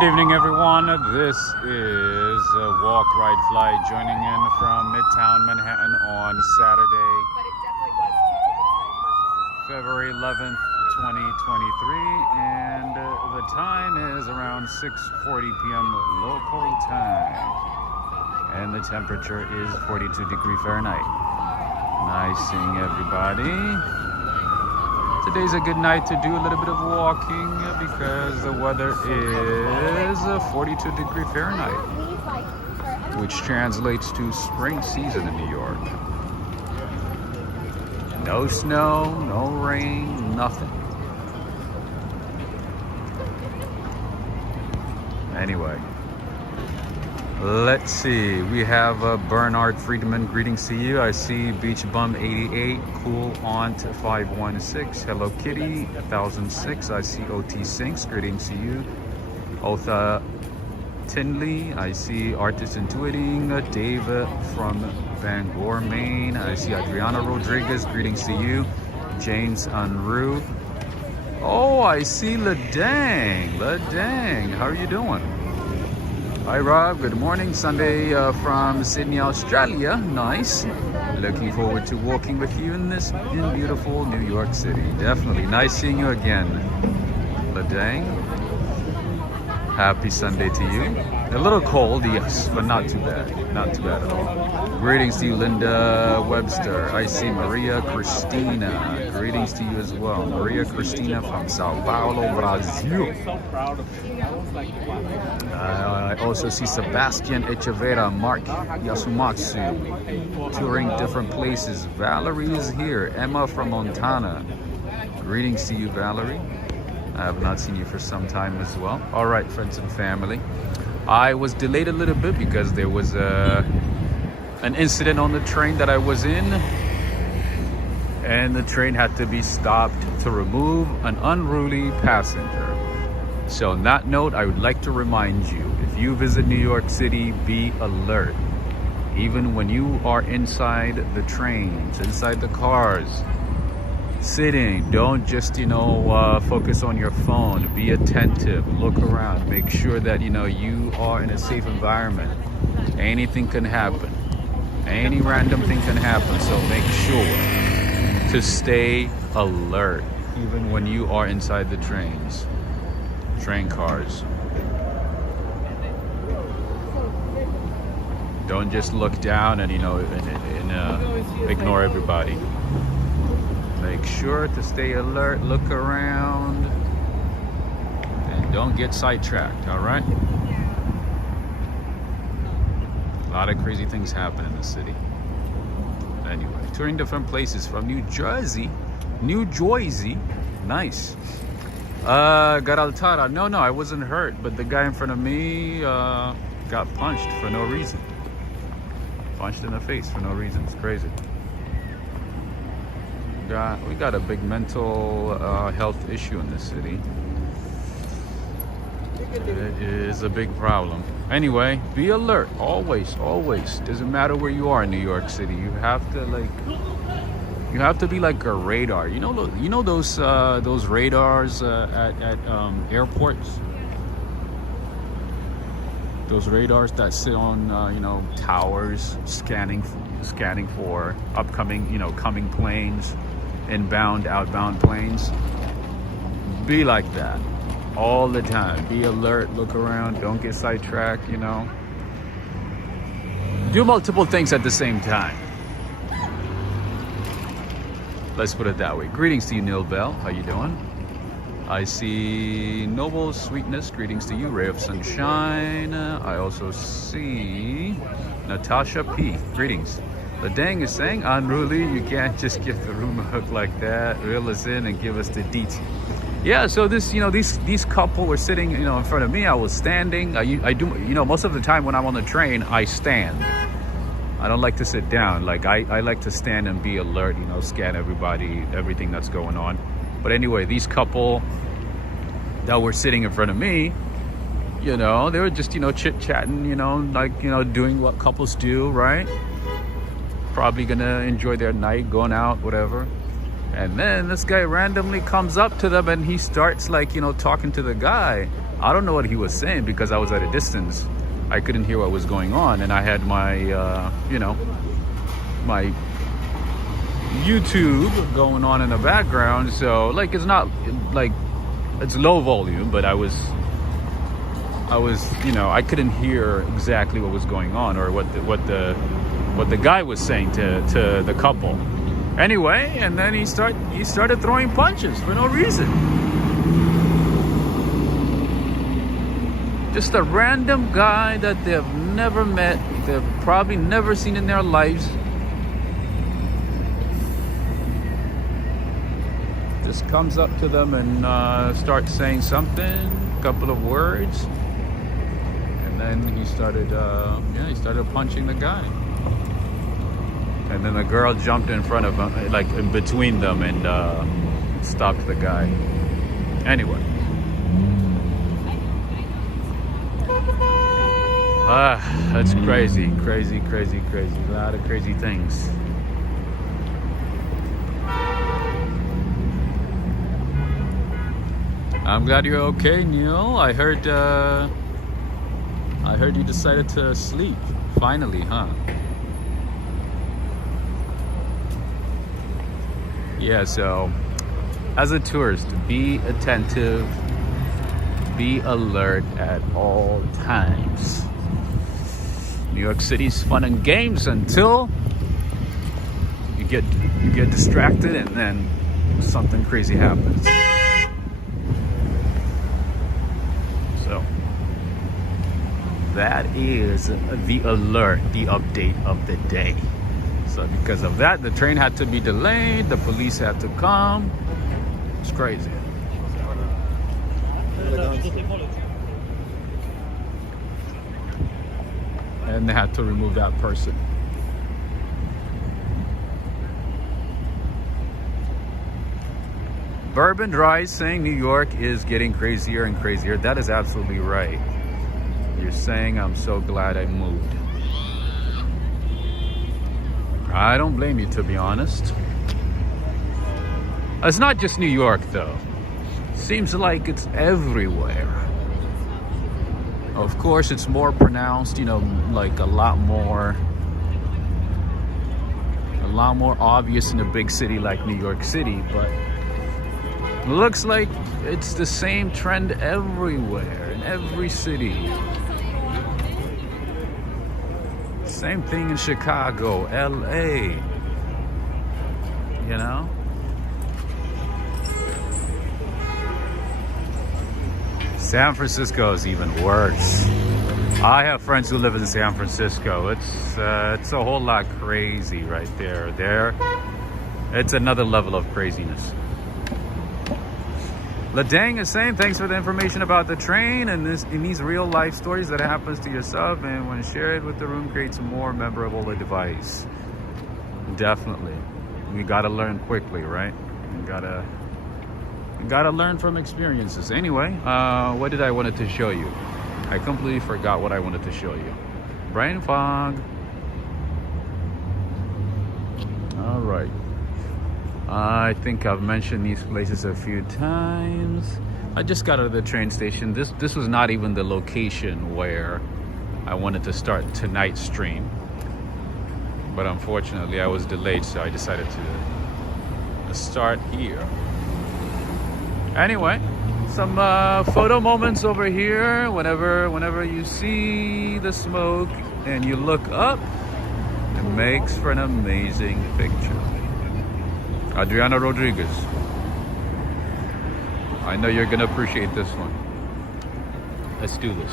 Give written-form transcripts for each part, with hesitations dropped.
Good evening, everyone. This is Walk, Ride, Fly, joining in from Midtown Manhattan on Saturday, February 11th, 2023, and the time is around 6:40 p.m. local time, and the temperature is 42 degrees Fahrenheit. Nice seeing everybody. Today's a good night to do a little bit of walking because the weather is 42 degrees Fahrenheit, which translates to spring season in New York. No snow, no rain, nothing. Anyway, let's see. We have Bernard Friedman. Greetings to you. I see Beach Bum 88. Cool Aunt 516. Hello Kitty 1006. I see OT Sinks. Greetings to you. Otha Tinley. I see Artist Intuiting. Dave from Bangor, Maine. I see Adriana Rodriguez. Greetings to you. James Unruh. Oh, I see Ladang. Ladang. How are you doing? Hi Rob, good morning. Sunday from Sydney, Australia. Nice. Looking forward to walking with you in beautiful New York City. Definitely. Nice seeing you again, Ladang. Happy Sunday to you. A little cold, yes, but not too bad. Not too bad at all. Greetings to you, Linda Webster. I see Maria Cristina. Greetings to you as well. Maria Cristina from Sao Paulo, Brazil. I also see Sebastian Echeverra, Mark Yasumatsu, touring different places. Valerie is here. Emma from Montana. Greetings to you, Valerie. I have not seen you for some time as well. All right, friends and family. I was delayed a little bit because there was an incident on the train that I was in, and the train had to be stopped to remove an unruly passenger. So on that note, I would like to remind you, if you visit New York City, be alert. Even when you are inside the trains, inside the cars, sitting, don't just focus on your phone. Be attentive, look around, make sure that you are in a safe environment. Anything can happen, any random thing can happen, so make sure to stay alert even when you are inside the train cars. Don't just look down and ignore everybody. Make sure to stay alert, look around, and don't get sidetracked, all right? A lot of crazy things happen in the city. Anyway, touring different places from New Jersey. Nice. Garaltara. No, I wasn't hurt, but the guy in front of me got punched for no reason. Punched in the face for no reason. It's crazy. We got a big mental health issue in this city. It is a big problem. Anyway, be alert. Always. Doesn't matter where you are in New York City. You have to be like a radar. You know those radars at airports. Those radars that sit on towers, scanning for upcoming coming planes, inbound, outbound planes. Be like that all the time. Be alert, look around, don't get sidetracked. Do multiple things at the same time. Let's put it that way. Greetings to you, Neil Bell. How you doing? I see Noble Sweetness. Greetings to you, Ray of Sunshine. I also see Natasha P. Greetings. The dang is saying, unruly, you can't just give the room a hook like that. Reel us in and give us the deets. Yeah, so these couple were sitting, in front of me. I was standing. I do, most of the time when I'm on the train, I stand. I don't like to sit down. Like I like to stand and be alert, scan everything that's going on. But anyway, these couple that were sitting in front of me, they were just, chit-chatting, doing what couples do, right? Probably gonna enjoy their night, going out, whatever. And then this guy randomly comes up to them and he starts talking to the guy. I don't know what he was saying because I was at a distance. I couldn't hear what was going on, and I had my, you know, my YouTube going on in the background. So like, it's not like it's low volume, but I was, you know, I couldn't hear exactly what was going on or what the guy was saying to the couple. Anyway, and then he started throwing punches for no reason. Just a random guy that they've never met, they've probably never seen in their lives. Just comes up to them and starts saying something, a couple of words, and then he started punching the guy. And then the girl jumped in front of him, like in between them, and stopped the guy. Anyway. That's crazy. A lot of crazy things. I'm glad you're okay, Neil. I heard you decided to sleep. Finally, huh? Yeah, so as a tourist, be attentive, be alert at all times. New York City's fun and games until you get distracted and then something crazy happens. So that is the alert, the update of the day. So because of that, the train had to be delayed, the police had to come. It's crazy. And they had to remove that person. Bourbon Dry saying New York is getting crazier and crazier. That is absolutely right. You're saying I'm so glad I moved. I don't blame you, to be honest. It's not just New York, though. Seems like it's everywhere. Of course, it's more pronounced, you know, like a lot more obvious in a big city like New York City, but it looks like it's the same trend everywhere, in every city. Same thing in Chicago, LA, you know? San Francisco is even worse. I have friends who live in San Francisco. It's a whole lot crazy right there. It's another level of craziness. Ladang is saying, thanks for the information about the train and these real life stories that happens to yourself, and when shared with the room creates a more memorable device. Definitely. We gotta learn quickly, right? We gotta learn from experiences. Anyway, what did I wanted to show you? I completely forgot what I wanted to show you. Brain fog. All right. I think I've mentioned these places a few times. I just got out of the train station. This was not even the location where I wanted to start tonight's stream. But unfortunately, I was delayed, so I decided to start here. Anyway, some photo moments over here. Whenever you see the smoke and you look up, it makes for an amazing picture. Adriana Rodriguez. I know you're gonna appreciate this one. Let's do this.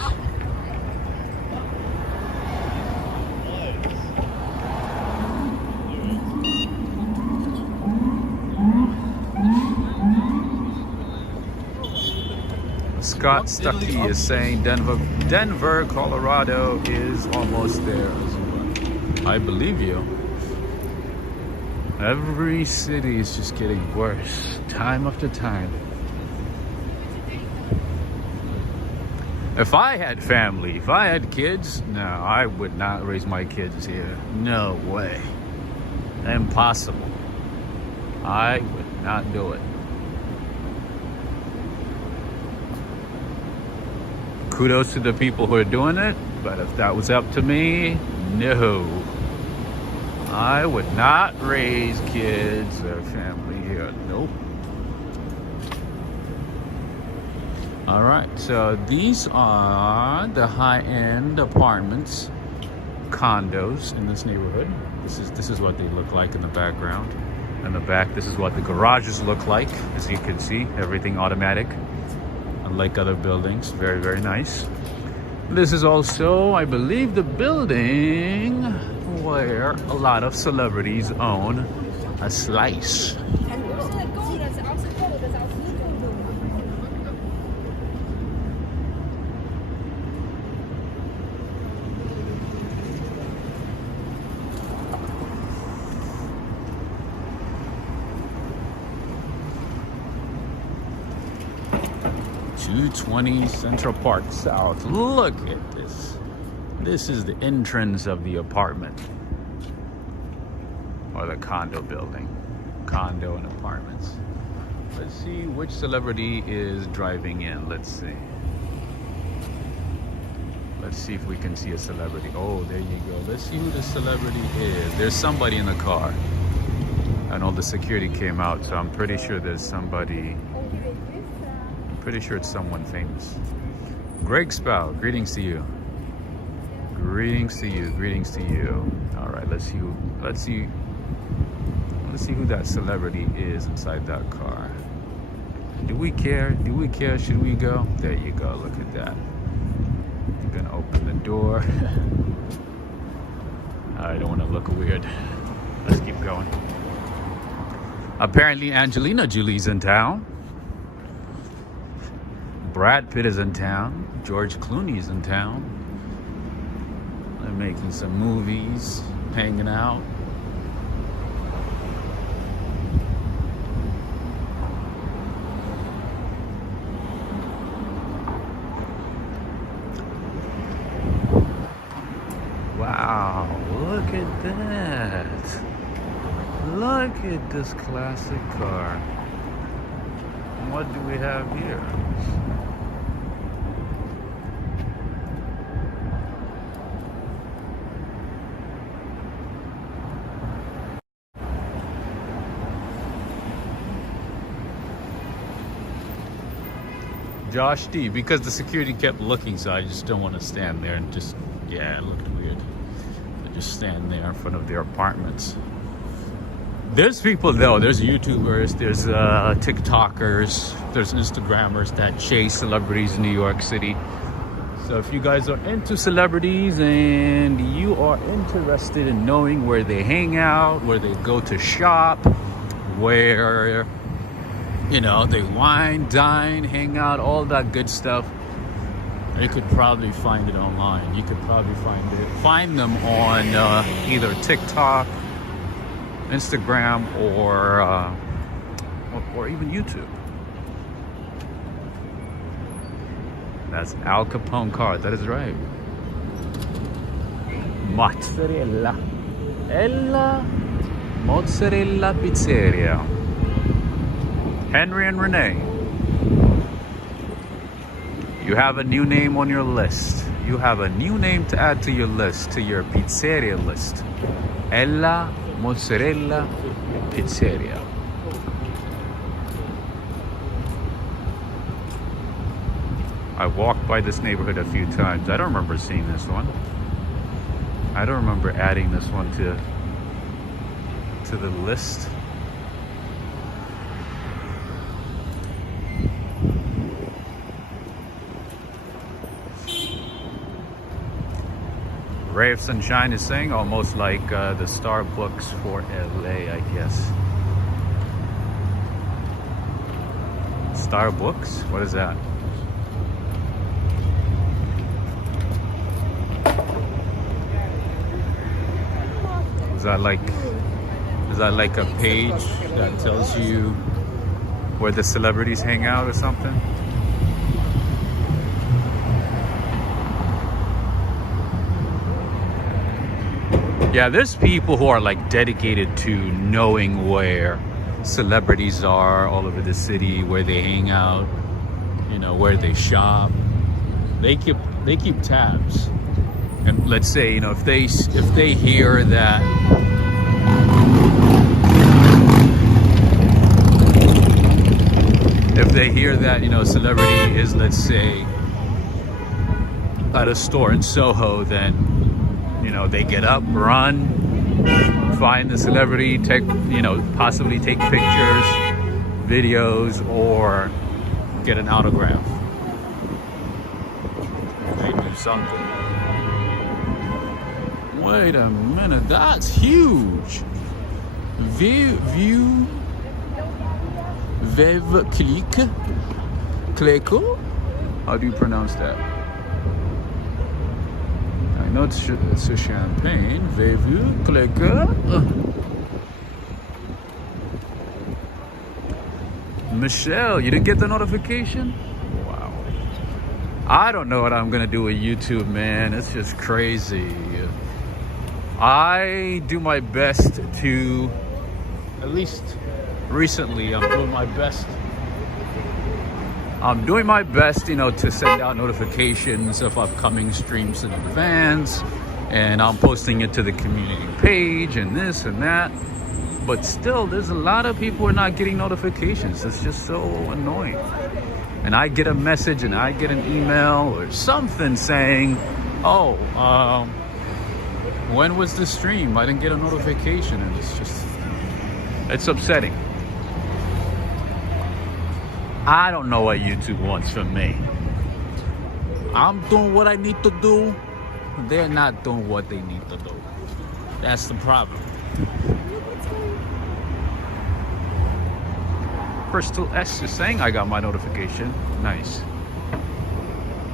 Scott Stuckey is saying Denver, Colorado is almost there as well. I believe you. Every city is just getting worse, time after time. If I had family, if I had kids, no, I would not raise my kids here. No way. Impossible. I would not do it. kudos to the people who are doing it, but if that was up to me, no. I would not raise kids or family here. Nope. All right, so these are the high-end apartments, condos in this neighborhood. This is what they look like in the background. In the back, this is what the garages look like. As you can see, everything automatic, unlike other buildings. Very, very nice. This is also, I believe, the building where a lot of celebrities own a slice. .220 Central Park South. Look at this. This is the entrance of the apartment or the condo building. Condo and apartments. Let's see which celebrity is driving in. Let's see. Let's see if we can see a celebrity. Oh, there you go. Let's see who the celebrity is. There's somebody in the car. I know the security came out, so I'm pretty sure there's somebody. Pretty sure it's someone famous. Greg Spow, greetings to you. Greetings to you. Greetings to you. All right, let's see who that celebrity is inside that car. Do we care? Do we care? Should we go? There you go. Look at that. I'm gonna open the door. I don't want to look weird. Let's keep going. Apparently, Angelina Jolie's in town. Brad Pitt is in town. George Clooney's in town. They're making some movies, hanging out. Wow, look at that. Look at this classic car. What do we have here? Josh D, because the security kept looking, so I just don't want to stand there and just, yeah, it looked weird. I just stand there in front of their apartments. There's people though, there's YouTubers, there's TikTokers, there's Instagrammers that chase celebrities in New York City. So if you guys are into celebrities and you are interested in knowing where they hang out, where they go to shop, where, you know, they wine, dine, hang out, all that good stuff, you could probably find it online. You could probably find them on either TikTok, Instagram, or even YouTube. That's Al Capone car. That is right. Mozzarella. Ella Mozzarella Pizzeria. Henry and Renee. You have a new name on your list. You have a new name to add to your list, to your pizzeria list. Ella Mozzarella Pizzeria. I walked by this neighborhood a few times. I don't remember seeing this one. I don't remember adding this one to the list. Ray of Sunshine is saying almost like the Starbucks for LA, I guess. Starbucks? What is that? Is that like a page that tells you where the celebrities hang out or something? Yeah, there's people who are like dedicated to knowing where celebrities are all over the city, where they hang out, you know, where they shop. they keep tabs. And let's say, you know, if they hear that you know, celebrity is, let's say, at a store in Soho, then, you know, they get up, run, find the celebrity, possibly take pictures, videos, or get an autograph. They do something. Wait a minute, that's huge. View. Cléco? How do you pronounce that? I know it's a champagne. View Cléco. Michelle, you didn't get the notification? Wow. I don't know what I'm gonna do with YouTube, man. It's just crazy. I do my best to, at least recently, I'm doing my best, you know, to send out notifications of upcoming streams in advance, and I'm posting it to the community page and this and that. But still, there's a lot of people who are not getting notifications. It's just so annoying. And I get a message and I get an email or something saying, oh, when was the stream? I didn't get a notification. And it's upsetting. I don't know what YouTube wants from me. I'm doing what I need to do. They're not doing what they need to do. That's the problem. Crystal S is saying I got my notification. Nice.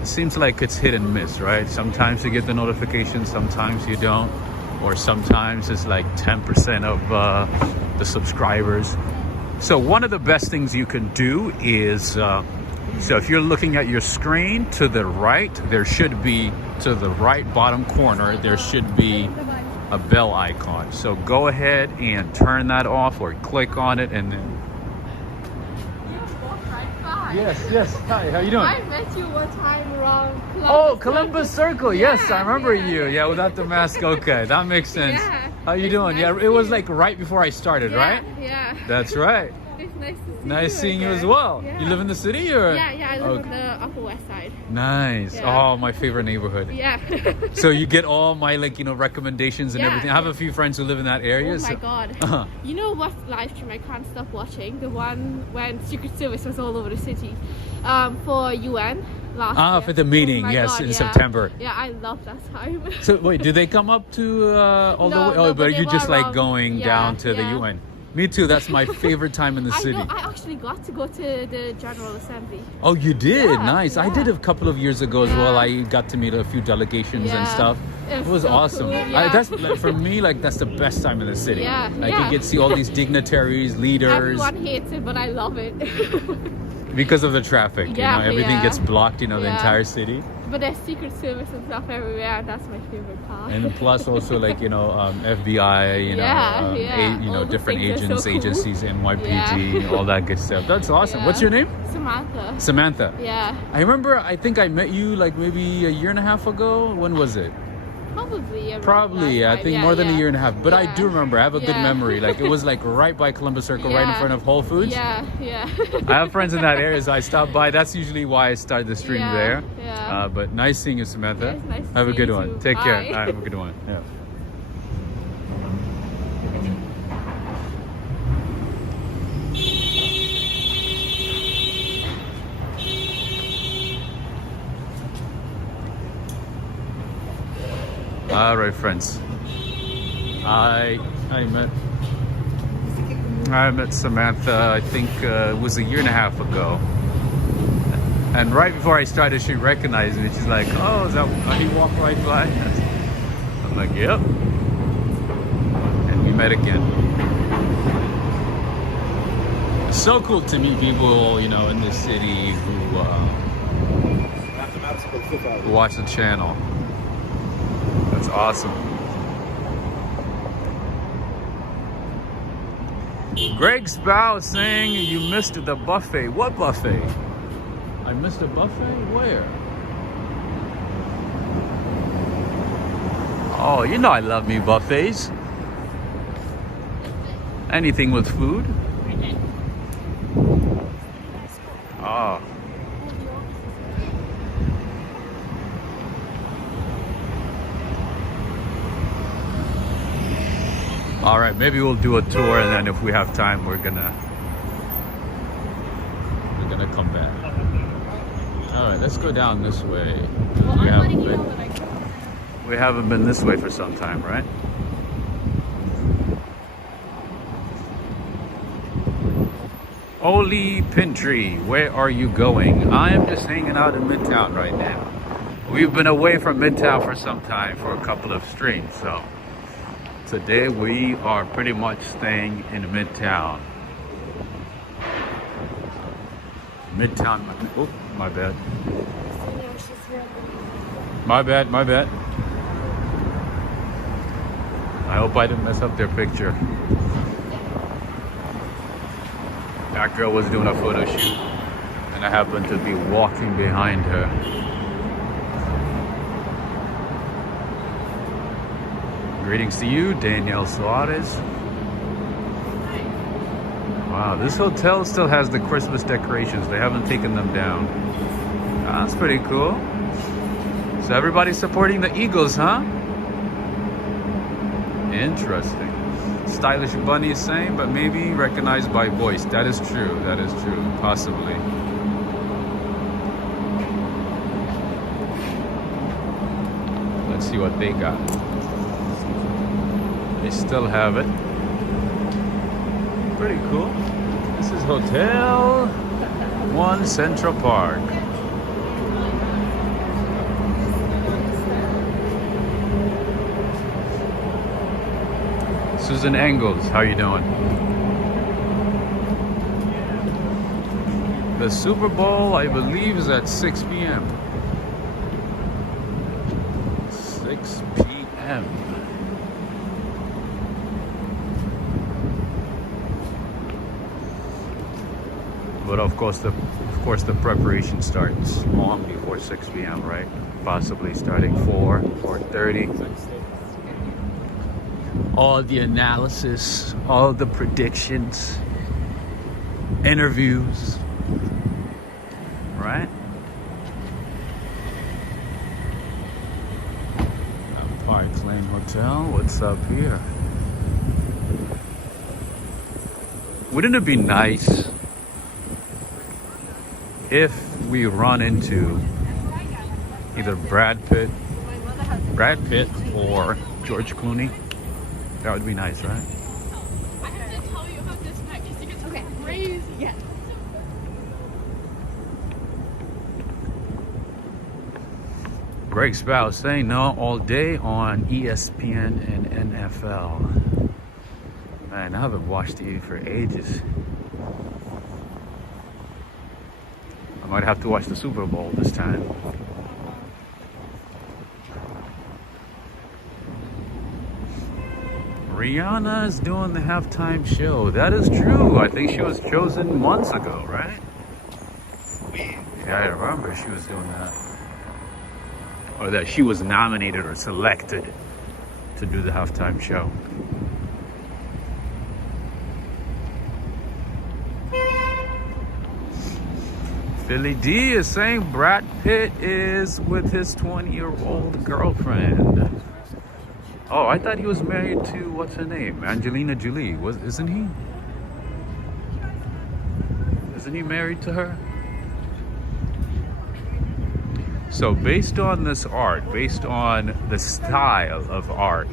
It seems like it's hit and miss, right? Sometimes you get the notification, sometimes you don't. Or sometimes it's like 10% of the subscribers. So one of the best things you can do is, so if you're looking at your screen, to the right, there should be, to the right bottom corner, there should be a bell icon. So go ahead and turn that off or click on it, and then... Yes. Hi, how you doing? I met you one time around Columbus. Oh, Columbus Circle. Yeah, Yes, I remember you. Yeah, without the mask. Okay, that makes sense. Yeah. How you doing? Nice It was like right before I started, right? Yeah. That's right. It's nice to see you. Nice seeing you again. as well. Yeah. You live in the city, or? Yeah, I live on the Upper West Side. Nice. Yeah. Oh, my favorite neighborhood. Yeah. So you get all my, like, you know, recommendations and Yeah. everything. I have a few friends who live in that area. Oh my so... god. Uh-huh. You know what live stream I can't stop watching? The one when Secret Service was all over the city. For UN last year. For the meeting, Oh my yes, God, in yeah. September. Yeah, I love that time. So wait, do they come up to all the way? No, Oh, but but they you were just like around- going yeah, down to the yeah. UN. Me too. That's my favorite time in the city. I actually got to go to the General Assembly. Oh, you did? Yeah, Nice. I yeah. did a couple of years ago as Yeah. well. I got to meet a few delegations and Yeah. stuff. It was so awesome. cool, yeah. That's like, for me, like, that's the best time in the city. Yeah, Like yeah. you get to see all these dignitaries, leaders. Everyone hates it, but I love it. Because of the traffic, Yeah, you know, everything yeah. gets blocked, you know, the Yeah. entire city. But there's Secret Service and stuff everywhere, and that's my favorite part. And plus also, like, you know, FBI, you know, Yeah, yeah. you know, All the different things are so agents, cool. agencies, NYPD, Yeah. all that good stuff. That's awesome. Yeah. What's your name? Samantha. Samantha. Yeah, I remember, I think I met you like maybe a year and a half ago. When was it? probably. around Probably, that I time. think Yeah, more than a yeah. year and a half. But I Yeah. do remember, I have a good Yeah. memory. Like, it was like right by Columbus Circle, right in Yeah. front of Whole Foods. Yeah. I have friends in that area, so I stop by. That's usually why I start the stream Yeah, there. yeah. But nice seeing you, Samantha. Yeah, it's nice to have a see good you one. too. Take care. Bye. All right, have a good one. Yeah. All right, friends. I met Samantha, I think it was a year and a half ago. And right before I started, she recognized me. She's like, oh, is that he walked right by? I'm like, yep. And we met again. It's so cool to meet people, you know, in this city who watch the channel. That's awesome. Greg Spow saying you missed the buffet. What buffet? I missed a buffet? Where? Oh, you know I love me buffets. Anything with food. Oh. All right, maybe we'll do a tour, and then if we have time, we're gonna come back. All right, let's go down this way. We haven't been this way for some time, right? Oli Pintry, where are you going? I am just hanging out in Midtown right now. We've been away from Midtown for some time for a couple of streams, so today we are pretty much staying in Midtown. Midtown, oh, my bad. My bad. I hope I didn't mess up their picture. That girl was doing a photo shoot, and I happened to be walking behind her. Greetings to you, Danielle Suarez. Wow, this hotel still has the Christmas decorations. They haven't taken them down. That's pretty cool. So everybody's supporting the Eagles, huh? Interesting. Stylish Bunny is saying, but maybe recognized by voice. That is true. That is true. Possibly. Let's see what they got. They still have it. Pretty cool. This is Hotel 1 Central Park. Susan Engels, how you doing? The Super Bowl, I believe, is at 6 p.m. 6 p.m. But of course the preparation starts long before 6 p.m., right? Possibly starting 4:30. All the analysis, all the predictions, interviews, right? Park Lane Hotel, what's up here? Wouldn't it be nice if we run into either Brad Pitt or George Clooney? That would be nice, right? I have to tell you about this night because it gets crazy. Yeah. Greg Spouse saying no all day on ESPN and NFL. Man, I haven't watched TV for ages. I might have to watch the Super Bowl this time. Rihanna is doing the halftime show. That is true. I think she was chosen months ago, right? Yeah, I remember she was doing that. Or that she was nominated or selected to do the halftime show. Philly D is saying Brad Pitt is with his 20-year-old girlfriend. Oh, I thought he was married to, what's her name? Angelina Jolie. Isn't he? Isn't he married to her? So based on this art, based on the style of art,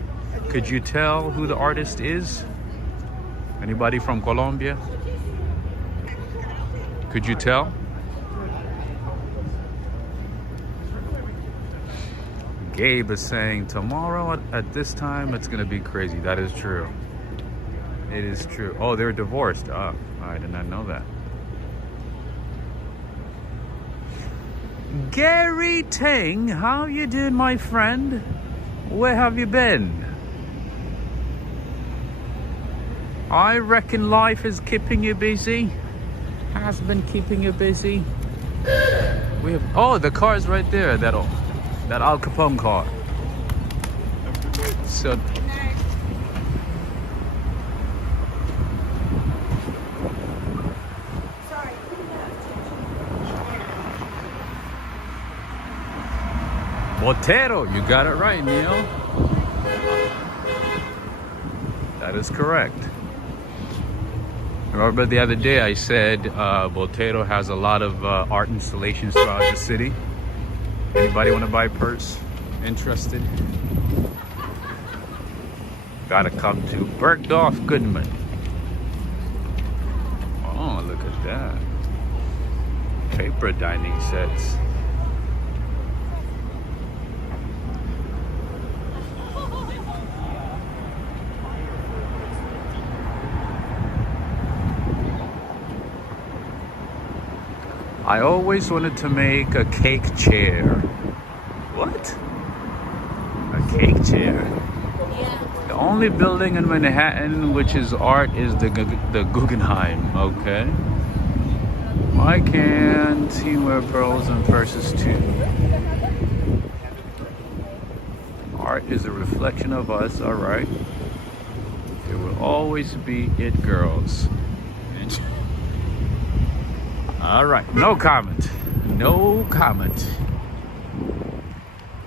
could you tell who the artist is? Anybody from Colombia? Could you tell? Gabe is saying tomorrow at this time it's gonna be crazy. That is true. It is true. Oh, they're divorced. Oh, I did not know that. Gary Ting, how you doing, my friend? Where have you been? I reckon life is keeping you busy. Has been keeping you busy. Oh, the car's right there. That Al Capone car. So Botero, you got it right, Neil. That is correct. Remember the other day I said Botero has a lot of art installations throughout the city. Anybody want to buy a purse? Interested? Gotta come to Bergdorf Goodman. Oh, look at that. Paper dining sets. I always wanted to make a cake chair. What? A cake chair? Yeah. The only building in Manhattan which is art is the Guggenheim. Okay. Why can't he wear pearls and purses too? Art is a reflection of us. All right. There will always be it girls. All right, no comment. No comment.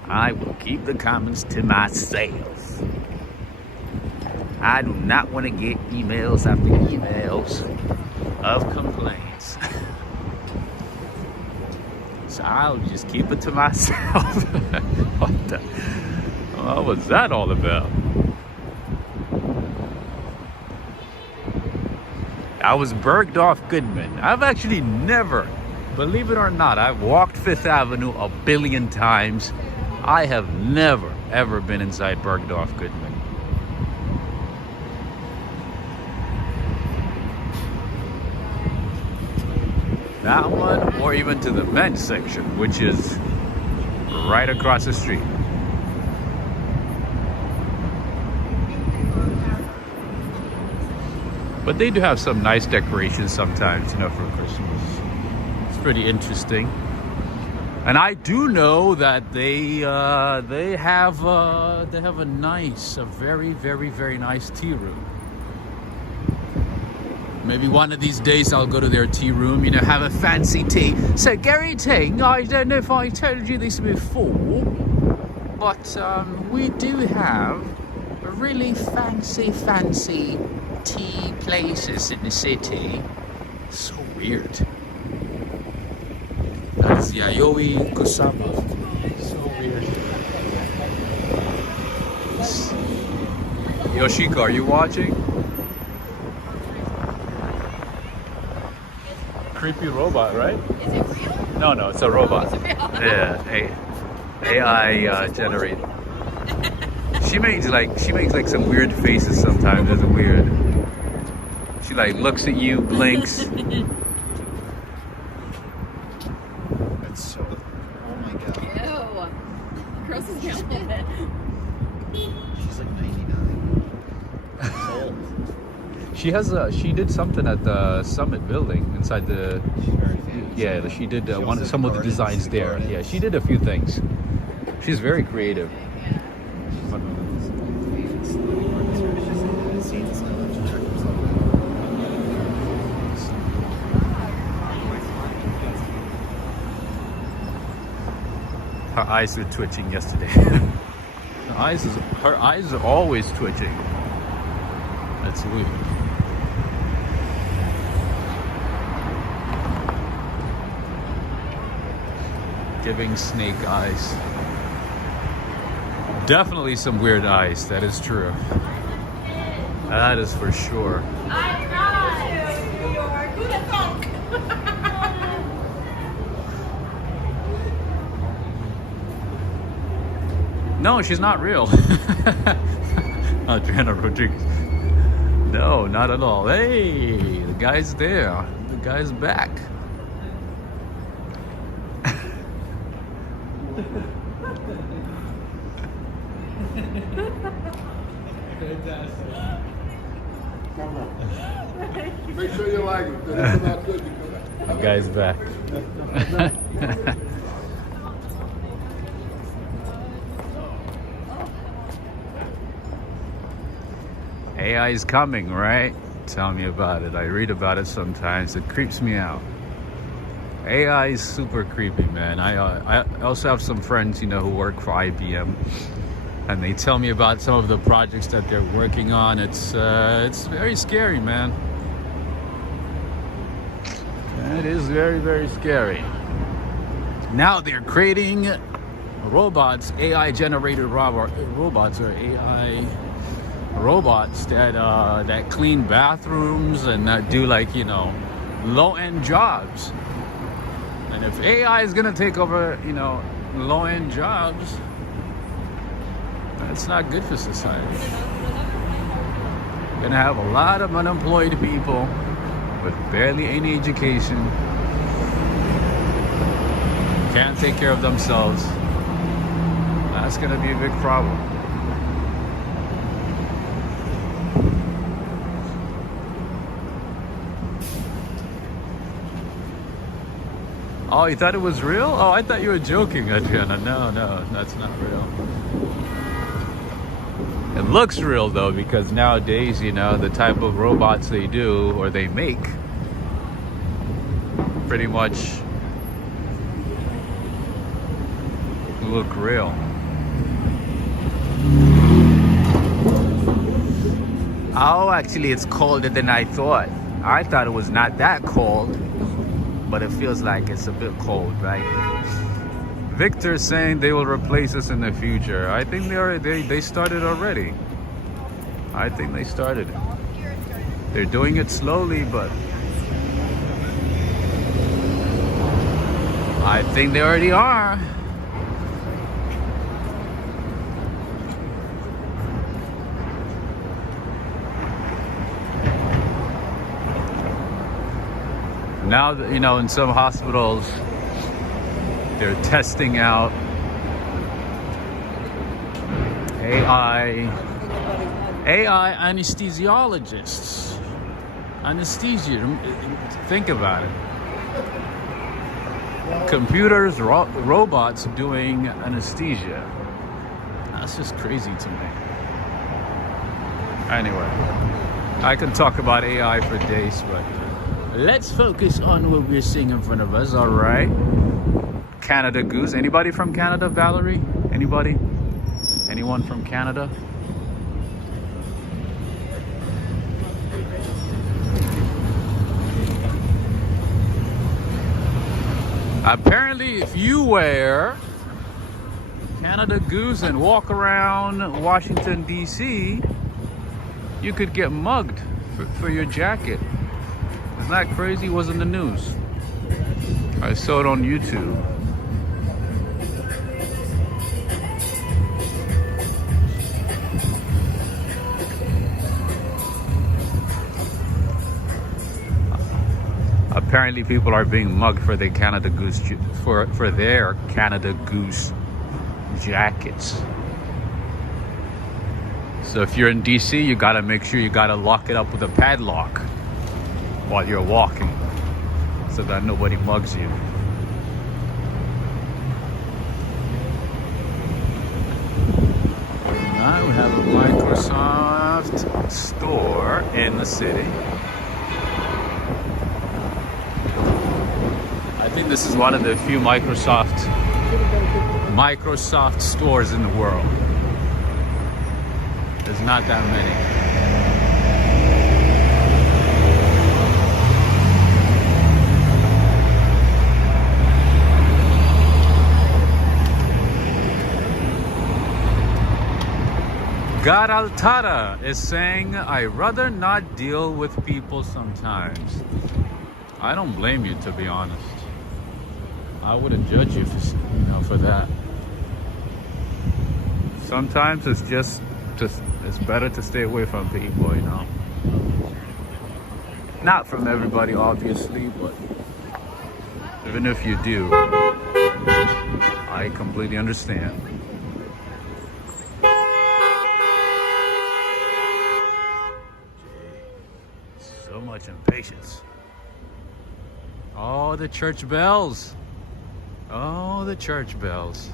I will keep the comments to myself. I do not want to get emails after emails of complaints. So I'll just keep it to myself. What was that all about? I was Bergdorf Goodman. I've actually never, believe it or not, I've walked Fifth Avenue a billion times. I have never, ever been inside Bergdorf Goodman. That one, or even to the men's section, which is right across the street. But they do have some nice decorations sometimes, you know, for Christmas. It's pretty interesting. And I do know that they have a very, very, very nice tea room. Maybe one of these days I'll go to their tea room, you know, have a fancy tea. So Gary Ting, I don't know if I told you this before, but we do have a really fancy tea places in the city. So weird. That's Yayoi Kusama. So weird. Yoshiko, are you watching? Creepy robot, right? Is it real? No, it's a robot. Oh, it's real. Yeah, AI generated. She makes like some weird faces sometimes. It's weird. She like looks at you, blinks. That's so. Oh my god. Ew. Gross as hell. She's like 99. She's old. She did something at the Summit building inside the. She's very famous. Yeah, she did She also some did of the designs there. gardens. Yeah, she did a few things. She's very creative. She's one of those famous celebrity artists where it's just in the scenes and stuff. She checked herself out. Her eyes were twitching yesterday. Her eyes are always twitching. That's weird. Giving snake eyes. Definitely some weird eyes, that is true. That is for sure. I got you. You're good at talk. No, she's not real. Adriana Rodriguez. No, not at all. Hey, the guy's there. The guy's back. Make sure you like it. If it's not good, you come back. The guy's back. AI is coming, right? Tell me about it. I read about it sometimes. It creeps me out. AI is super creepy, man. I also have some friends, you know, who work for IBM, and they tell me about some of the projects that they're working on. It's very scary, man. It is very, very scary. Now they're creating robots, AI-generated robots, or AI robots that clean bathrooms and that do, like, you know, low-end jobs. And if AI is gonna take over, you know, low-end jobs, that's not good for society. We're gonna have a lot of unemployed people with barely any education, can't take care of themselves. That's gonna be a big problem. Oh, you thought it was real? Oh, I thought you were joking, Adriana. No, that's not real. It looks real though, because nowadays, you know, the type of robots they do or they make pretty much look real. Oh, actually it's colder than I thought. I thought it was not that cold, but it feels like it's a bit cold, right? Victor's saying they will replace us in the future. I think they started already. I think they started it. They're doing it slowly, but I think they already are. Now, you know, in some hospitals, they're testing out AI anesthesiologists. Anesthesia, think about it. Computers, robots doing anesthesia. That's just crazy to me. Anyway, I can talk about AI for days, but let's focus on what we're seeing in front of us, all right? Canada Goose. Anybody from Canada, Valerie? Anybody? Anyone from Canada? Apparently, if you wear Canada Goose and walk around Washington, D.C., you could get mugged for your jacket. Isn't that crazy? It was in the news. I saw it on YouTube. Apparently people are being mugged for their Canada Goose for their Canada Goose jackets. So if you're in DC, you gotta make sure you gotta lock it up with a padlock while you're walking, so that nobody mugs you. Now we have a Microsoft store in the city. I think this is one of the few Microsoft stores in the world. There's not that many. God Altara is saying, I rather not deal with people sometimes. I don't blame you, to be honest. I wouldn't judge you for that. Sometimes it's just it's better to stay away from people, you know. Not from everybody, obviously, but even if you do, I completely understand. So much impatience. Oh, the church bells. Oh, the church bells.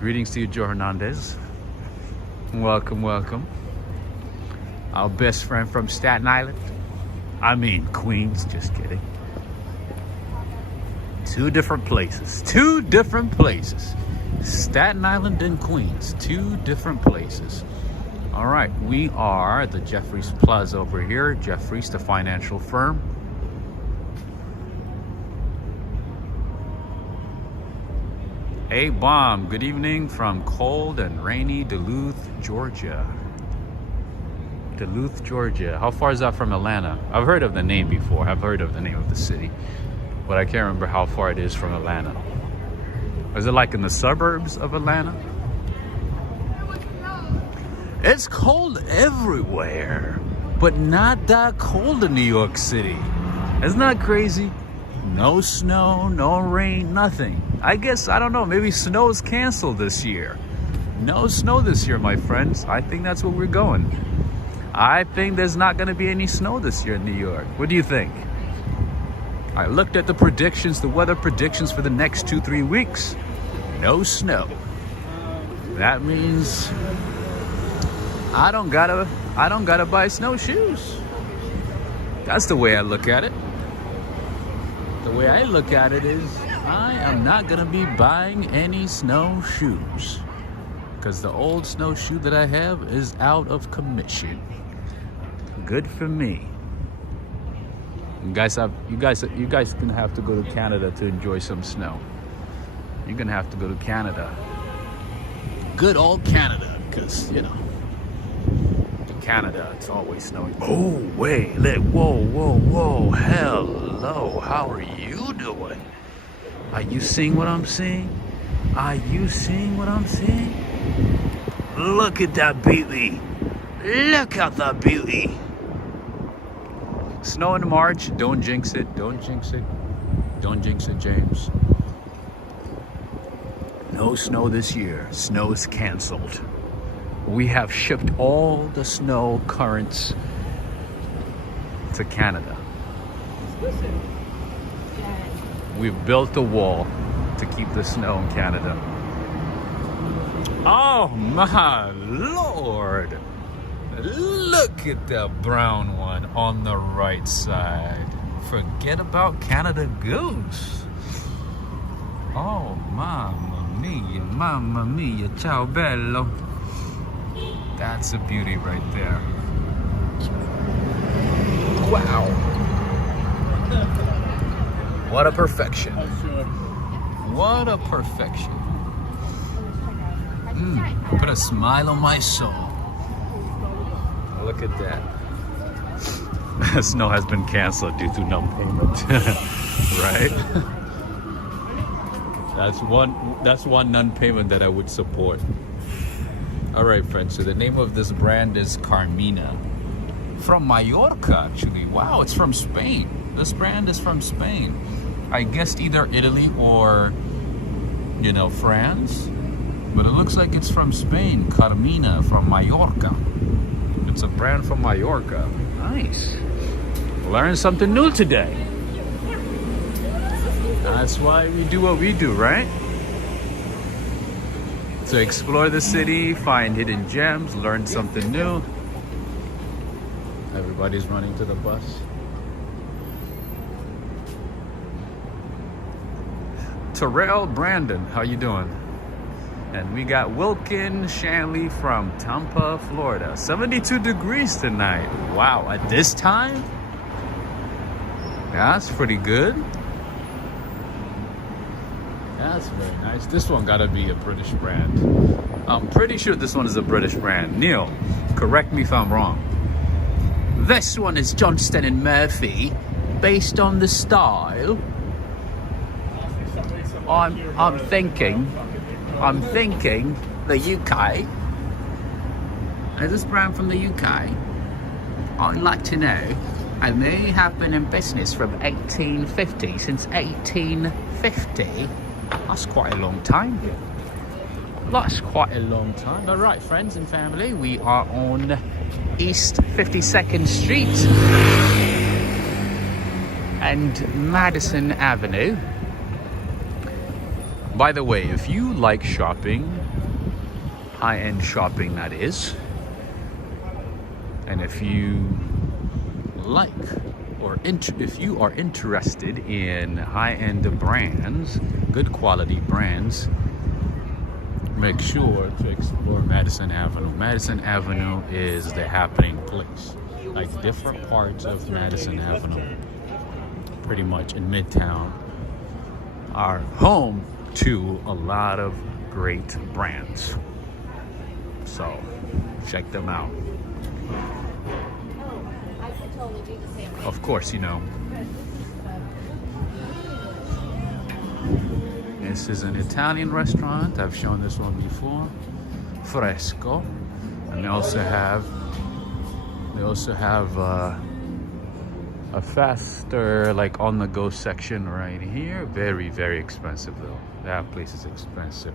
Greetings to you, Joe Hernandez. Welcome, welcome. Our best friend from Staten Island. I mean, Queens, just kidding. Two different places. Two different places. Staten Island and Queens. Two different places. All right, we are at the Jeffries Plaza over here. Jeffries, the financial firm. Hey, Bomb, good evening from cold and rainy Duluth, Georgia. Duluth, Georgia. How far is that from Atlanta? I've heard of the name before. I've heard of the name of the city, but I can't remember how far it is from Atlanta. Is it like in the suburbs of Atlanta? It's cold everywhere, but not that cold in New York City. Isn't that crazy? No snow, no rain, nothing. I guess, I don't know, maybe snow is canceled this year. No snow this year, my friends. I think that's where we're going. I think there's not going to be any snow this year in New York. What do you think? I looked at the predictions, the weather predictions for the next 2-3 weeks. No snow. That means I don't gotta buy snowshoes. That's the way I look at it. The way I look at it is I am not gonna be buying any snowshoes because the old snowshoe that I have is out of commission. Good for me. You guys gonna have to go to Canada to enjoy some snow. You're gonna have to go to Canada. Good old Canada, because you know, Canada, it's always snowing. Oh, wait, whoa, hello, how are you doing? Are you seeing what I'm seeing? Are you seeing what I'm seeing? Look at that beauty. Look at that beauty. Snow in March, don't jinx it, don't jinx it. Don't jinx it, James. No snow this year, snow is canceled. We have shipped all the snow currents to Canada. We've built a wall to keep the snow in Canada. Oh my Lord! Look at the brown one on the right side. Forget about Canada Goose. Oh, mamma mia, ciao bello. That's a beauty right there. Wow. What a perfection. What a perfection. Put a smile on my soul. Look at that. Snow has been canceled due to non-payment. Right? That's one non-payment that I would support. All right, friends, so the name of this brand is Carmina. From Mallorca, actually. Wow, it's from Spain. This brand is from Spain. I guessed either Italy or, you know, France. But it looks like it's from Spain. Carmina from Mallorca. It's a brand from Mallorca. Nice. Learned something new today. That's why we do what we do, right? To explore the city, find hidden gems, learn something new. Everybody's running to the bus. Terrell Brandon, how you doing? And we got Wilkin Shanley from Tampa, Florida. 72 degrees tonight. Wow, at this time? That's pretty good. That's very nice. This one gotta be a British brand. I'm pretty sure this one is a British brand. Neil, correct me if I'm wrong. This one is Johnston and Murphy, based on the style. I'm thinking the UK. Is this brand from the UK? I'd like to know. And they have been in business from 1850, since 1850. That's quite a long time. That's quite a long time. All right, friends and family, we are on East 52nd Street and Madison Avenue. By the way, if you like shopping, high-end shopping that is, And if you like, or if you are interested in high-end brands, good quality brands, make sure to explore Madison Avenue. Madison Avenue is the happening place. Like different parts of Madison Avenue, pretty much in Midtown, are home to a lot of great brands. So check them out. Of course, you know, this is an Italian restaurant. I've shown this one before. Fresco. And they also have a faster, like, on-the-go section right here. Very, very expensive though. That place is expensive.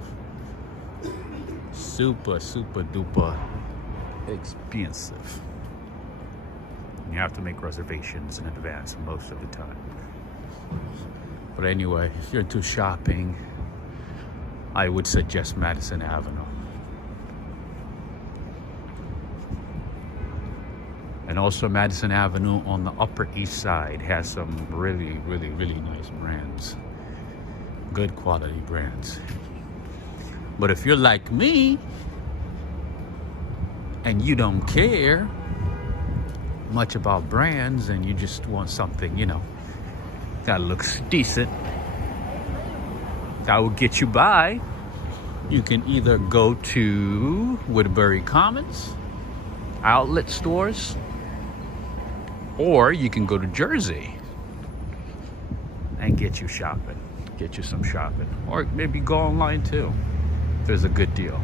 Super, super duper expensive. You have to make reservations in advance most of the time. But anyway, if you're into shopping, I would suggest Madison Avenue. And also Madison Avenue on the Upper East Side has some really, really, really nice brands. Good quality brands. But if you're like me and you don't care much about brands and you just want something, you know, that looks decent, that will get you by, you can either go to Woodbury Commons outlet stores, or you can go to Jersey and get you shopping, get you some shopping, or maybe go online too if there's a good deal.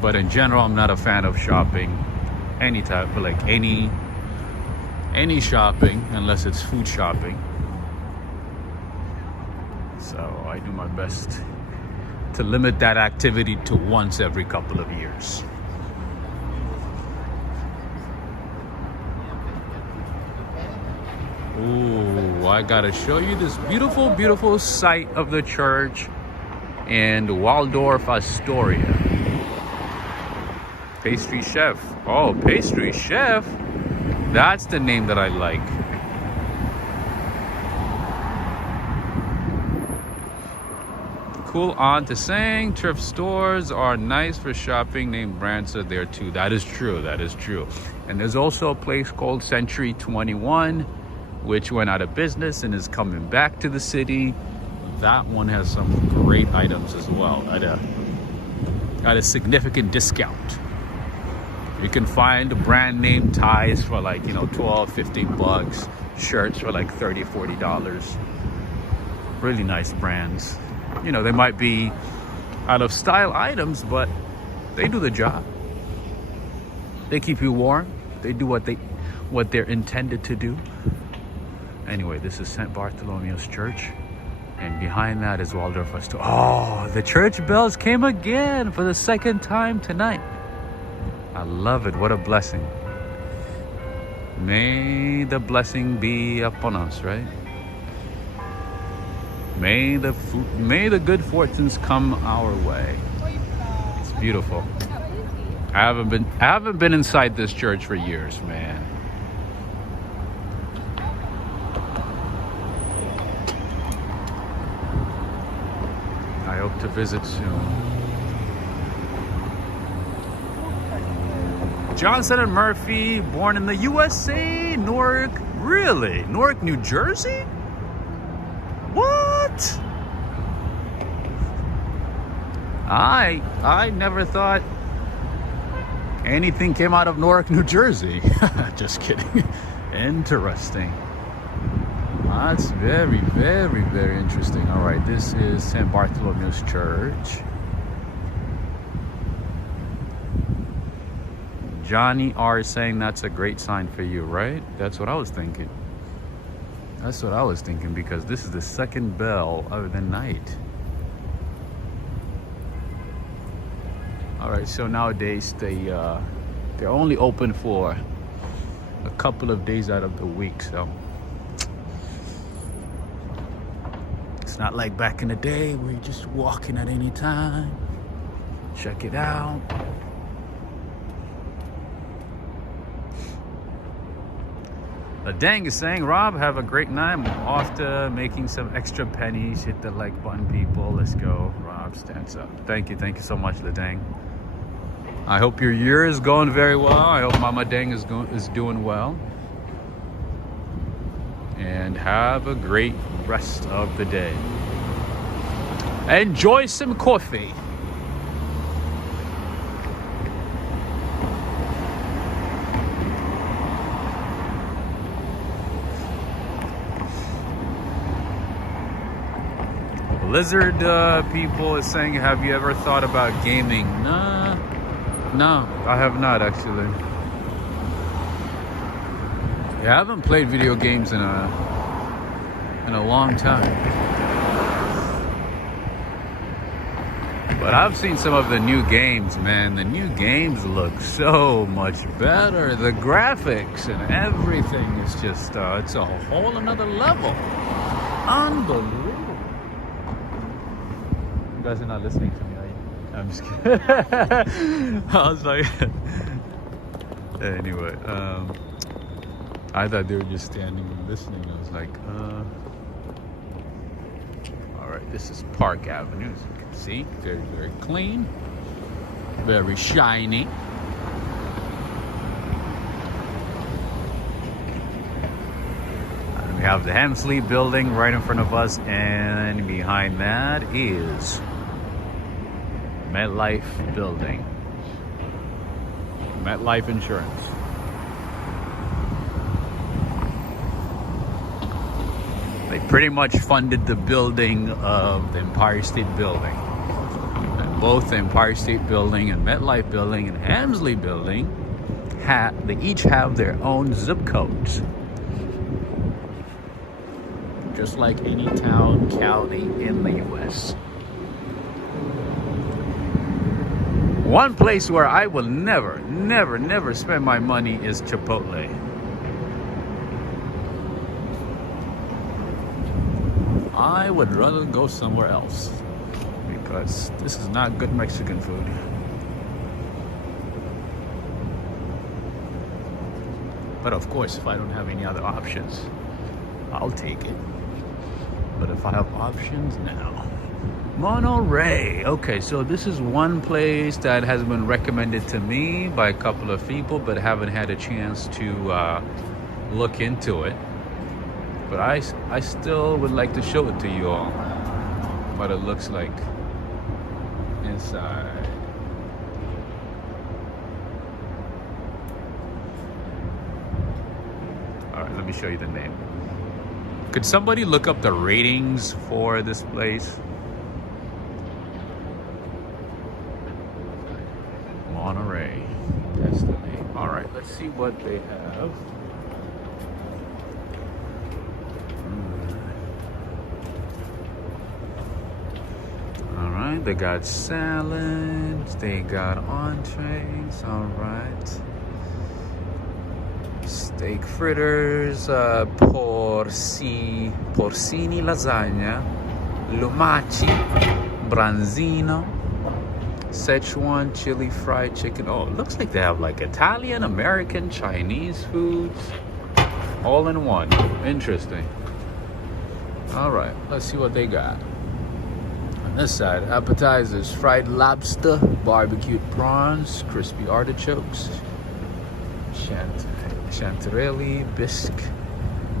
But in general, I'm not a fan of shopping any type, but like any shopping, unless it's food shopping. So I do my best to limit that activity to once every couple of years. Ooh, I gotta show you this beautiful, beautiful site of the church in Waldorf, Astoria. Pastry chef. Oh, pastry chef. That's the name that I like. Cool on to saying thrift stores are nice for shopping. Name brands are there too. That is true. That is true. And there's also a place called Century 21, which went out of business and is coming back to the city. That one has some great items as well at a significant discount. You can find brand name ties for like, you know, 12, 15 bucks. Shirts for like $30, $40. Really nice brands. You know, they might be out of style items, but they do the job. They keep you warm. They do what they're intended to do. Anyway, this is St. Bartholomew's Church. And behind that is Waldorf Astoria. Oh, the church bells came again for the second time tonight. I love it. What a blessing. May the blessing be upon us, right? May the good fortunes come our way. It's beautiful. I haven't been inside this church for years, man. I hope to visit soon. Johnson and Murphy, born in the USA, Newark. Really? Newark, New Jersey? What? I never thought anything came out of Newark, New Jersey. Just kidding. Interesting. That's very, very, very interesting. All right, this is St. Bartholomew's Church. Johnny R is saying that's a great sign for you, right? That's what I was thinking. That's what I was thinking, because this is the second bell of the night. All right, so nowadays they're only open for a couple of days out of the week, so it's not like back in the day where you just walk in at any time. Check it out. The Dang is saying, Rob, have a great night. I'm off to making some extra pennies. Hit the like button, people. Let's go. Rob stands up. Thank you so much, the Dang. I hope your year is going very well. I hope Mama Dang is doing well. And have a great rest of the day. Enjoy some coffee. Lizard people is saying, have you ever thought about gaming? No, I have not actually. Yeah, I haven't played video games in a long time. But I've seen some of the new games, man. The new games look so much better. The graphics and everything is just, it's a whole another level. Unbelievable. You guys are not listening to me, are you? I'm just kidding. I was like, anyway, I thought they were just standing and listening. I was like, all right, this is Park Avenue, as you can see. Very, very clean, very shiny. We have the Hensley building right in front of us, and behind that is MetLife building. MetLife Insurance. They pretty much funded the building of the Empire State Building. And both the Empire State Building and MetLife Building and Hensley Building, they each have their own zip codes. Just like any town, county in the U.S. One place where I will never spend my money is Chipotle. I would rather go somewhere else because this is not good Mexican food. But of course, if I don't have any other options, I'll take it. But if I have options now. Monterey. Okay, so this is one place that has been recommended to me by a couple of people, but haven't had a chance to look into it. But I still would like to show it to you all, what it looks like inside. All right, let me show you the name. Could somebody look up the ratings for this place? Monterey. That's the name. All right, let's see what they have. All right, they got salads, they got entrees. All right. Steak fritters, porcini lasagna, lumaci, branzino, Szechuan chili fried chicken. Oh, it looks like they have like Italian, American, Chinese foods all in one. Interesting. All right, let's see what they got. On this side, appetizers, fried lobster, barbecued prawns, crispy artichokes, chanterelle, bisque,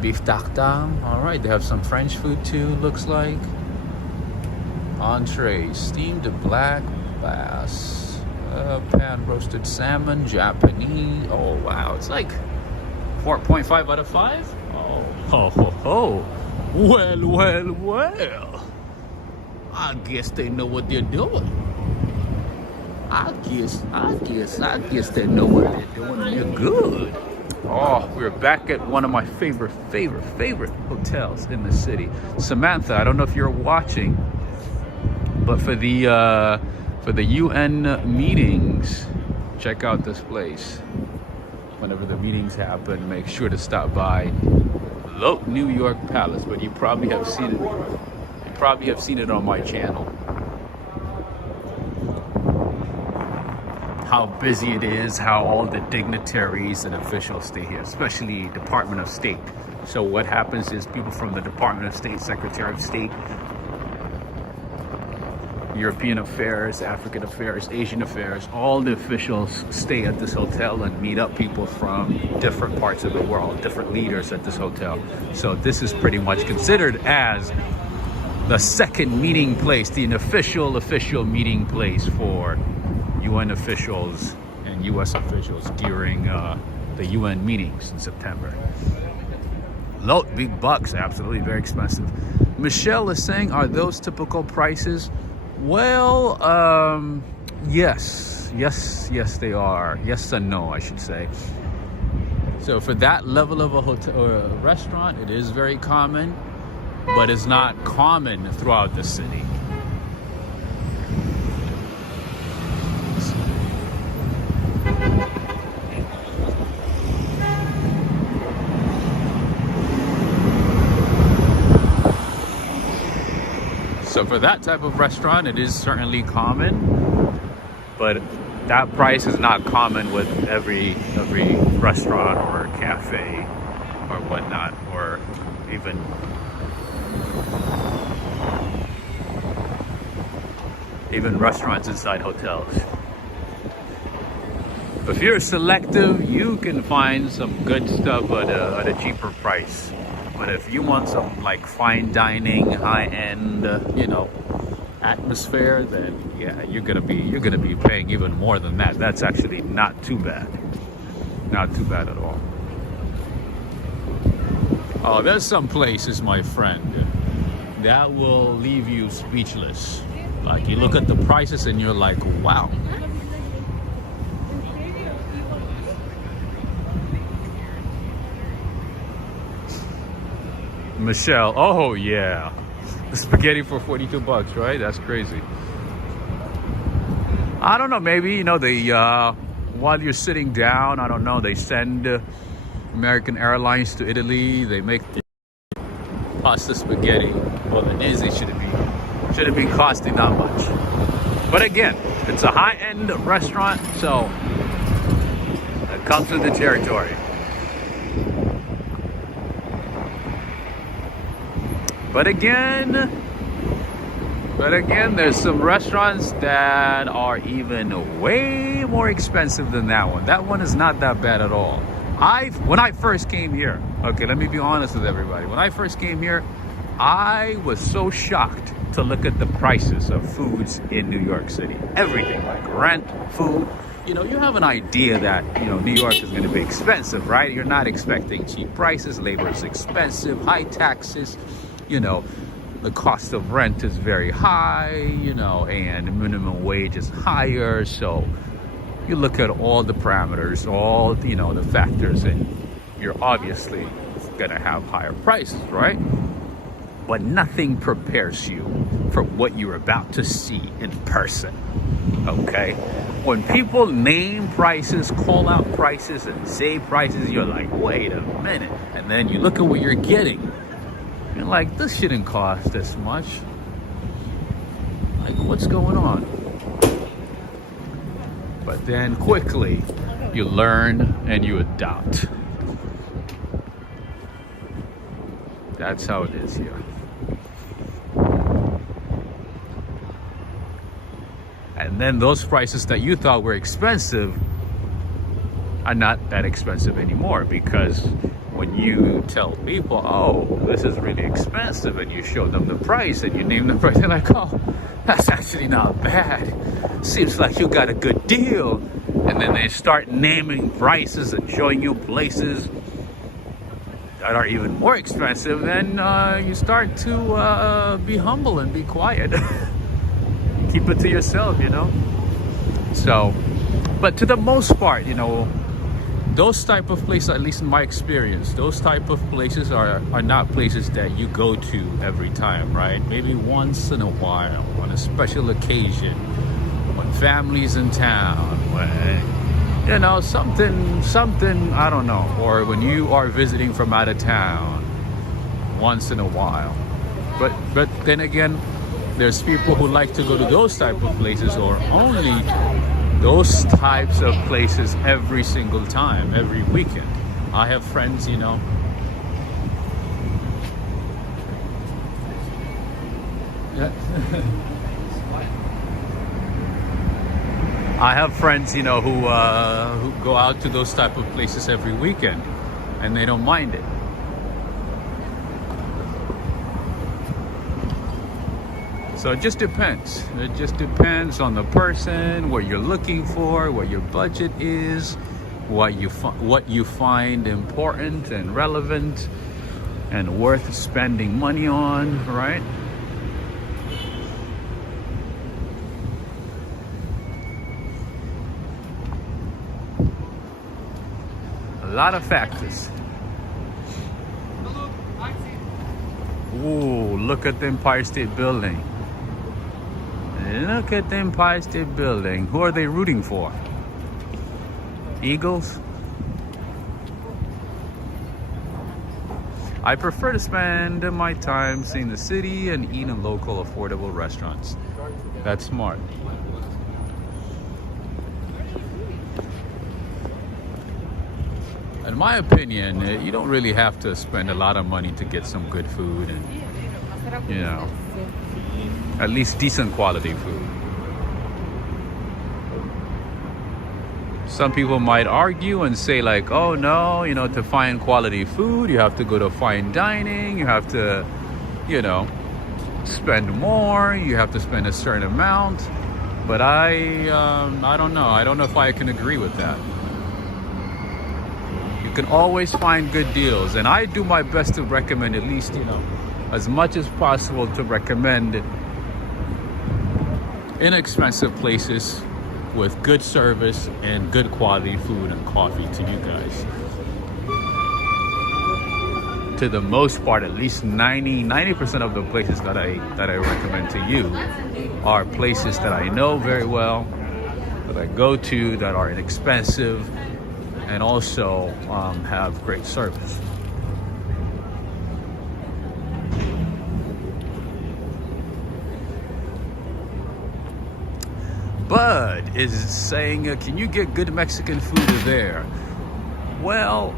beef tartare. All right, they have some French food too, looks like. Entrees, steamed black bass, pan roasted salmon, Japanese. Oh wow, it's like 4.5 out of 5. Oh. Well. I guess they know what they're doing. I guess they know what they're doing. They're good. Oh, we're back at one of my favorite hotels in the city. Samantha, I don't know if you're watching, but for the UN meetings, check out this place. Whenever the meetings happen, make sure to stop by New York Palace. But you probably have seen it. You probably have seen it on my channel. how busy it is, how all the dignitaries and officials stay here, especially Department of State. So what happens is people from the Department of State, Secretary of State, European Affairs, African Affairs, Asian Affairs, all the officials stay at this hotel and meet up people from different parts of the world, different leaders at this hotel. So this is pretty much considered as the second meeting place, the official meeting place for UN officials and US officials during the UN meetings in September. Big bucks, absolutely very expensive. Michelle is saying, are those typical prices? Well, yes, they are. Yes and no, I should say. So for that level of a hotel or a restaurant, it is very common, but it's not common throughout the city. So for that type of restaurant, it is certainly common, but that price is not common with every restaurant or cafe or whatnot, or even restaurants inside hotels. If you're selective, you can find some good stuff at a cheaper price. But if you want some like fine dining, high-end, atmosphere, then yeah, you're gonna be paying even more than that. That's actually not too bad. Not too bad at all. Oh, there's some places, my friend, that will leave you speechless. Like you look at the prices and you're like, wow. Michelle, oh yeah, spaghetti for 42 bucks, right? That's crazy. I don't know, maybe, they while you're sitting down, I don't know, they send American Airlines to Italy, they make the pasta spaghetti. Well, it is, it shouldn't be costing that much. But again, it's a high-end restaurant, so it comes with the territory. But again, there's some restaurants that are even way more expensive than that one. That one is not that bad at all. When I first came here, okay, let me be honest with everybody. When I first came here, I was so shocked to look at the prices of foods in New York City. Everything, like rent, food. You have an idea that, New York is going to be expensive, right? You're not expecting cheap prices. Labor is expensive, high taxes. The cost of rent is very high, and minimum wage is higher. So you look at all the parameters, all, the factors, and you're obviously going to have higher prices, right? But nothing prepares you for what you're about to see in person, okay? When people name prices, call out prices, and say prices, you're like, wait a minute. And then you look at what you're getting. You're like, this shouldn't cost this much. Like, what's going on? But then quickly, you learn and you adopt. That's how it is here. And then those prices that you thought were expensive are not that expensive anymore, because when you tell people, oh, this is really expensive, and you show them the price and you name the price, they're like, oh, that's actually not bad. Seems like you got a good deal. And then they start naming prices and showing you places that are even more expensive. Then you start to be humble and be quiet. Keep it to yourself, So, but to the most part, those type of places, at least in my experience, those type of places are not places that you go to every time, right? Maybe once in a while, on a special occasion, when family's in town, when, something, I don't know, or when you are visiting from out of town, once in a while. But then again, there's people who like to go to those type of places, or only those types of places every single time, every weekend. I have friends, you know, I have friends, you know, who go out to those type of places every weekend, and they don't mind it. So it just depends. It just depends on the person, what you're looking for, what your budget is, what you find important and relevant and worth spending money on, right? A lot of factors. Ooh, look at the Empire State Building. Look at the Empire State Building. Who are they rooting for? Eagles? I prefer to spend my time seeing the city and eat in local affordable restaurants. That's smart. In my opinion, you don't really have to spend a lot of money to get some good food and, you know, at least decent quality food. Some people might argue and say like, oh no, you know, to find quality food, you have to go to fine dining, you have to, you know, spend more, you have to spend a certain amount. But I don't know. I don't know if I can agree with that. You can always find good deals, and I do my best to recommend at least, you know, as much as possible to recommend inexpensive places with good service and good quality food and coffee to you guys. To the most part, at least 90% of the places that I recommend to you are places that I know very well, that I go to, that are inexpensive, and also have great service. Bud is saying, can you get good Mexican food there? Well,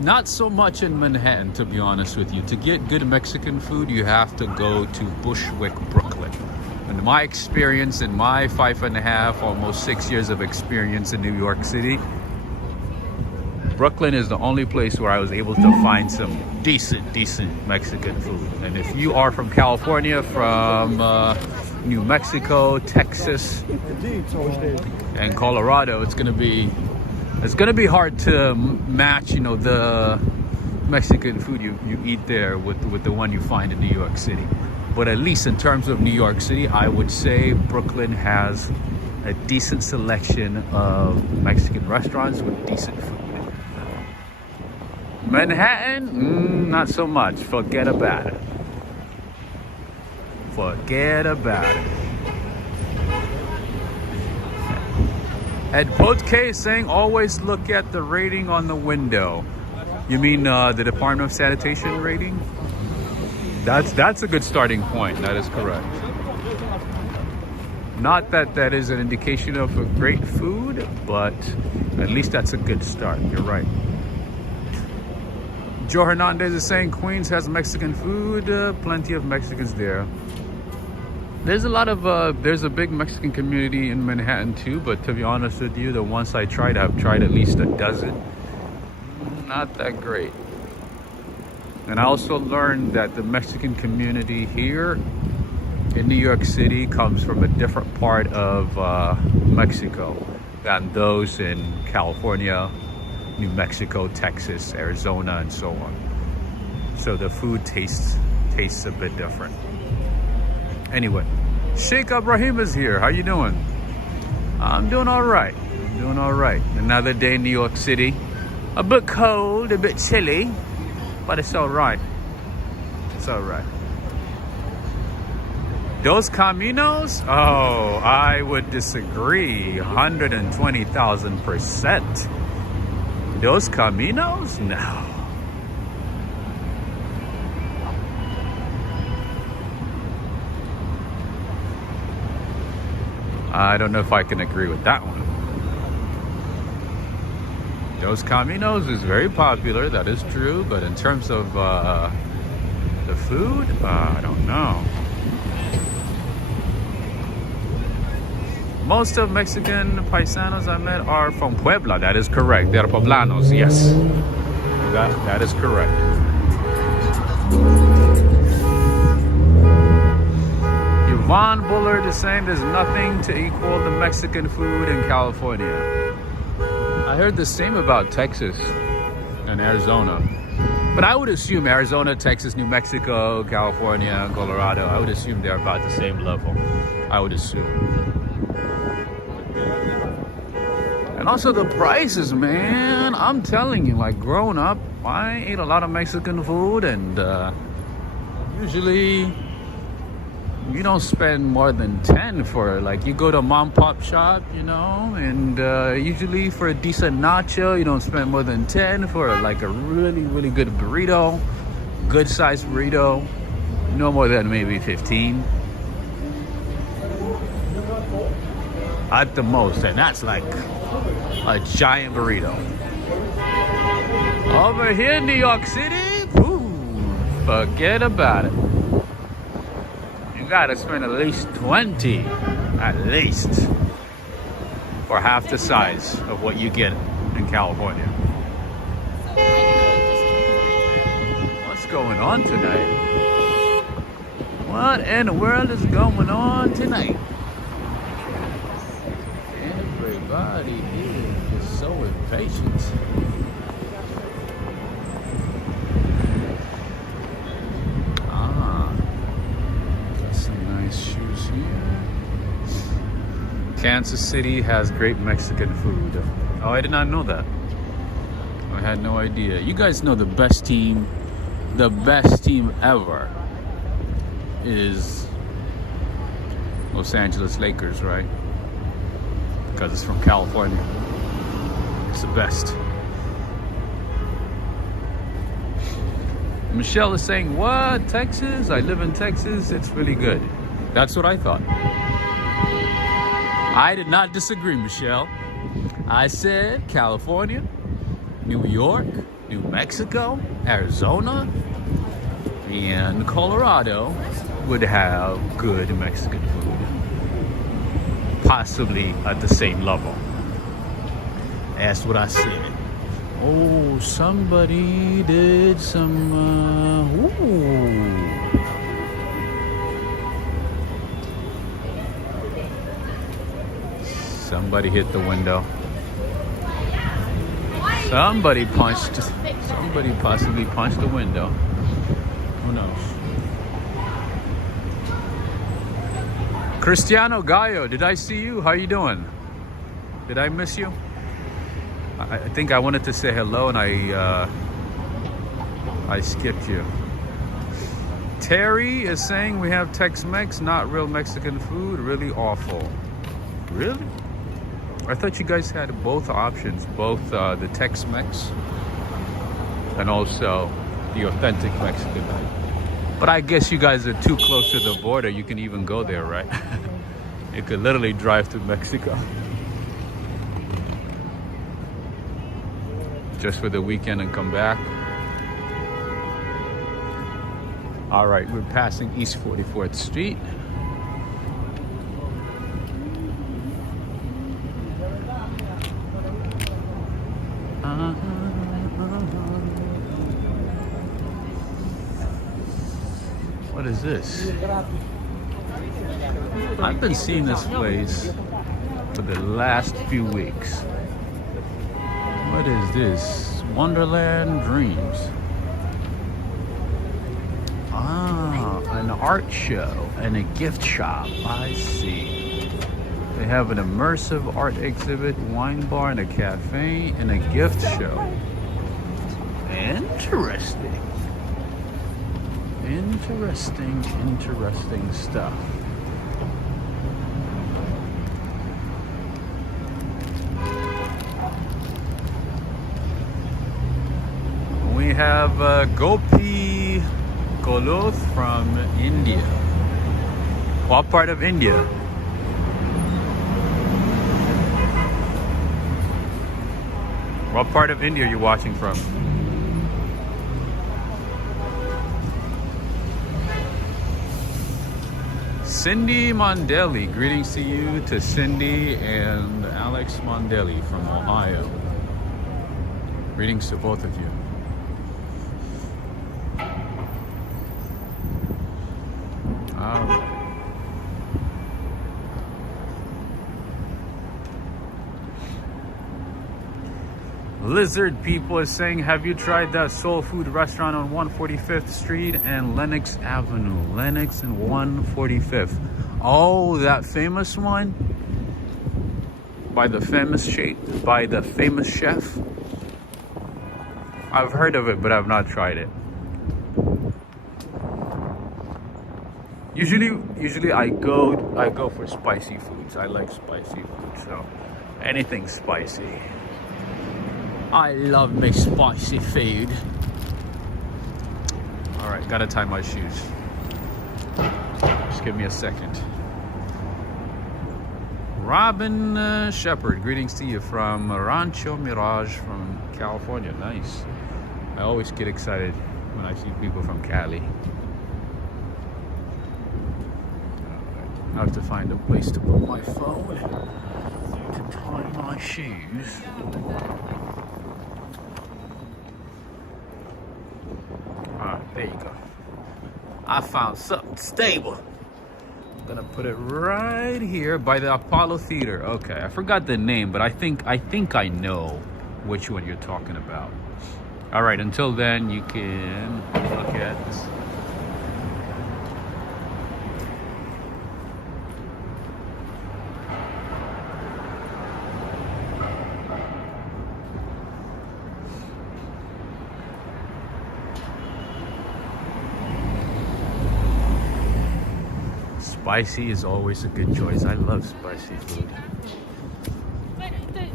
not so much in Manhattan, to be honest with you. To get good Mexican food, you have to go to Bushwick, Brooklyn. In my experience, in my 5.5, almost 6 years of experience in New York City, Brooklyn is the only place where I was able to find some decent Mexican food. And if you are from California, from New Mexico, Texas, and Colorado, it's gonna be hard to match, you know, the Mexican food you eat there with the one you find in New York City. But at least in terms of New York City, I would say Brooklyn has a decent selection of Mexican restaurants with decent food. Manhattan, not so much. Forget about it. Forget about it. Ed Potke is saying, always look at the rating on the window. You mean the Department of Sanitation rating? That's a good starting point. That is correct. Not that that is an indication of a great food, but at least that's a good start. You're right. Joe Hernandez is saying Queens has Mexican food. Plenty of Mexicans there. There's a lot of, there's a big Mexican community in Manhattan too, but to be honest with you, the ones I've tried at least a dozen. Not that great. And I also learned that the Mexican community here in New York City comes from a different part of Mexico than those in California, New Mexico, Texas, Arizona, and so on. So the food tastes a bit different. Anyway, Sheikh Ibrahim is here. How you doing? I'm doing all right. Doing all right. Another day in New York City. A bit cold, a bit chilly, but it's all right. It's all right. Dos Caminos? Oh, I would disagree 120,000%. Dos Caminos? No. I don't know if I can agree with that one. Dos Caminos is very popular, that is true, but in terms of the food, I don't know. Most of Mexican paisanos I met are from Puebla, that is correct. They're poblanos, yes. That is correct. Yvonne Bullard is saying there's nothing to equal the Mexican food in California. I heard the same about Texas and Arizona. But I would assume Arizona, Texas, New Mexico, California, Colorado, I would assume they're about the same level. I would assume. And also the prices, man. I'm telling you, like growing up, I ate a lot of Mexican food, and usually you don't spend more than 10 for, like, you go to a mom pop shop, you know, and usually for a decent nacho, you don't spend more than 10 for like a really, really good burrito, good sized burrito, no more than maybe 15 at the most, and that's like a giant burrito. Over here in New York City, ooh, forget about it. You gotta spend at least 20, at least, for half the size of what you get in California. What's going on tonight? What in the world is going on tonight? Everybody is just so impatient. Shoes here. Kansas City has great Mexican food. Oh, I did not know that. I had no idea. You guys know the best team ever is Los Angeles Lakers, right? Because it's from California. It's the best. Michelle is saying, what? Texas? I live in Texas. It's really good. That's what I thought. I did not disagree, Michelle. I said California, New York, New Mexico, Arizona, and Colorado would have good Mexican food. Possibly at the same level. That's what I said. Oh, somebody did some, ooh. Somebody hit the window. Somebody possibly punched the window. Who knows? Cristiano Gallo, did I see you? How you doing? Did I miss you? I think I wanted to say hello and I skipped you. Terry is saying we have Tex-Mex, not real Mexican food, really awful. Really? I thought you guys had both options, both the Tex-Mex and also the authentic Mexican. But I guess you guys are too close to the border. You can even go there, right? You could literally drive to Mexico. Just for the weekend and come back. All right, we're passing East 44th Street. What is this? I've been seeing this place for the last few weeks. What is this? Wonderland Dreams. Ah, an art show and a gift shop. I see. They have an immersive art exhibit, wine bar, and a cafe, and a gift show. Interesting. Interesting stuff. We have Gopi Koloth from India. What part of India? What part of India are you watching from? Cindy Mondeli. Greetings to you, to Cindy and Alex Mondeli from Ohio. Greetings to both of you. Lizard People is saying, have you tried that soul food restaurant on 145th Street and Lenox Avenue? Lenox and 145th. Oh, that famous one? By the famous chef? I've heard of it, but I've not tried it. Usually I go for spicy foods. I like spicy food, so anything spicy. I love my spicy food. All right, gotta tie my shoes. Just give me a second. Robin Shepherd, greetings to you from Rancho Mirage from California. Nice. I always get excited when I see people from Cali. I have to find a place to put my phone to tie my shoes. Alright, there you go. I found something stable. I'm gonna put it right here by the Apollo Theater. Okay, I forgot the name, but I think I know which one you're talking about. Alright, until then you can look at this. Spicy is always a good choice. I love spicy food. Wait, okay,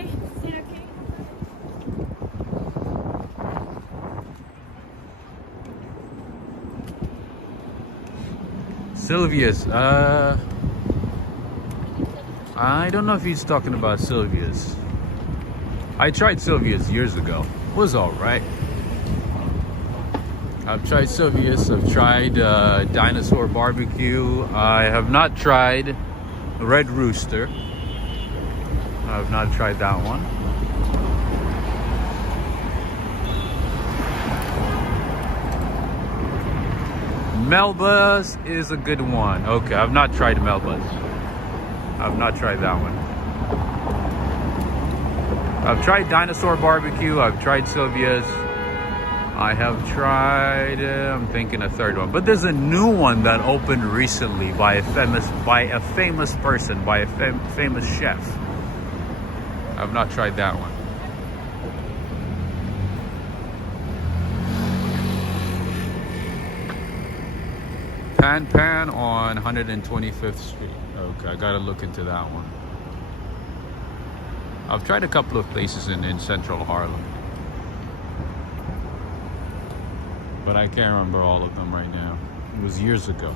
is it okay? Sylvia's. I don't know if he's talking about Sylvia's. I tried Sylvia's years ago. It was alright. I've tried Sylvia's, I've tried Dinosaur Barbecue. I have not tried Red Rooster. I have not tried that one. Melba's is a good one. Okay, I've not tried Melba's. I've not tried that one. I've tried Dinosaur Barbecue, I've tried Sylvia's. I have tried, I'm thinking a third one, but there's a new one that opened recently by a famous person, by a famous chef. I've not tried that one. Pan on 125th Street. Okay, I gotta look into that one. I've tried a couple of places in central Harlem, but I can't remember all of them right now. It was years ago.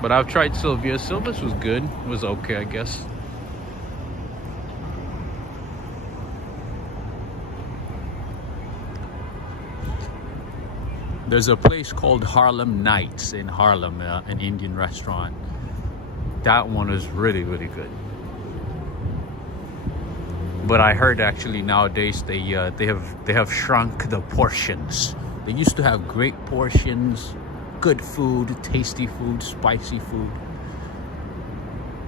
But I've tried Sylvia's. Sylvia's was good. It was okay, I guess. There's a place called Harlem Nights in Harlem, an Indian restaurant. That one is really, really good. But I heard actually nowadays they have shrunk the portions. They used to have great portions, good food, tasty food, spicy food.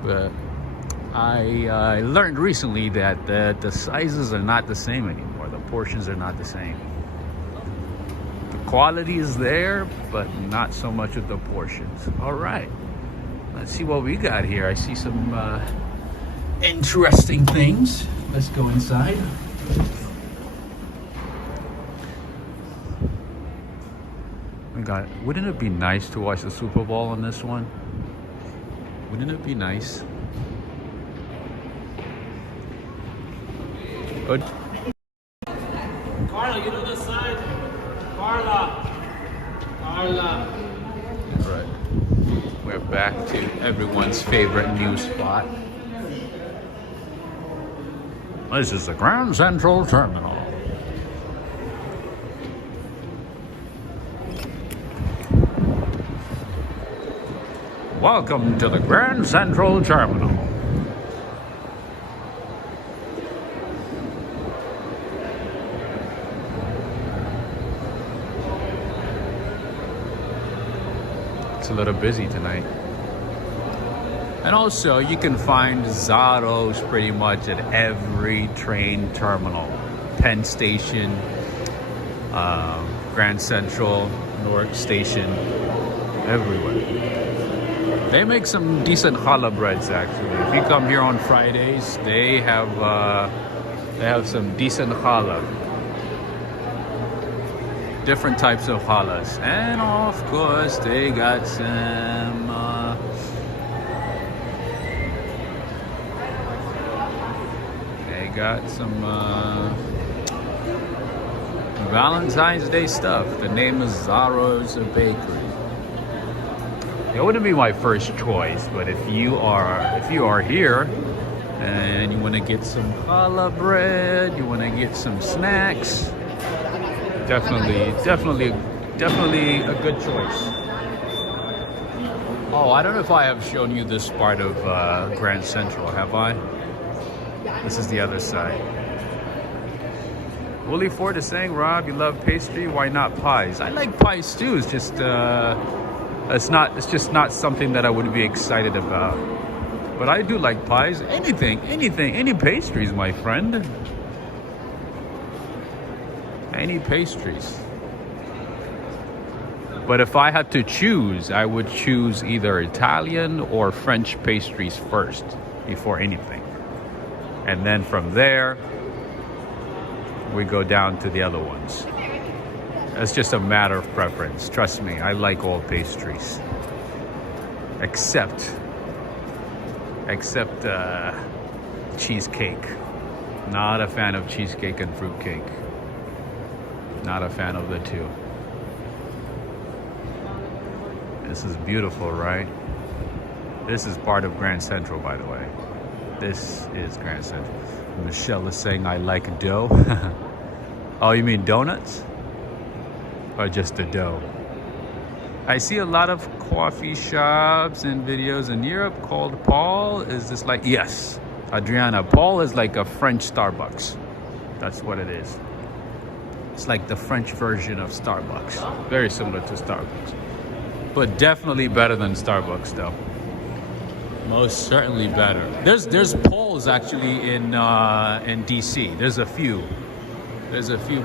But I learned recently that the sizes are not the same anymore. The portions are not the same. The quality is there, but not so much with the portions. All right, let's see what we got here. I see some interesting things. Let's go inside. God, wouldn't it be nice to watch the Super Bowl on this one? Wouldn't it be nice? Carla, you do this side. Carla. Right. We're back to everyone's favorite news spot. This is the Grand Central Terminal. Welcome to the Grand Central Terminal. It's a little busy tonight. And also, you can find Zaros pretty much at every train terminal. Penn Station, Grand Central, Newark Station, everywhere. They make some decent challah breads, actually. If you come here on Fridays, they have some decent challah. Different types of challahs. And of course, they got some Valentine's Day stuff. The name is Zaro's Bakery. It wouldn't be my first choice, but if you are here and you want to get some challah bread, you want to get some snacks, definitely a good choice. Oh, I don't know if I have shown you this part of Grand Central, have I? This is the other side. Willie Ford is saying, Rob, you love pastry, why not pies? I like pies too, it's just not something that I would be excited about. But I do like pies. Any pastries, my friend. Any pastries. But if I had to choose, I would choose either Italian or French pastries first before anything. And then from there, we go down to the other ones. It's just a matter of preference. Trust me, I like all pastries. Except cheesecake. Not a fan of cheesecake and fruitcake. Not a fan of the two. This is beautiful, right? This is part of Grand Central, by the way. This is Grand Central. Michelle is saying I like dough. Oh, you mean donuts? Or just the dough? I see a lot of coffee shops and videos in Europe called Paul. Is this like, yes, Adriana, Paul is like a French Starbucks. That's what it is. It's like the French version of Starbucks. Very similar to Starbucks. But definitely better than Starbucks though. Most certainly better. There's Paul's actually in DC. There's a few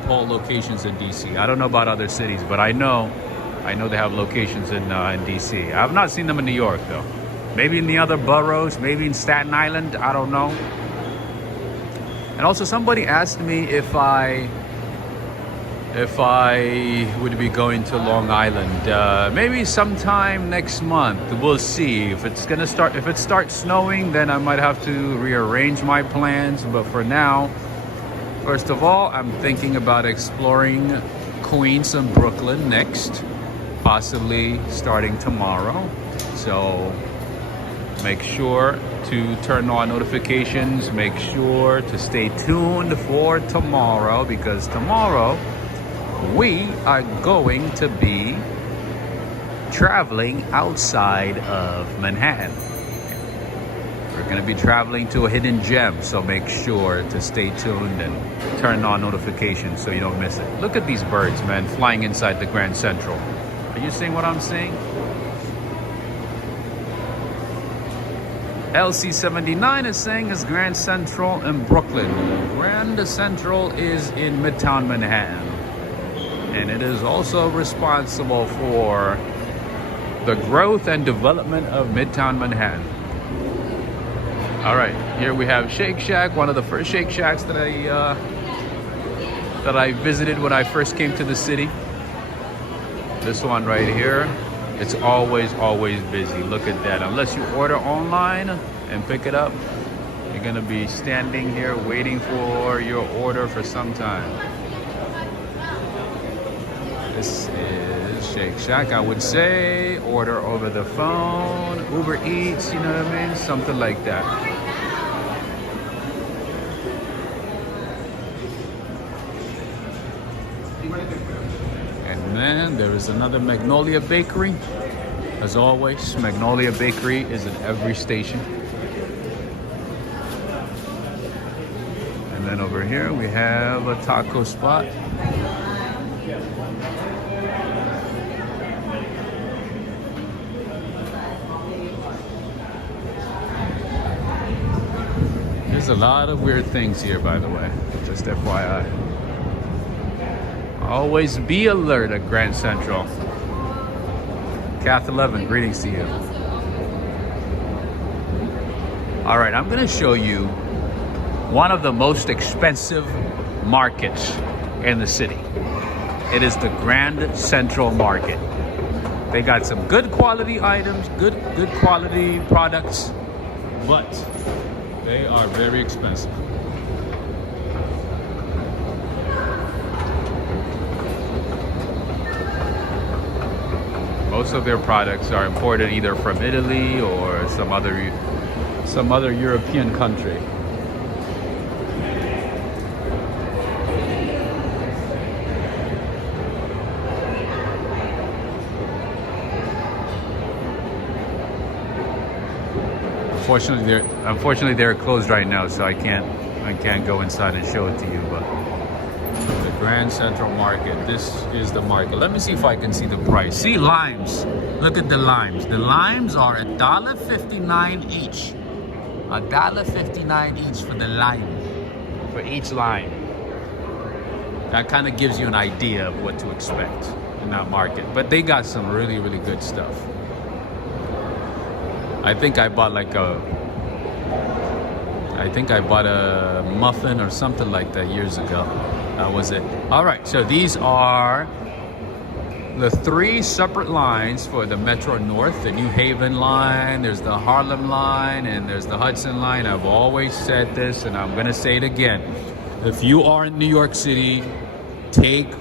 Paul locations in DC. I don't know about other cities, but I know they have locations in DC. I've not seen them in New York though. Maybe in the other boroughs, maybe in Staten Island, I don't know. And also somebody asked me if I would be going to Long Island. Maybe sometime next month. We'll see. If it starts snowing, then I might have to rearrange my plans. But for now, first of all, I'm thinking about exploring Queens and Brooklyn next, possibly starting tomorrow. So make sure to turn on notifications. Make sure to stay tuned for tomorrow, because tomorrow we are going to be traveling outside of Manhattan. We're going to be traveling to a hidden gem, so make sure to stay tuned and turn on notifications so you don't miss it. Look at these birds, man, flying inside the Grand Central. Are you seeing what I'm seeing? LC79 is saying it's Grand Central in Brooklyn. Grand Central is in Midtown Manhattan. And it is also responsible for the growth and development of Midtown Manhattan. All right, here we have Shake Shack, one of the first Shake Shacks that I visited when I first came to the city. This one right here, it's always busy. Look at that. Unless you order online and pick it up, you're gonna be standing here waiting for your order for some time. This is Shake Shack. I would say order over the phone, Uber Eats, you know what I mean? Something like that. And there is another Magnolia Bakery. As always, Magnolia Bakery is in every station. And then over here we have a taco spot. There's a lot of weird things here, by the way, just FYI. Always be alert at Grand Central. Cath 11, greetings to you. All right, I'm gonna show you one of the most expensive markets in the city. It is the Grand Central Market. They got some good quality items, good quality products, but they are very expensive. Most of their products are imported either from Italy or some other European country. Unfortunately, they're closed right now, so I can't go inside and show it to you. But the Grand Central Market, this is the market. Let me see if I can see the price. See limes. Look at the limes. The limes are $1.59 each. $1.59 each for the lime. For each lime. That kind of gives you an idea of what to expect in that market. But they got some really, really good stuff. I think I bought a muffin or something like that years ago. That was it. All right, so these are the 3 separate lines for the Metro North, the New Haven line, there's the Harlem line, and there's the Hudson line. I've always said this, and I'm gonna say it again. If you are in New York City, take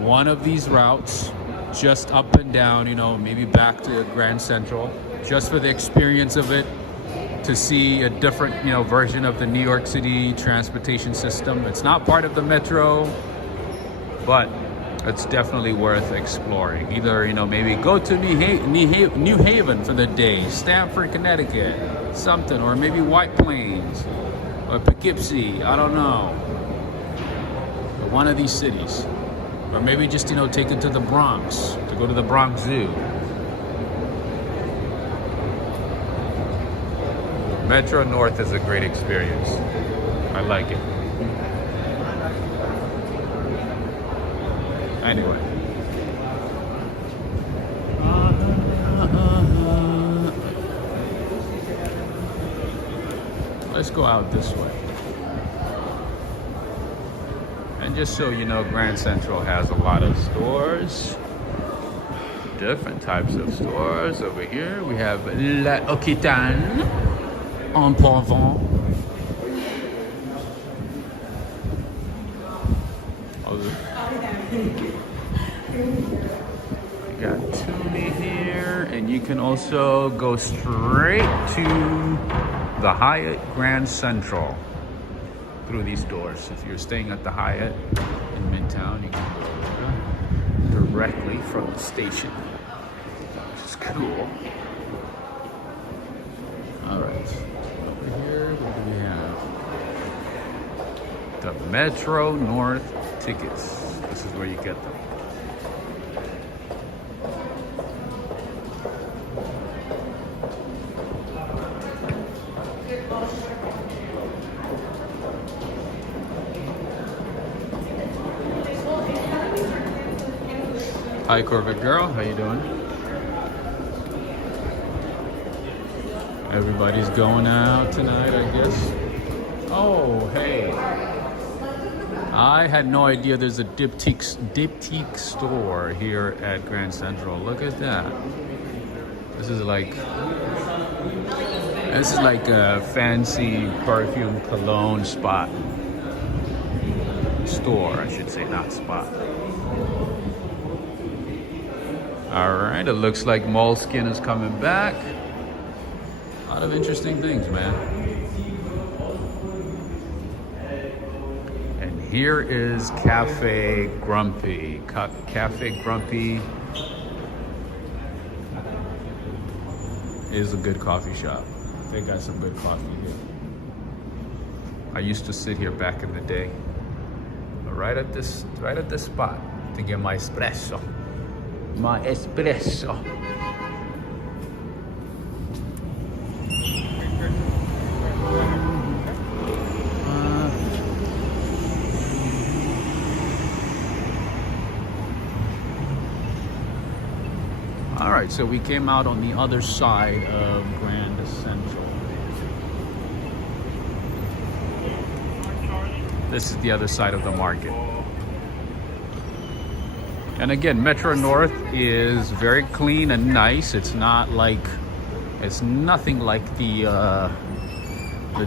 one of these routes, just up and down, you know, maybe back to Grand Central, just for the experience of it, to see a different, you know, version of the New York City transportation system. It's not part of the Metro, but it's definitely worth exploring. Either, you know, maybe go to New Haven for the day, Stamford, Connecticut, something, or maybe White Plains or Poughkeepsie, I don't know. But one of these cities. Or maybe just, you know, take it to the Bronx, to go to the Bronx Zoo. Metro North is a great experience. I like it. Anyway. Let's go out this way. And just so you know, Grand Central has a lot of stores. Different types of stores. Over here we have La Occitane en Provence. We got Toonie here, and you can also go straight to the Hyatt Grand Central through these doors. If you're staying at the Hyatt in Midtown, you can go directly from the station, which is cool. All right, over here, what do we have? The Metro North tickets. This is where you get them. Hi, Corvette girl. How you doing? Everybody's going out tonight, I guess. Oh, hey. I had no idea there's a diptyque store here at Grand Central. Look at that. This is like a fancy perfume cologne spot. Store, I should say, not spot. All right, it looks like Moleskine is coming back. A lot of interesting things, man. And Here is Cafe Grumpy. Cafe Grumpy is a good coffee shop. They got some good coffee here. I used to sit here back in the day, right at this spot to get my espresso. My espresso. All right, so we came out on the other side of Grand Central. This is the other side of the market. And again, Metro North is very clean and nice. It's nothing like the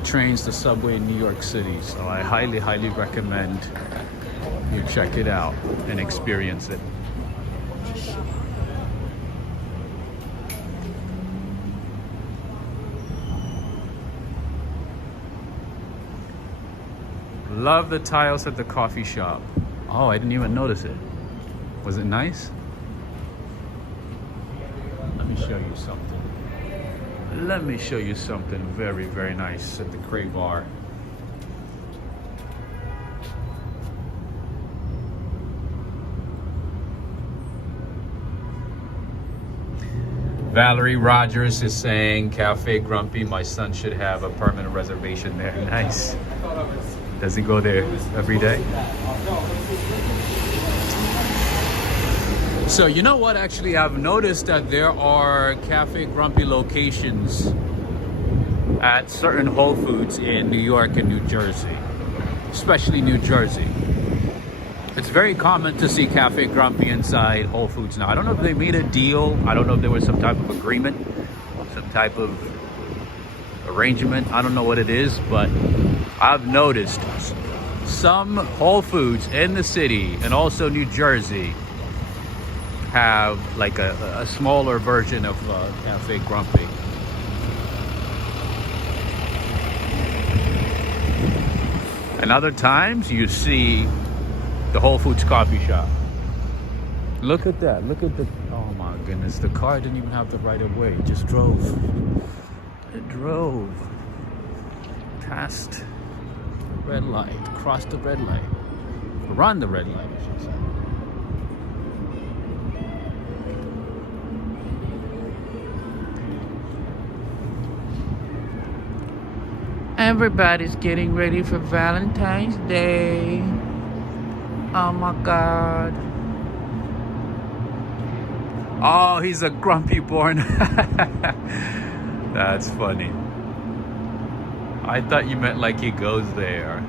trains, the subway in New York City. So I highly, highly recommend you check it out and experience it. Love the tiles at the coffee shop. Oh, I didn't even notice it. Was it nice? Let me show you something. Let me show you something very, very nice at the Cray Bar. Valerie Rogers is saying, Cafe Grumpy, my son should have a permanent reservation there. Nice. Does he go there every day? So you know what, actually I've noticed that there are Cafe Grumpy locations at certain Whole Foods in New York and New Jersey, especially New Jersey. It's very common to see Cafe Grumpy inside Whole Foods now. I don't know if they made a deal. I don't know if there was some type of agreement, some type of arrangement. I don't know what it is, but I've noticed some Whole Foods in the city and also New Jersey have like a smaller version of Cafe Grumpy. And other times you see the Whole Foods coffee shop. Look at that. Look at the, oh my goodness, the car didn't even have the right of way. It just drove. It drove past the red light, crossed the red light, run the red light, I should say. Everybody's getting ready for Valentine's Day. Oh my God. Oh, he's a grumpy born. That's funny. I thought you meant like he goes there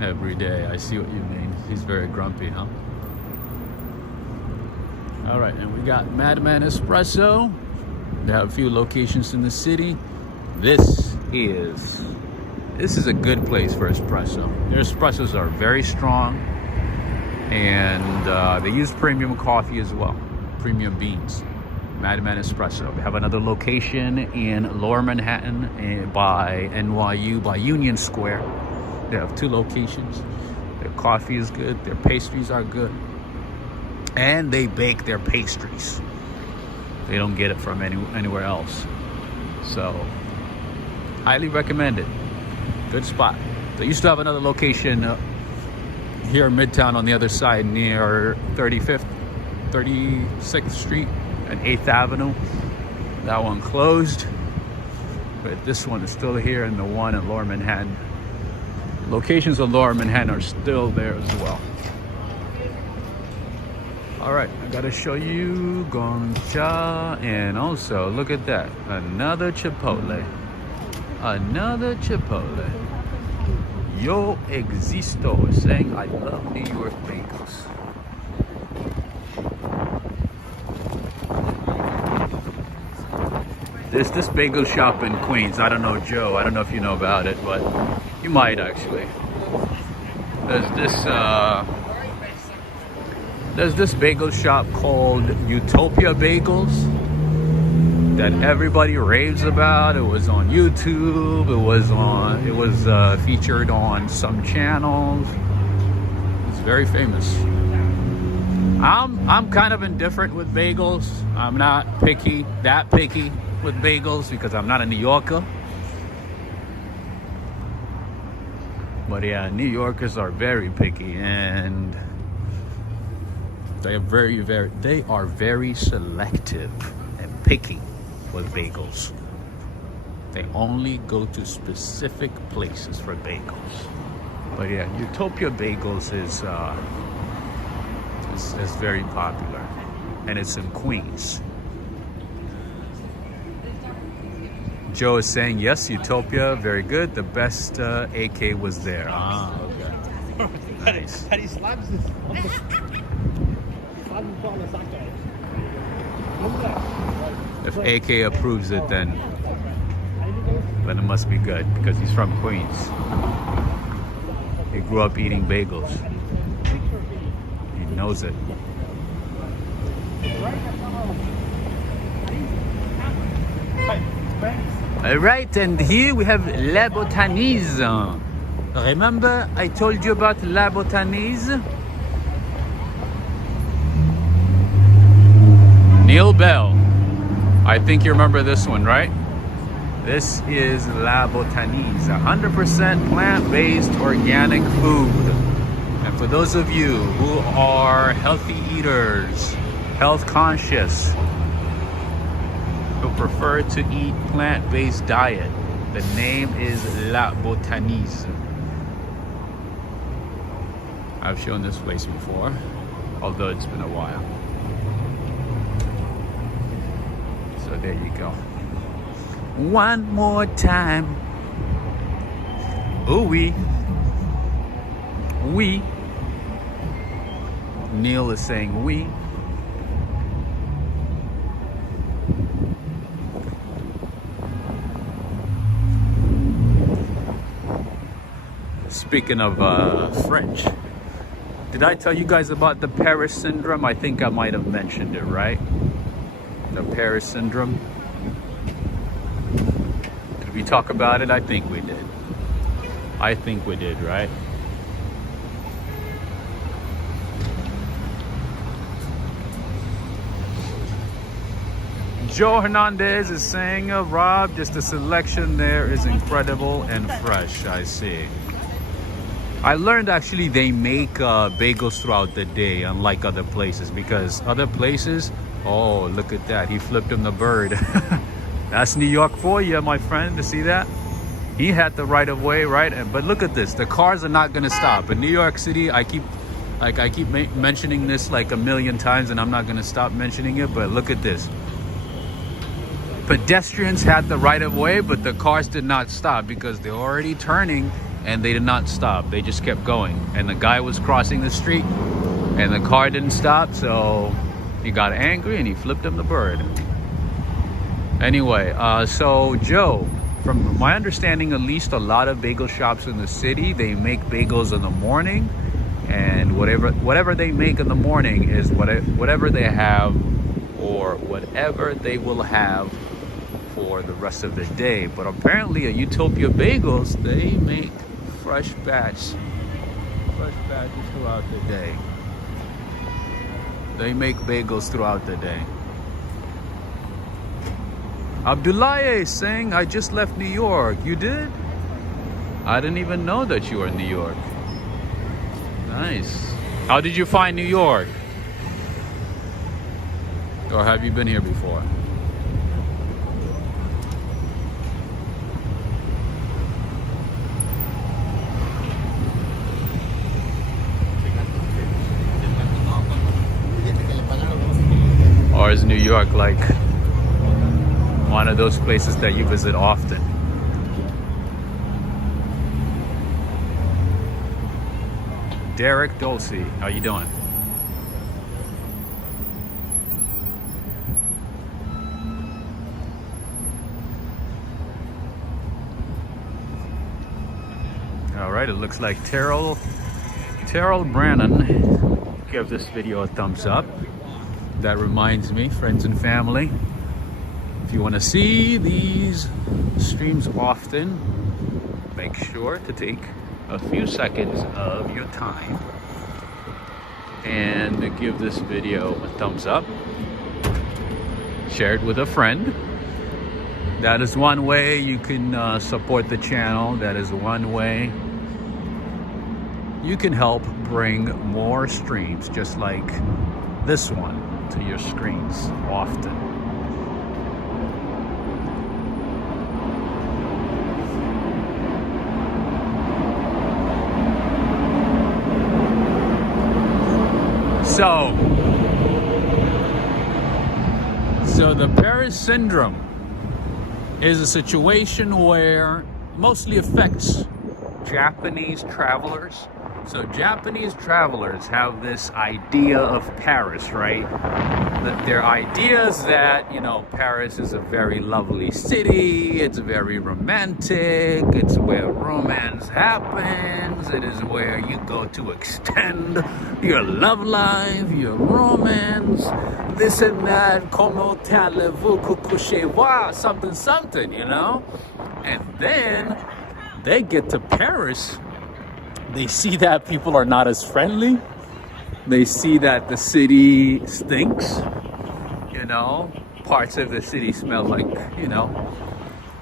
every day. I see what you mean. He's very grumpy, huh? All right, and we got Madman Espresso. They have a few locations in the city. This is a good place for espresso. Their espressos are very strong, and they use premium coffee as well, premium beans. Madman Espresso. They have another location in Lower Manhattan by NYU, by Union Square. They have two locations. Their coffee is good, their pastries are good, and they bake their pastries. They don't get it from anywhere else. So, highly recommend it. Good spot. They used to have another location here in Midtown on the other side near 36th Street and 8th Avenue. That one closed, but this one is still here, and the one in Lower Manhattan. Locations of Lower Manhattan are still there as well. All right, I gotta show you Goncha, and also look at that, another Chipotle. Another Chipotle. Yo existo, saying I love New York bagels. There's this bagel shop in Queens. I don't know, Joe. I don't know if you know about it, but you might actually. There's this bagel shop called Utopia Bagels. that everybody raves about. It was on YouTube. It was featured on some channels. It's very famous. I'm kind of indifferent with bagels. I'm not that picky with bagels because I'm not a New Yorker. But yeah, New Yorkers are very picky, and they are very selective and picky with bagels. They only go to specific places for bagels. But yeah, Utopia Bagels is very popular, and it's in Queens. Joe is saying yes, Utopia, very good. The best AK was there. Ah, okay. Nice. How do you slap this? If AK approves it, then it must be good because he's from Queens. He grew up eating bagels. He knows it. All right, and here we have La Botanise. Remember I told you about La Botanise? Neil Bell. I think you remember this one, right? This is La Botanise, 100% plant-based organic food. And for those of you who are healthy eaters, health conscious, who prefer to eat plant-based diet, the name is La Botanise. I've shown this place before, although it's been a while. So there you go. One more time. Ooh wee. We. Neil is saying we. Speaking of French, did I tell you guys about the Paris syndrome? I think I might have mentioned it, right? The Paris syndrome. Did we talk about it? I think we did. I think we did, right? Joe Hernandez is saying, Rob, just the selection there is incredible and fresh. I see. I learned actually they make bagels throughout the day, unlike other places, because other places, oh, look at that. He flipped him the bird. That's New York for you, my friend, to see that. He had the right of way, right? But look at this. The cars are not going to stop. In New York City, I keep mentioning this like a million times, and I'm not going to stop mentioning it, but look at this. Pedestrians had the right of way, but the cars did not stop because they're already turning, and they did not stop. They just kept going. And the guy was crossing the street, and the car didn't stop, so he got angry and he flipped him the bird. Anyway, so Joe, from my understanding, at least a lot of bagel shops in the city, they make bagels in the morning, and whatever they make in the morning is whatever they have, or whatever they will have for the rest of the day. But apparently at Utopia Bagels, they make fresh batches throughout the day. They make bagels throughout the day. Abdullahi saying, I just left New York. You did? I didn't even know that you were in New York. Nice. How did you find New York? Or have you been here before? Or is New York like one of those places that you visit often? Derek Dulce, how you doing? All right, it looks like Terrell Brannon give this video a thumbs up. That reminds me, friends and family, If you want to see these streams often, make sure to take a few seconds of your time and give this video a thumbs up. Share it with a friend. That is one way you can support the channel. That is one way you can help bring more streams just like this one to your screens often. So the Paris syndrome is a situation where mostly affects Japanese travelers. So Japanese travelers have this idea of Paris, right? Their idea is that, you know, Paris is a very lovely city, it's very romantic, it's where romance happens, it is where you go to extend your love life, your romance, this and that, comment allez-vous, couchez-vous, something, something, you know? And then they get to Paris, they see that people are not as friendly. They see that the city stinks, you know, parts of the city smell like, you know,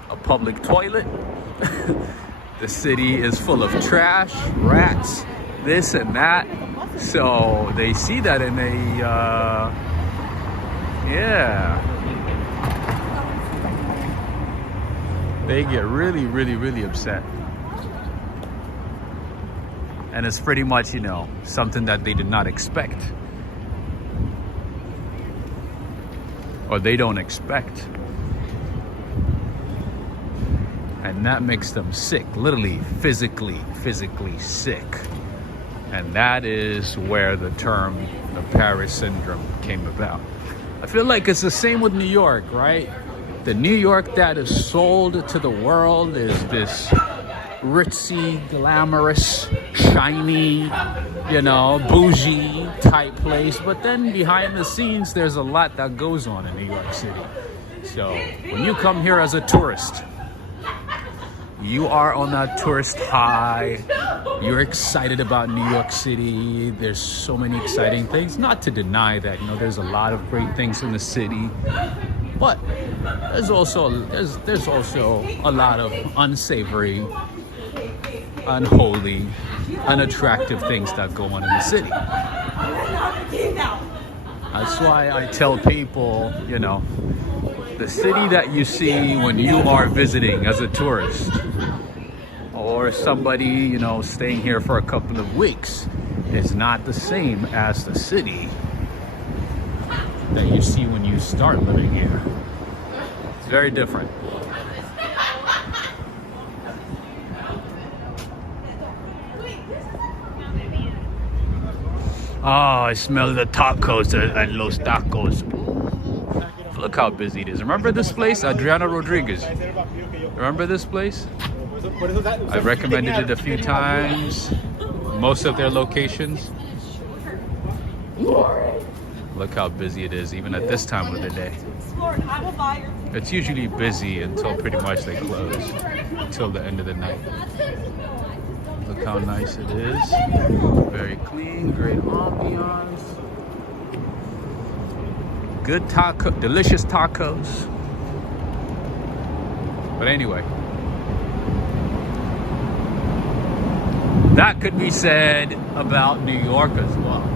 a public toilet. The city is full of trash, rats, this and that. So they see that and they, they get really, really, really upset. And it's pretty much, you know, something that they did not expect. Or they don't expect. And that makes them sick, literally, physically sick. And that is where the term, the Paris syndrome, came about. I feel like it's the same with New York, right? The New York that is sold to the world is this ritzy, glamorous, shiny, you know, bougie type place. But then behind the scenes, there's a lot that goes on in New York City. So when you come here as a tourist, you are on that tourist high. You're excited about New York City. There's so many exciting things. Not to deny that, you know, there's a lot of great things in the city. But there's also a lot of unsavory, unholy, unattractive things that go on in the city. That's why I tell people, you know, the city that you see when you are visiting as a tourist or somebody, you know, staying here for a couple of weeks is not the same as the city that you see when you start living here. It's very different. Oh, I smell the tacos at Los Tacos. Look how busy it is. Remember this place? Adriana Rodriguez. Remember this place? I've recommended it a few times. Most of their locations. Look how busy it is, even at this time of the day. It's usually busy until pretty much they close, until the end of the night. Look how nice it is. Very clean, great ambiance. Good taco, delicious tacos. But anyway, that could be said about New York as well.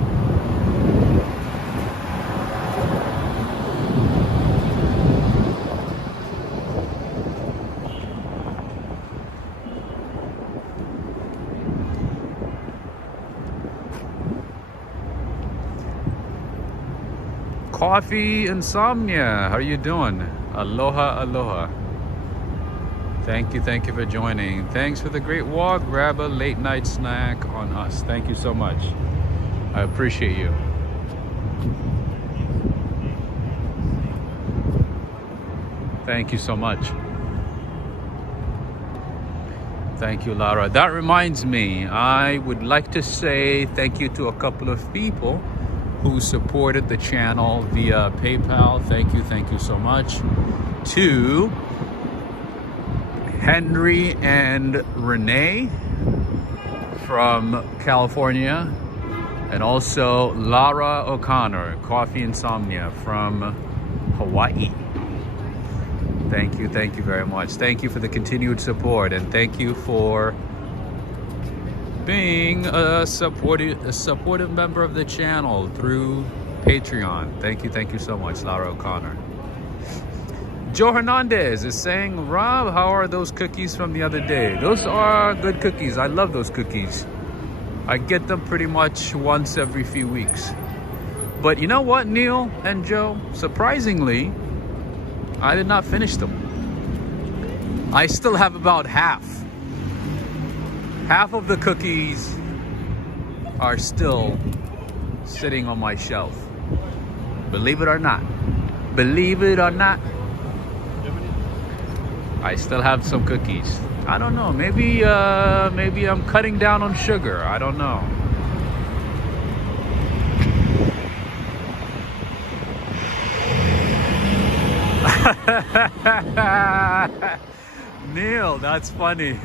Coffee Insomnia, how are you doing? Aloha, aloha. Thank you for joining. Thanks for the great walk. Grab a late night snack on us. Thank you so much. I appreciate you. Thank you so much. Thank you, Lara. That reminds me, I would like to say thank you to a couple of people who supported the channel via PayPal. Thank you so much. to Henry and Renee from California, and also Lara O'Connor, Coffee Insomnia from Hawaii. Thank you very much. Thank you for the continued support, and thank you for being a supportive member of the channel through Patreon. Thank you so much, Lara O'Connor. Joe Hernandez is saying, Rob, how are those cookies from the other day? Those are good cookies. I love those cookies. I get them pretty much once every few weeks. But you know what, Neil and Joe? Surprisingly, I did not finish them. I still have about half. Half of the cookies are still sitting on my shelf. Believe it or not. Believe it or not. I still have some cookies. I don't know. Maybe I'm cutting down on sugar. I don't know. Neil, that's funny.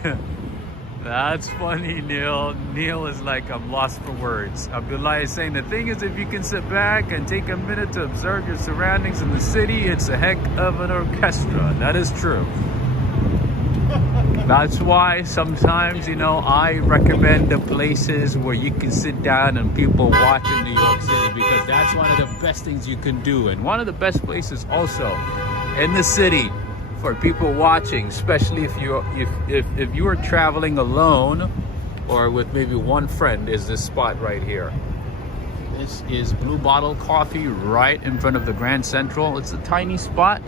That's funny, Neil. Neil is like, I'm lost for words. Abdullah is saying, the thing is, if you can sit back and take a minute to observe your surroundings in the city, it's a heck of an orchestra. That is true. That's why sometimes, I recommend the places where you can sit down and people watch in New York City, because that's one of the best things you can do. And one of the best places also in the city for people watching, especially if you are traveling alone or with maybe one friend, is this spot right here. This is Blue Bottle Coffee right in front of the Grand Central. It's a tiny spot,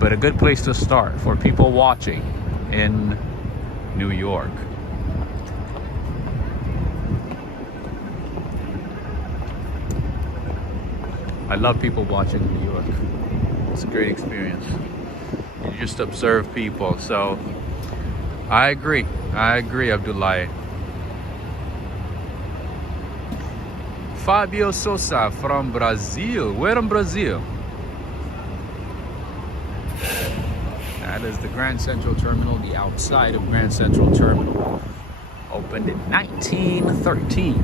but a good place to start for people watching in New York. I love people watching in New York. It's a great experience. You just observe people. So I agree, Abdullah. Fabio Sosa from Brazil. Where in Brazil? That is the Grand Central Terminal, the outside of Grand Central Terminal. Opened in 1913.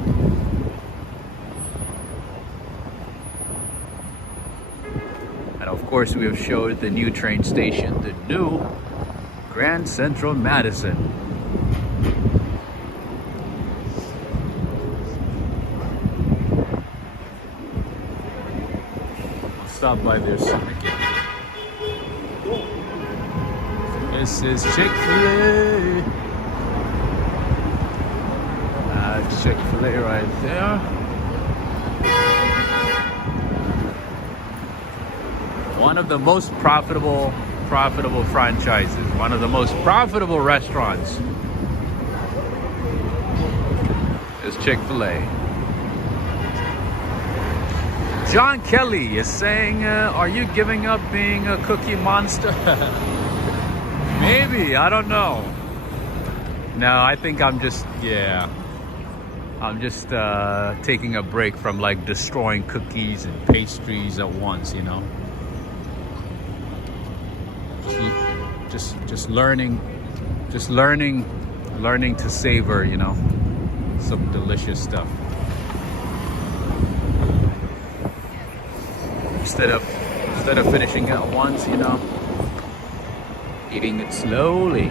And of course, we have showed the new train station, the new Grand Central Madison. I'll stop by there soon again. This is Chick-fil-A. That's Chick-fil-A right there. One of the most profitable franchises. One of the most profitable restaurants is Chick-fil-A. John Kelly is saying, are you giving up being a cookie monster? Maybe, I don't know. No, I think I'm just taking a break from like destroying cookies and pastries at once, Just learning to savor, some delicious stuff. Instead of finishing it at once, eating it slowly.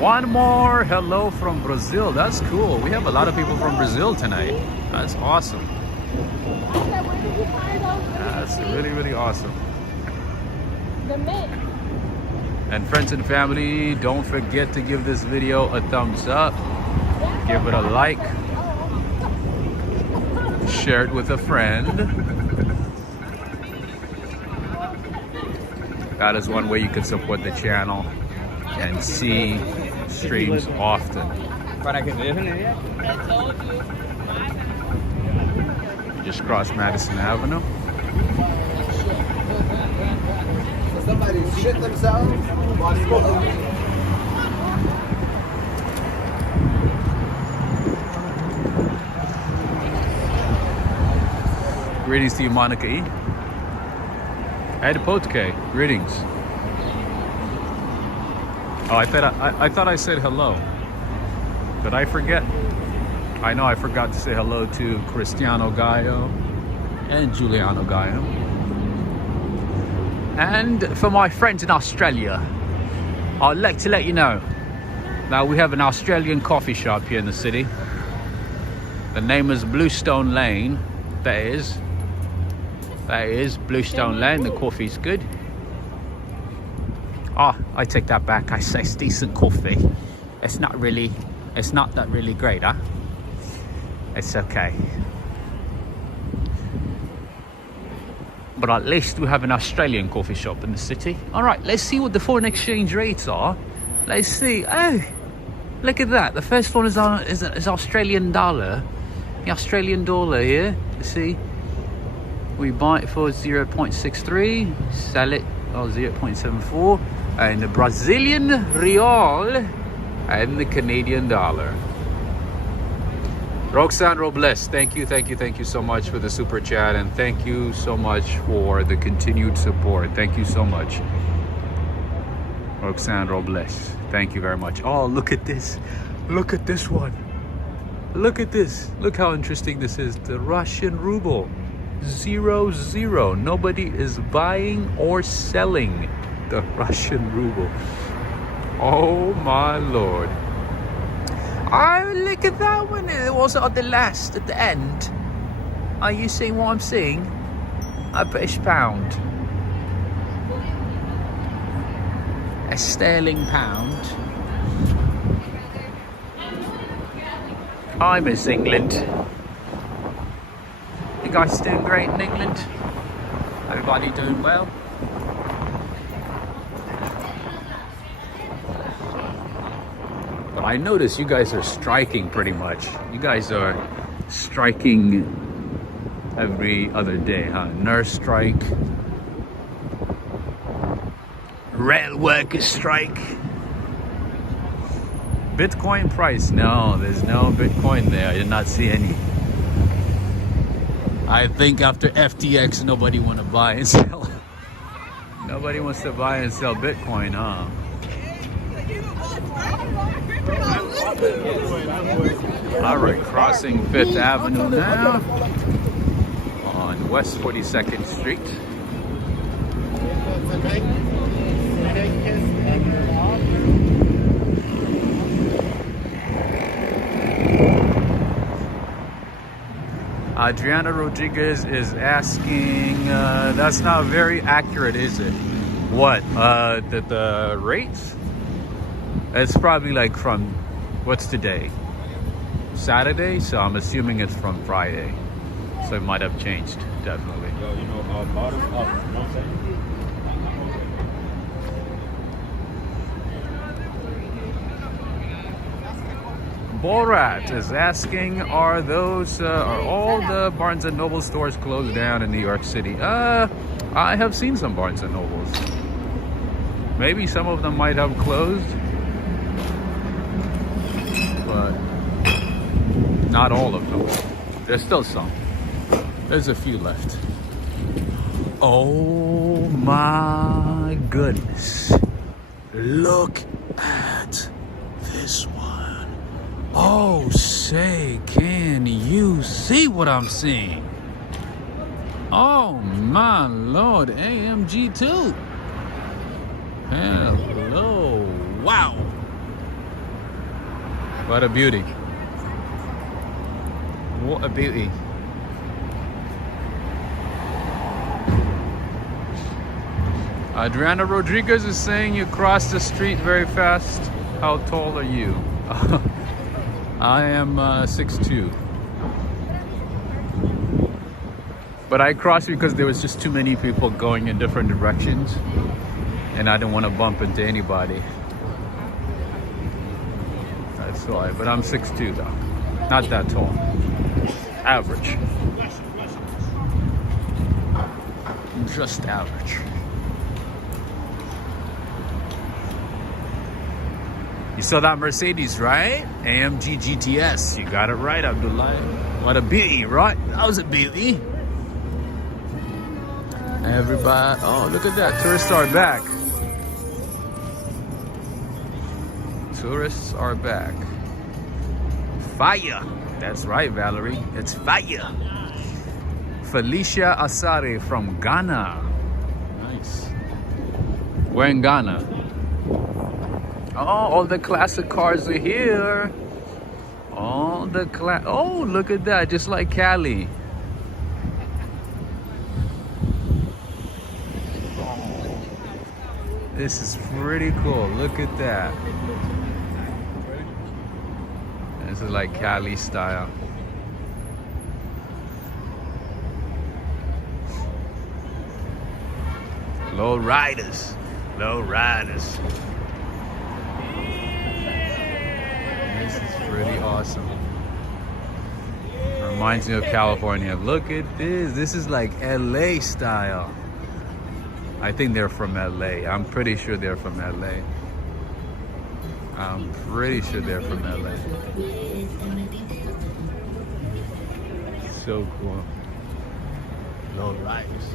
One more hello from Brazil. That's cool. We have a lot of people from Brazil tonight. That's awesome. That's really, really awesome. And friends and family, don't forget to give this video a thumbs up. Give it a like. Share it with a friend. That is one way you can support the channel and see streams often. Just cross Madison Avenue. Somebody shit themselves while smoking. Greetings to you, Monica E. Ed Potke, greetings. Oh, I thought I said hello. Did I forget? I know I forgot to say hello to Cristiano Gallo and Giuliano Gallo. And for my friends in Australia, I'd like to let you know that we have an Australian coffee shop here in the city. The name is Bluestone Lane. That is Bluestone Lane. The coffee's good. Oh, I take that back. I say it's decent coffee. It's not that really great, huh? It's okay. But at least we have an Australian coffee shop in the city. All right, let's see what the foreign exchange rates are. Let's see. Oh, look at that. The first one is Australian dollar. The Australian dollar here. You see, we buy it for 0.63, sell it 0.74, and the Brazilian real and the Canadian dollar. Roxanne Robles, thank you so much for the super chat, and thank you so much for the continued support. Thank you so much, Roxanne Robles. Thank you very much. Oh, look at this. Look at this one. Look at this. Look how interesting this is. The Russian ruble. 0-0. Nobody is buying or selling the Russian ruble. Oh my lord. Oh, look at that one. It was at the last, at the end. Are you seeing what I'm seeing? A British pound. A sterling pound. I miss England. You guys doing great in England? Everybody doing well? But I notice you guys are striking pretty much. You guys are striking every other day, huh? Nurse strike. Rail workers strike. Bitcoin price? No, there's no Bitcoin there. I did not see any. I think after FTX, nobody want to buy and sell. Nobody wants to buy and sell Bitcoin, huh? All right, crossing 5th Avenue now on West 42nd Street. Adriana Rodriguez is asking, that's not very accurate, is it? What? The rates? It's probably like from, what's today? Saturday? So I'm assuming it's from Friday. So it might have changed, definitely. Bottom up, 1 second. Borat is asking, are all the Barnes & Noble stores closed down in New York City? I have seen some Barnes & Nobles. Maybe some of them might have closed, but not all of them. There's still some. There's a few left. Oh my goodness. Look at this one. Oh, say, can you see what I'm seeing? Oh my lord, AMG 2. Hello, wow. What a beauty. What a beauty. Adriana Rodriguez is saying you crossed the street very fast. How tall are you? I am 6'2". But I crossed because there was just too many people going in different directions, and I didn't want to bump into anybody. That's why. But I'm 6'2" though. Not that tall. Average. Just average. You saw that Mercedes, right? AMG GTS. You got it right, Abdullah. What a beauty, right? That was a beauty. Everybody, oh, look at that. Tourists are back. Tourists are back. Fire. That's right, Valerie. It's fire. Felicia Asare from Ghana. Nice. We're in Ghana. Oh, all the classic cars are here. All the oh, look at that. Just like Cali. Oh, this is pretty cool. Look at that. This is like Cali style. Low riders. Low riders. This is pretty awesome. Reminds me of California. Look at this. This is like LA style. I think they're from LA. I'm pretty sure they're from LA. I'm pretty sure they're from LA. So cool. Low riders.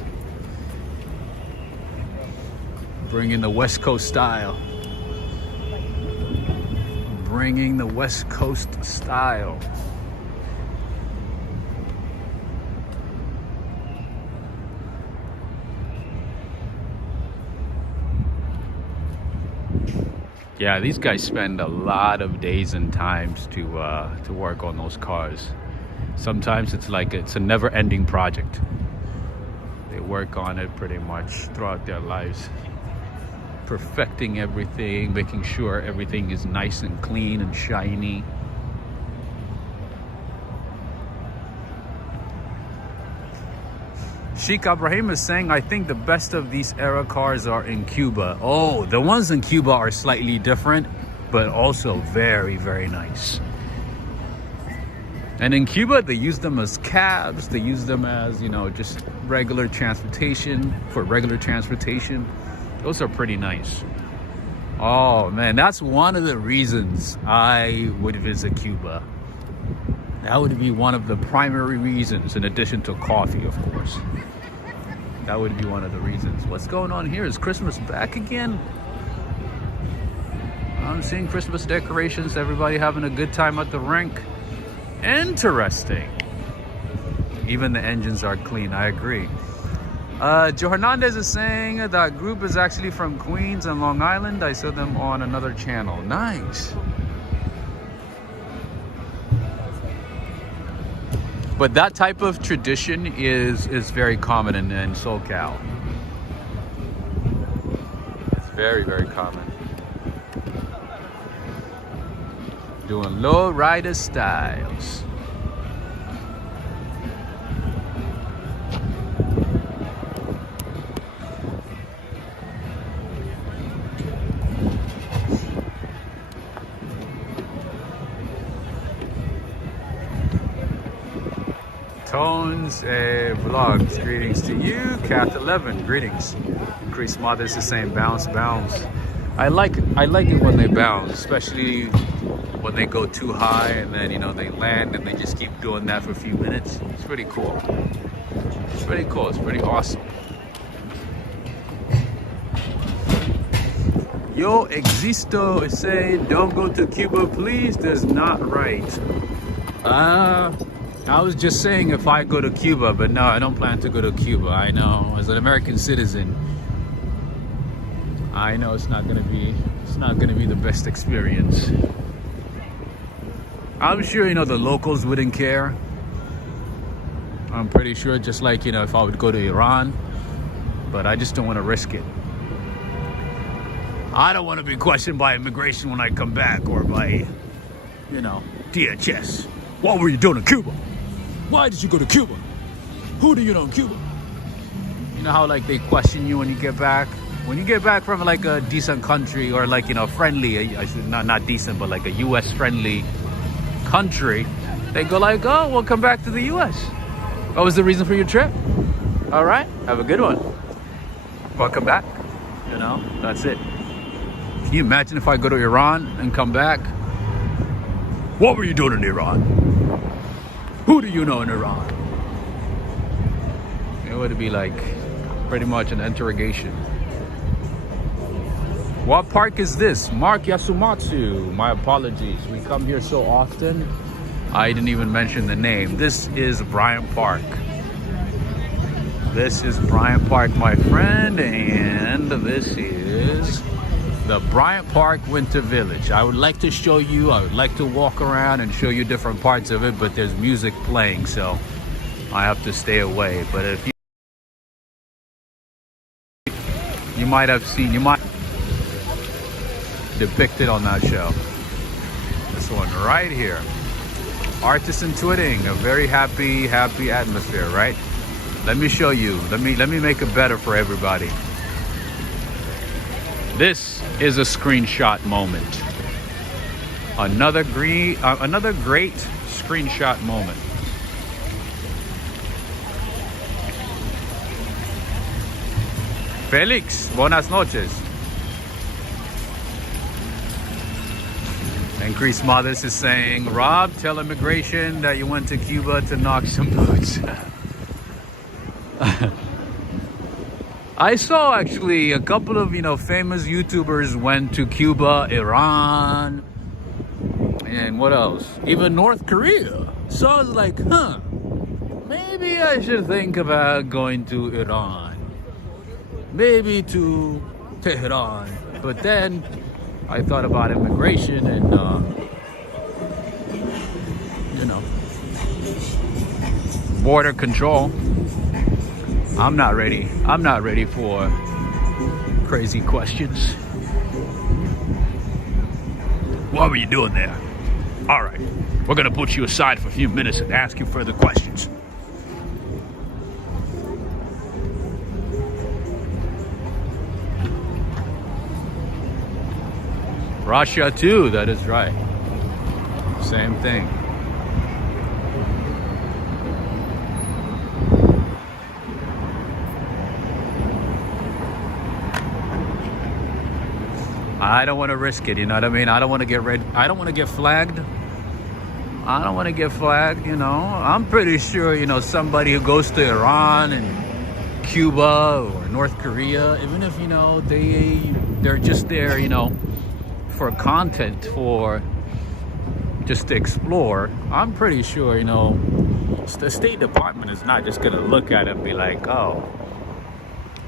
Bringing the West Coast style. Bringing the West Coast style. Yeah, these guys spend a lot of days and times to work on those cars. Sometimes it's like it's a never-ending project. They work on it pretty much throughout their lives, perfecting everything, making sure everything is nice and clean and shiny. Sheikh Ibrahim is saying, I think the best of these era cars are in Cuba. Oh, the ones in Cuba are slightly different, but also very, very nice. And in Cuba, they use them as cabs. They use them as, you know, just regular transportation, for regular transportation. Those are pretty nice. Oh, man, that's one of the reasons I would visit Cuba. That would be one of the primary reasons, in addition to coffee, of course. That would be one of the reasons. What's going on here? Is Christmas back again? I'm seeing Christmas decorations, everybody having a good time at the rink. Interesting. Even the engines are clean, I agree. Joe Hernandez is saying that group is actually from Queens and Long Island. I saw them on another channel. Nice. But that type of tradition is very common in SoCal. It's very, very common. Doing low rider styles. Tones Vlogs, greetings to you. Kath 11, greetings. Increase Mothers is saying bounce, bounce. I like it when they bounce, especially when they go too high and then, you know, they land and they just keep doing that for a few minutes. It's pretty cool. It's pretty cool. It's pretty awesome. Yo Existo is saying, don't go to Cuba, please. That's not right. I was just saying if I go to Cuba, but no, I don't plan to go to Cuba. I know, as an American citizen, I know it's not gonna be the best experience. I'm sure, you know, the locals wouldn't care. I'm pretty sure, just like, you know, if I would go to Iran, but I just don't want to risk it. I don't want to be questioned by immigration when I come back, or by, you know, DHS. What were you doing in Cuba? Why did you go to Cuba? Who do you know in Cuba? You know how, like, they question you when you get back? When you get back from, like, a decent country, or, like, you know, friendly, not decent, but like a US friendly country, they go like, oh, well, come back to the US. What was the reason for your trip? All right, have a good one. Welcome back. You know, that's it. Can you imagine if I go to Iran and come back? What were you doing in Iran? Who do you know in Iran? It would be like pretty much an interrogation. What park is this? Mark Yasumatsu. My apologies. We come here so often, I didn't even mention the name. This is Bryant Park. This is Bryant Park, my friend, and this is the Bryant Park Winter Village. I would like to show you, I would like to walk around and show you different parts of it, but there's music playing, so I have to stay away. But if you might have seen, you might depicted on that show. This one right here. Artisan twitting, a very happy atmosphere, right? Let me show you. Let me make it better for everybody. This is a screenshot moment. Another great screenshot moment. Felix, buenas noches. And Chris Mothers is saying, Rob, tell immigration that you went to Cuba to knock some boots. I saw actually a couple of, famous YouTubers went to Cuba, Iran, and what else? Even North Korea. So I was like, maybe I should think about going to Iran. Maybe to Tehran. But then I thought about immigration and, border control. I'm not ready. I'm not ready for crazy questions. What were you doing there? All right, we're gonna put you aside for a few minutes and ask you further questions. Russia too, that is right. Same thing. I don't want to risk it, you know what I mean? I don't want to get I don't want to get flagged. I don't want to get flagged, I'm pretty sure, somebody who goes to Iran and Cuba or North Korea, even if, they're just there, for content, for just to explore, I'm pretty sure, the State Department is not just going to look at it and be like, oh,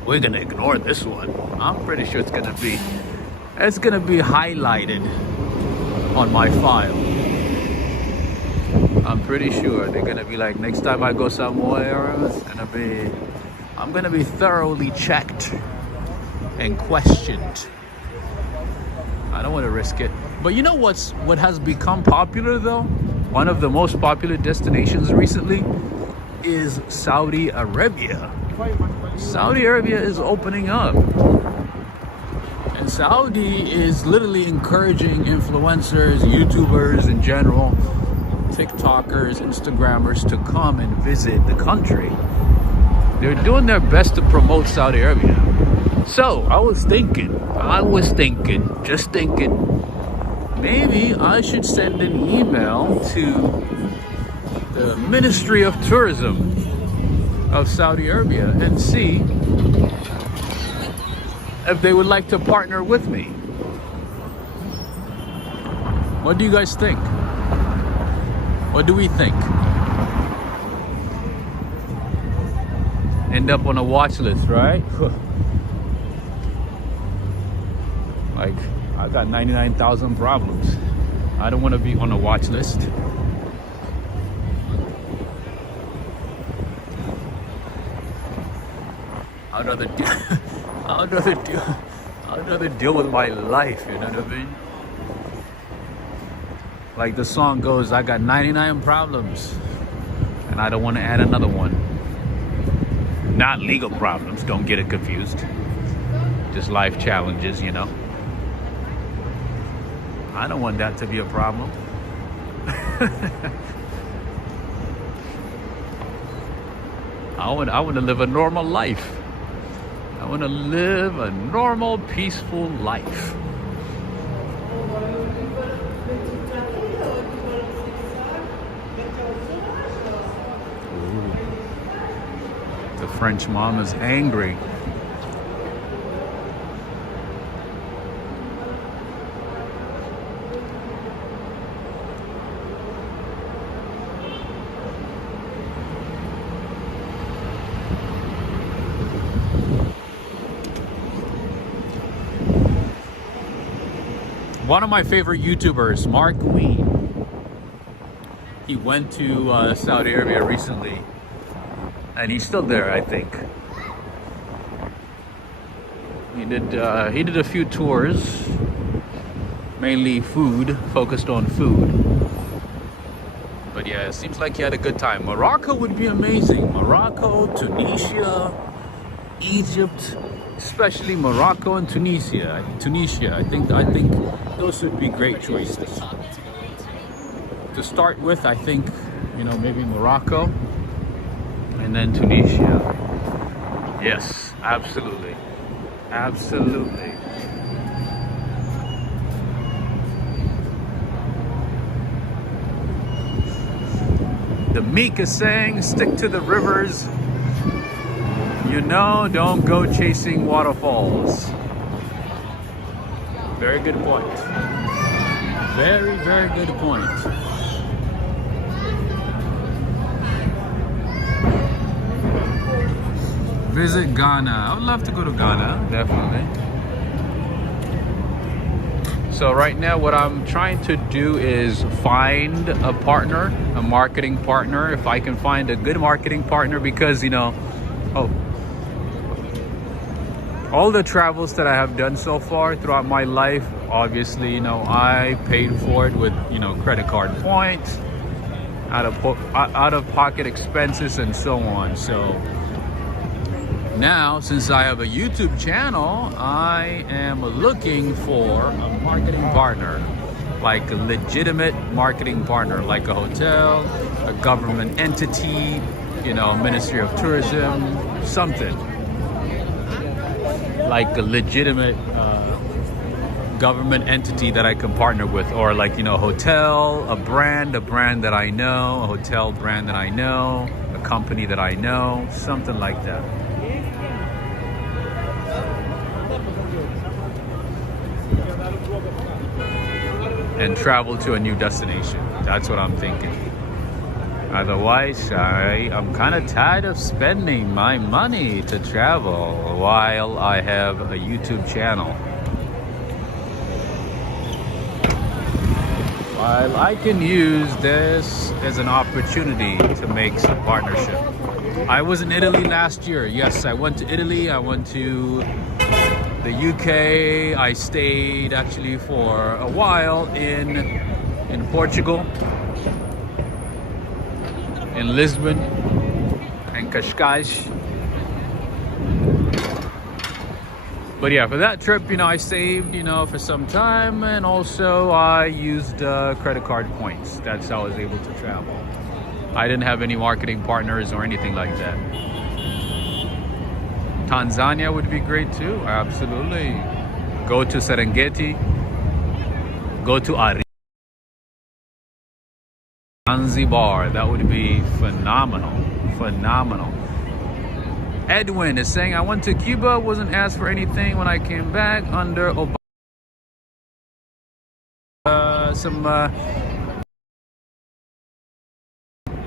we're going to ignore this one. I'm pretty sure it's going to be highlighted on my file. I'm pretty sure they're gonna be like, next time I go somewhere, I'm gonna be thoroughly checked and questioned. I don't want to risk it. But you know what has become popular though? One of the most popular destinations recently is Saudi Arabia. Saudi Arabia is opening up. And Saudi is literally encouraging influencers, YouTubers in general, TikTokers, Instagrammers to come and visit the country. They're doing their best to promote Saudi Arabia. So I was thinking, maybe I should send an email to the Ministry of Tourism of Saudi Arabia and see if they would like to partner with me. What do you guys think? What do we think? End up on a watch list, right? Like, I got 99,000 problems. I don't want to be on a watch list. I'd rather deal with my life, you know what I mean? Like the song goes, I got 99 problems and I don't want to add another one. Not legal problems, don't get it confused. Just life challenges, I don't want that to be a problem. I want to live a normal life. I want to live a normal, peaceful life. The French mom is angry. One of my favorite YouTubers, Mark Wee, he went to Saudi Arabia recently, and he's still there, I think. He did a few tours, mainly food, focused on food. But yeah, it seems like he had a good time. Morocco would be amazing. Morocco, Tunisia, Egypt, especially Morocco and Tunisia. I think those would be great choices. To start with, I think, you know, maybe Morocco and then Tunisia. Yes, absolutely. Absolutely. The Meek is saying, stick to the rivers. You know, don't go chasing waterfalls. Very good point. Very, very good point. Visit Ghana. I would love to go to Ghana, definitely. So right now what I'm trying to do is find a partner, a marketing partner. If I can find a good marketing partner, because, you know, all the travels that I have done so far throughout my life, obviously, you know, I paid for it with, you know, credit card points, out of pocket expenses and so on. So now, since I have a YouTube channel, I am looking for a marketing partner, like a legitimate marketing partner, like a hotel, a government entity, you know, Ministry of Tourism, something. Like a legitimate government entity that I can partner with, or like, you know, hotel, a brand that I know, a hotel brand that I know, a company that I know, something like that. And travel to a new destination. That's what I'm thinking. Otherwise, I'm kind of tired of spending my money to travel while I have a YouTube channel. While I can use this as an opportunity to make some partnership. I was in Italy last year. Yes, I went to Italy. I went to the UK. I stayed actually for a while in Portugal, in Lisbon and Cascais. But yeah, for that trip, you know, I saved, you know, for some time, and also I used credit card points. That's how I was able to travel. I didn't have any marketing partners or anything like that. Tanzania would be great too, absolutely. Go to Serengeti, go to Zanzibar, that would be phenomenal, phenomenal. Edwin is saying, I went to Cuba, wasn't asked for anything when I came back under Obama.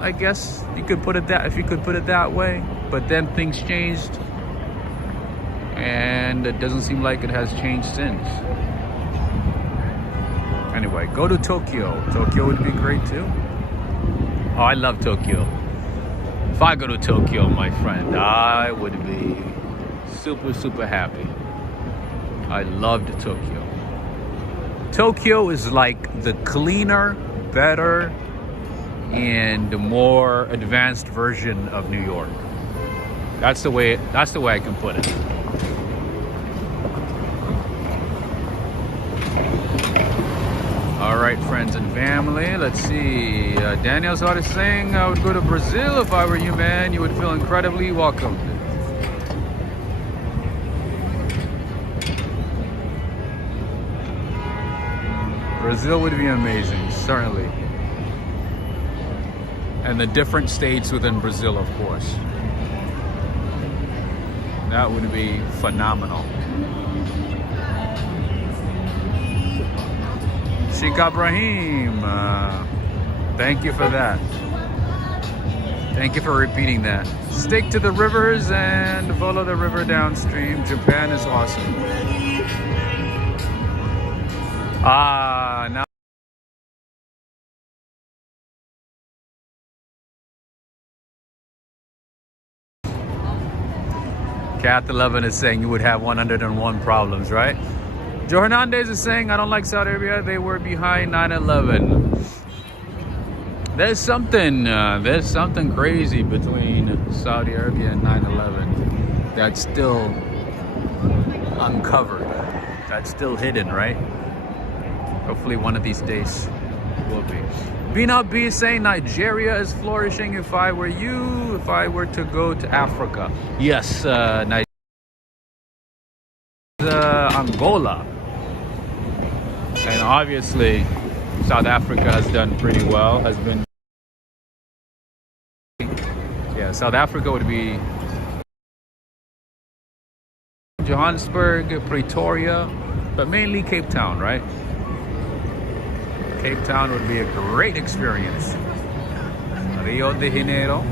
I guess you could put it that, if you could put it that way, but then things changed, and it doesn't seem like it has changed since. Anyway, go to Tokyo. Tokyo would be great too. Oh, I love Tokyo. If I go to Tokyo, my friend, I would be super, super happy. I loved Tokyo. Tokyo is like the cleaner, better, and more advanced version of New York. That's the way I can put it. All right, friends and family, let's see. Daniel started saying, I would go to Brazil if I were you, man. You would feel incredibly welcome. Brazil would be amazing, certainly. And the different states within Brazil, of course. That would be phenomenal. Sheikh Ibrahim, thank you for that. Thank you for repeating that. Stick to the rivers and follow the river downstream. Japan is awesome. Now. Kath 11 is saying you would have 101 problems, right? Joe Hernandez is saying, I don't like Saudi Arabia. They were behind 9/11. There's something crazy between Saudi Arabia and 9/11 that's still uncovered. That's still hidden, right? Hopefully one of these days will be. Bina B is saying Nigeria is flourishing. If I were you, if I were to go to Africa. Yes, Nigeria. Angola. And obviously South Africa has done pretty well, has been. Yeah, South Africa would be Johannesburg, Pretoria, but mainly Cape Town, right? Cape Town would be a great experience. Rio de Janeiro.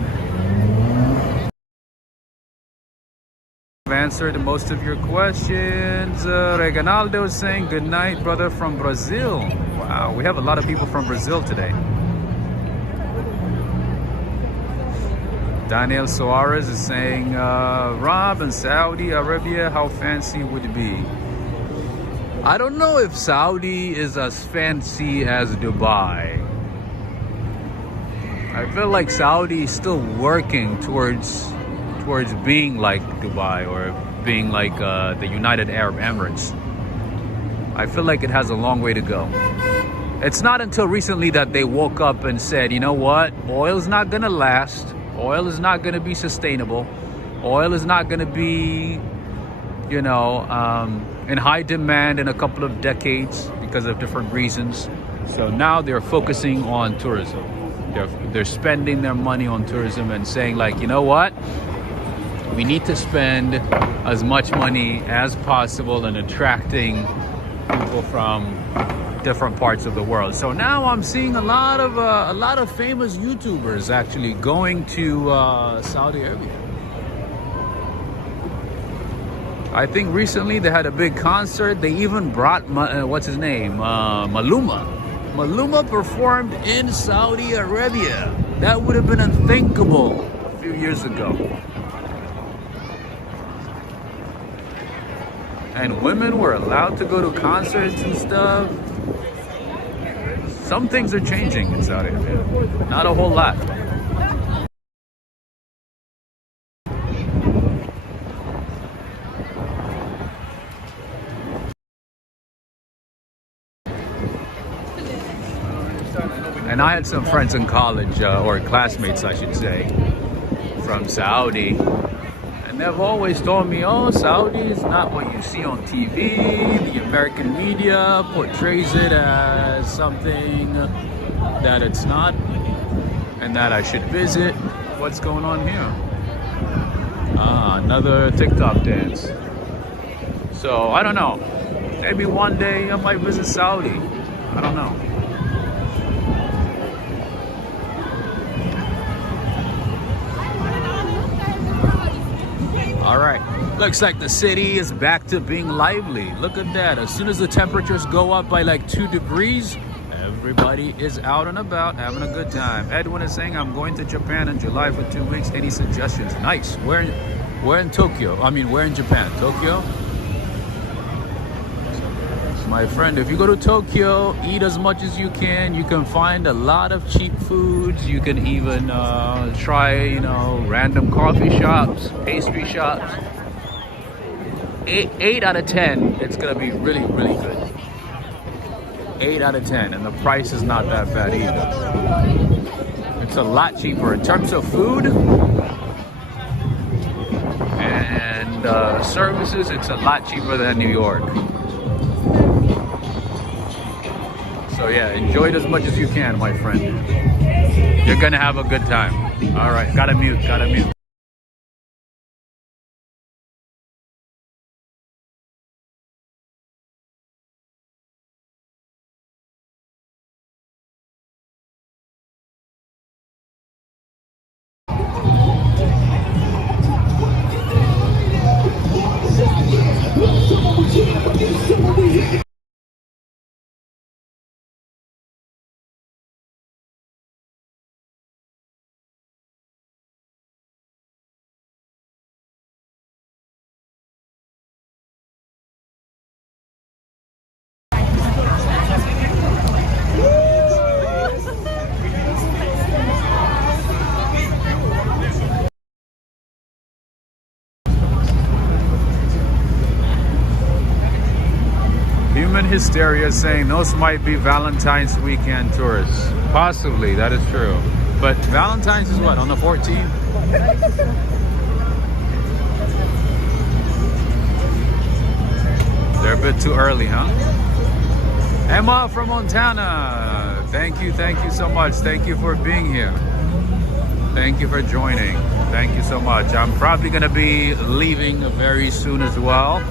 I've answered most of your questions. Reginaldo is saying good night, brother, from Brazil. Wow, we have a lot of people from Brazil today. Daniel Soares is saying, Rob, in Saudi Arabia, how fancy would it be? I don't know if Saudi is as fancy as Dubai. I feel like Saudi is still working towards being like Dubai or being like the United Arab Emirates. I feel like it has a long way to go. It's not until recently that they woke up and said, you know what? Oil's not gonna last. Oil is not gonna be sustainable. Oil is not gonna be, in high demand in a couple of decades because of different reasons. So now they're focusing on tourism. They're spending their money on tourism and saying, like, you know what? We need to spend as much money as possible in attracting people from different parts of the world. So now I'm seeing a lot of famous YouTubers actually going to Saudi Arabia. I think recently they had a big concert. They even brought what's his name, Maluma. Maluma performed in Saudi Arabia. That would have been unthinkable a few years ago. And women were allowed to go to concerts and stuff. Some things are changing in Saudi Arabia. Not a whole lot. And I had some friends in college, or classmates I should say, from Saudi. And they've always told me, oh, Saudi is not what you see on TV. The American media portrays it as something that it's not, and that I should visit. What's going on here? Another TikTok dance. So, I don't know. Maybe one day I might visit Saudi. I don't know. All right, looks like the city is back to being lively. Look at that. As soon as the temperatures go up by like 2 degrees, everybody is out and about having a good time. Edwin is saying, I'm going to Japan in July for 2 weeks. Any suggestions? Nice. Where in Tokyo? Where in Japan? Tokyo? My friend, if you go to Tokyo, eat as much as you can. You can find a lot of cheap foods. You can even try, random coffee shops, pastry shops. 8 out of 10, it's gonna be really, really good. 8 out of 10, and the price is not that bad either. It's a lot cheaper in terms of food and services. It's a lot cheaper than New York. So yeah, enjoy it as much as you can, my friend. You're gonna have a good time. All right, gotta mute. Human hysteria saying those might be Valentine's weekend tourists. Possibly, that is true. But Valentine's is what, on the 14th? They're a bit too early, huh? Emma from Montana. Thank you so much. Thank you for being here. Thank you for joining. Thank you so much. I'm probably gonna be leaving very soon as well.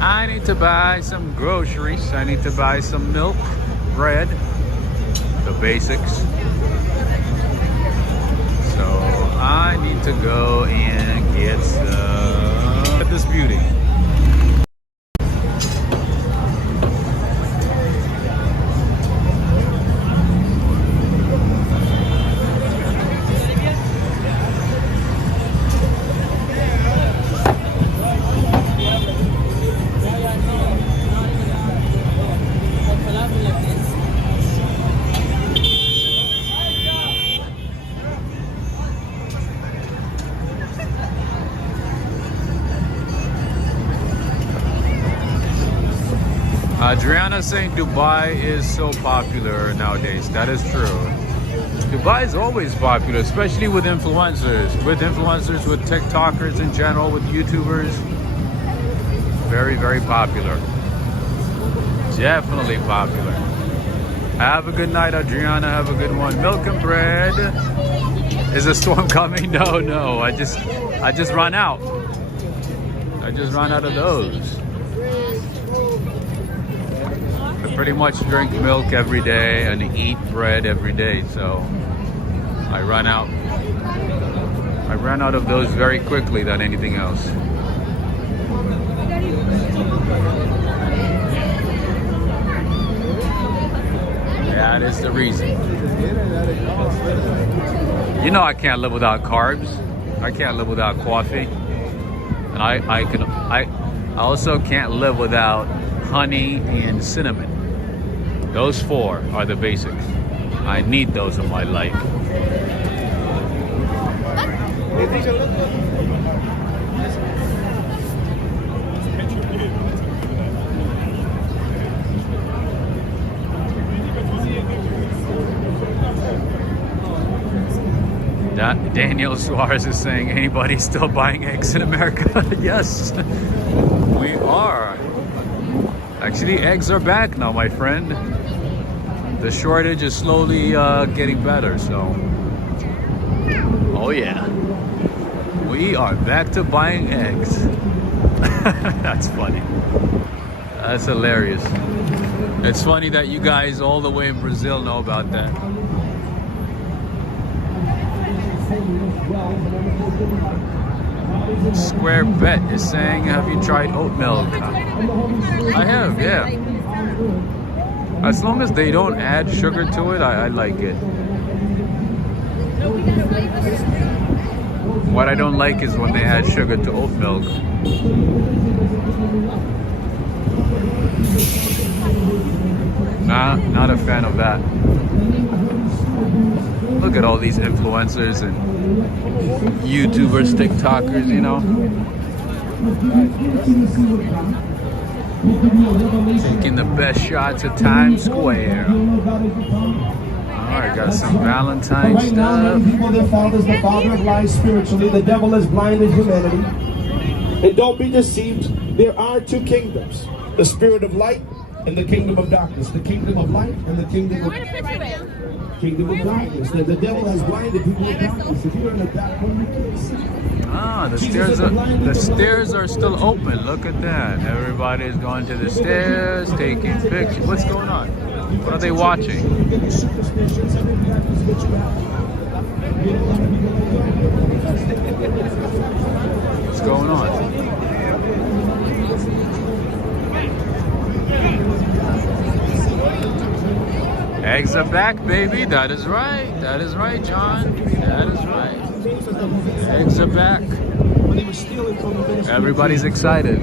I need to buy some groceries. I need to buy some milk, bread, the basics. So I need to go and get some. Look at this beauty. Adriana saying Dubai is so popular nowadays. That is true. Dubai is always popular, especially with influencers. With TikTokers in general, with YouTubers. Very, very popular. Definitely popular. Have a good night, Adriana. Have a good one. Milk and bread. Is a storm coming? No. I just run out. I just run out of those. I pretty much drink milk every day and eat bread every day, so I run out of those very quickly than anything else. That is the reason. You know I can't live without carbs. I can't live without coffee. And I also can't live without honey and cinnamon. Those four are the basics. I need those in my life. Daniel Suarez is saying, anybody still buying eggs in America? Yes, we are. Actually, eggs are back now, my friend. The shortage is slowly getting better, so. Oh yeah. We are back to buying eggs. That's funny. That's hilarious. It's funny that you guys all the way in Brazil know about that. Square Bet is saying, have you tried oat milk? I have, yeah. As long as they don't add sugar to it, I like it. What I don't like is when they add sugar to oat milk. Nah, not a fan of that. Look at all these influencers and YouTubers, TikTokers, you know. Taking the best shots at Times Square. Alright, got some Valentine right now, stuff. people, their father is the father of lies spiritually. The devil has blinded humanity. And don't be deceived. There are two kingdoms. The spirit of light and the kingdom of darkness. The kingdom of light and the kingdom of darkness. The devil has blinded people with darkness. If you're in the dark room, you can't see. Ah, the stairs are still open. Look at that. Everybody is going to the stairs, taking pictures. What's going on? What are they watching? What's going on? Eggs are back, baby. That is right. That is right, John. That is right. Eggs are back. Everybody's excited.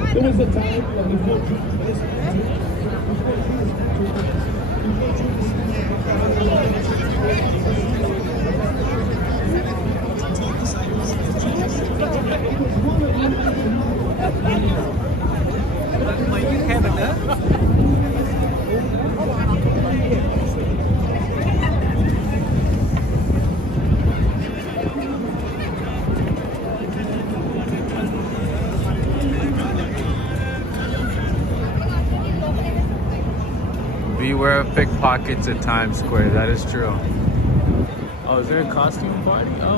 Mày như khen được nữa. beware of pickpockets at Times Square. That is true. Oh, is there a costume party? Oh,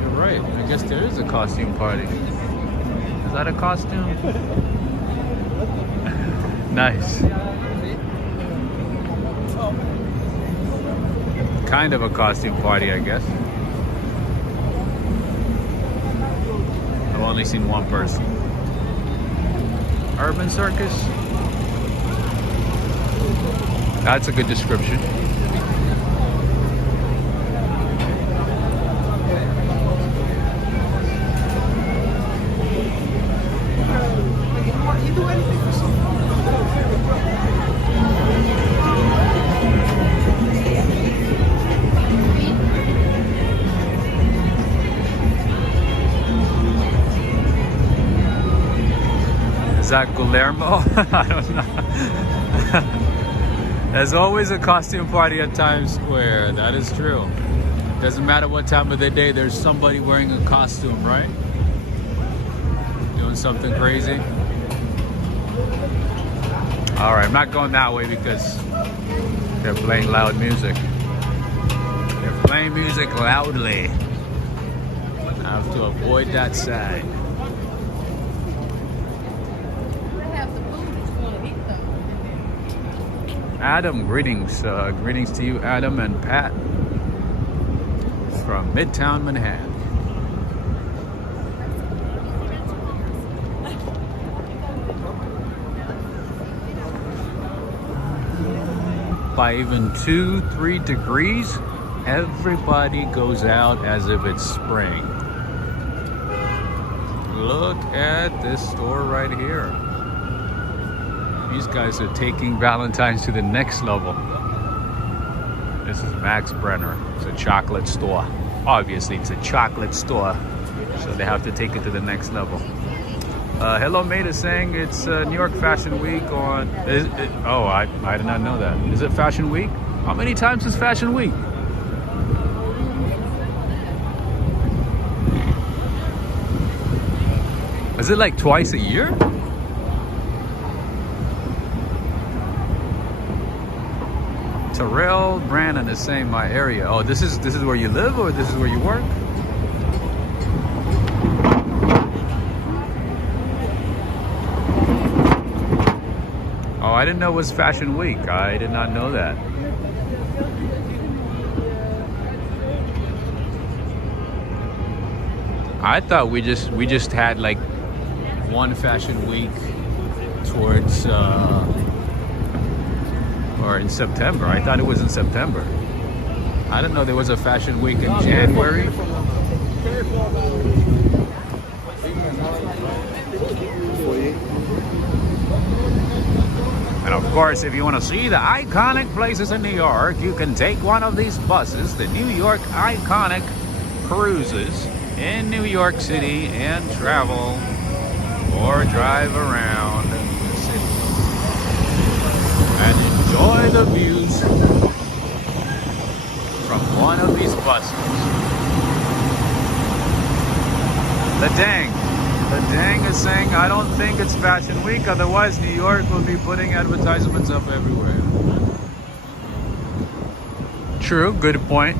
you're right. I guess there is a costume party. Is that a costume? Nice. Kind of a costume party, I guess. I've only seen one person. Urban circus? That's a good description. Is that Guillermo? I don't know. There's always a costume party at Times Square. That is true. Doesn't matter what time of the day, there's somebody wearing a costume, right? Doing something crazy. All right, I'm not going that way because they're playing loud music. They're playing music loudly. I have to avoid that side. Adam, greetings. Greetings to you, Adam and Pat from Midtown Manhattan. By even 2-3 degrees, everybody goes out as if it's spring. Look at this store right here. These guys are taking Valentine's to the next level. This is Max Brenner. It's a chocolate store. Obviously, it's a chocolate store, so they have to take it to the next level. Hello Mate is saying it's New York Fashion Week on... oh, I did not know that. Is it Fashion Week? How many times is Fashion Week? Is it like twice a year? Terrell Brandon is saying my area. Oh, this is where you live or this is where you work? Oh, I didn't know it was Fashion Week. I did not know that. I thought we just had like one Fashion Week towards or in September. I thought it was in September. I didn't know there was a Fashion Week in January. And of course, if you want to see the iconic places in New York, you can take one of these buses, the New York Iconic Cruises in New York City, and travel or drive around the city and enjoy the views from one of these buses. The Dang is saying, I don't think it's Fashion Week, otherwise New York will be putting advertisements up everywhere. True, good point.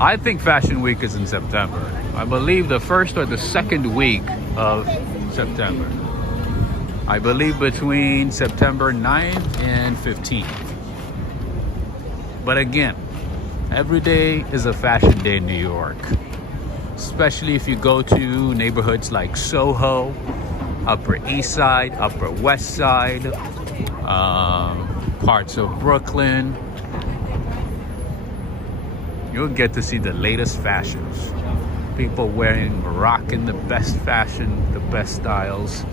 I think Fashion Week is in September. I believe the first or the second week of September. I believe between September 9th and 15th. But again, every day is a fashion day in New York. Especially if you go to neighborhoods like Soho, Upper East Side, Upper West Side, parts of Brooklyn. You'll get to see the latest fashions. People rocking the best fashion, the best styles,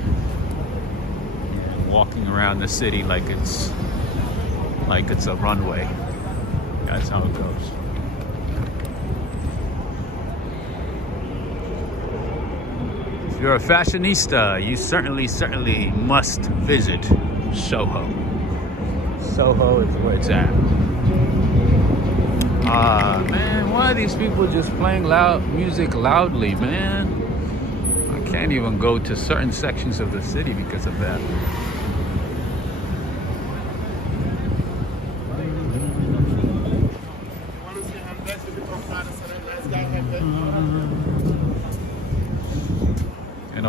and walking around the city like it's a runway. That's how it goes. If you're a fashionista, you certainly must visit Soho. Soho is where it's at. Man, why are these people just playing music loudly, man? I can't even go to certain sections of the city because of that.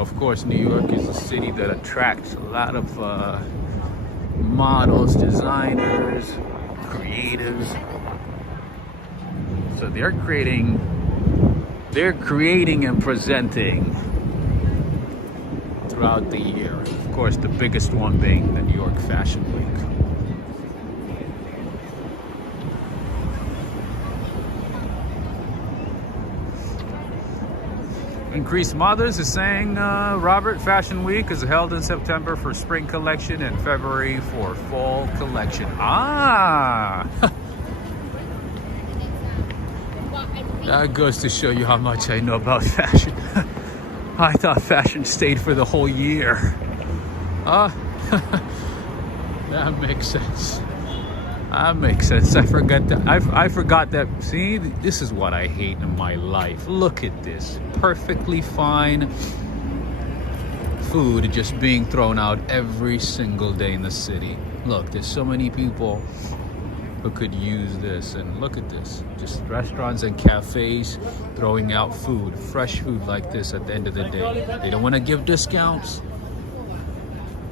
of course, New York is a city that attracts a lot of models, designers, creatives. So they're creating and presenting throughout the year. Of course, the biggest one being the New York Fashion Week. Increased Mothers is saying, Robert, Fashion Week is held in September for spring collection and February for fall collection. Ah! That goes to show you how much I know about fashion. I thought fashion stayed for the whole year. That makes sense. That makes sense. I forgot that. I forgot that. See, this is what I hate in my life. Look at this. Perfectly fine food just being thrown out every single day in the city. Look, there's so many people who could use this, and look at this. Just restaurants and cafes throwing out food, fresh food like this at the end of the day. They don't want to give discounts.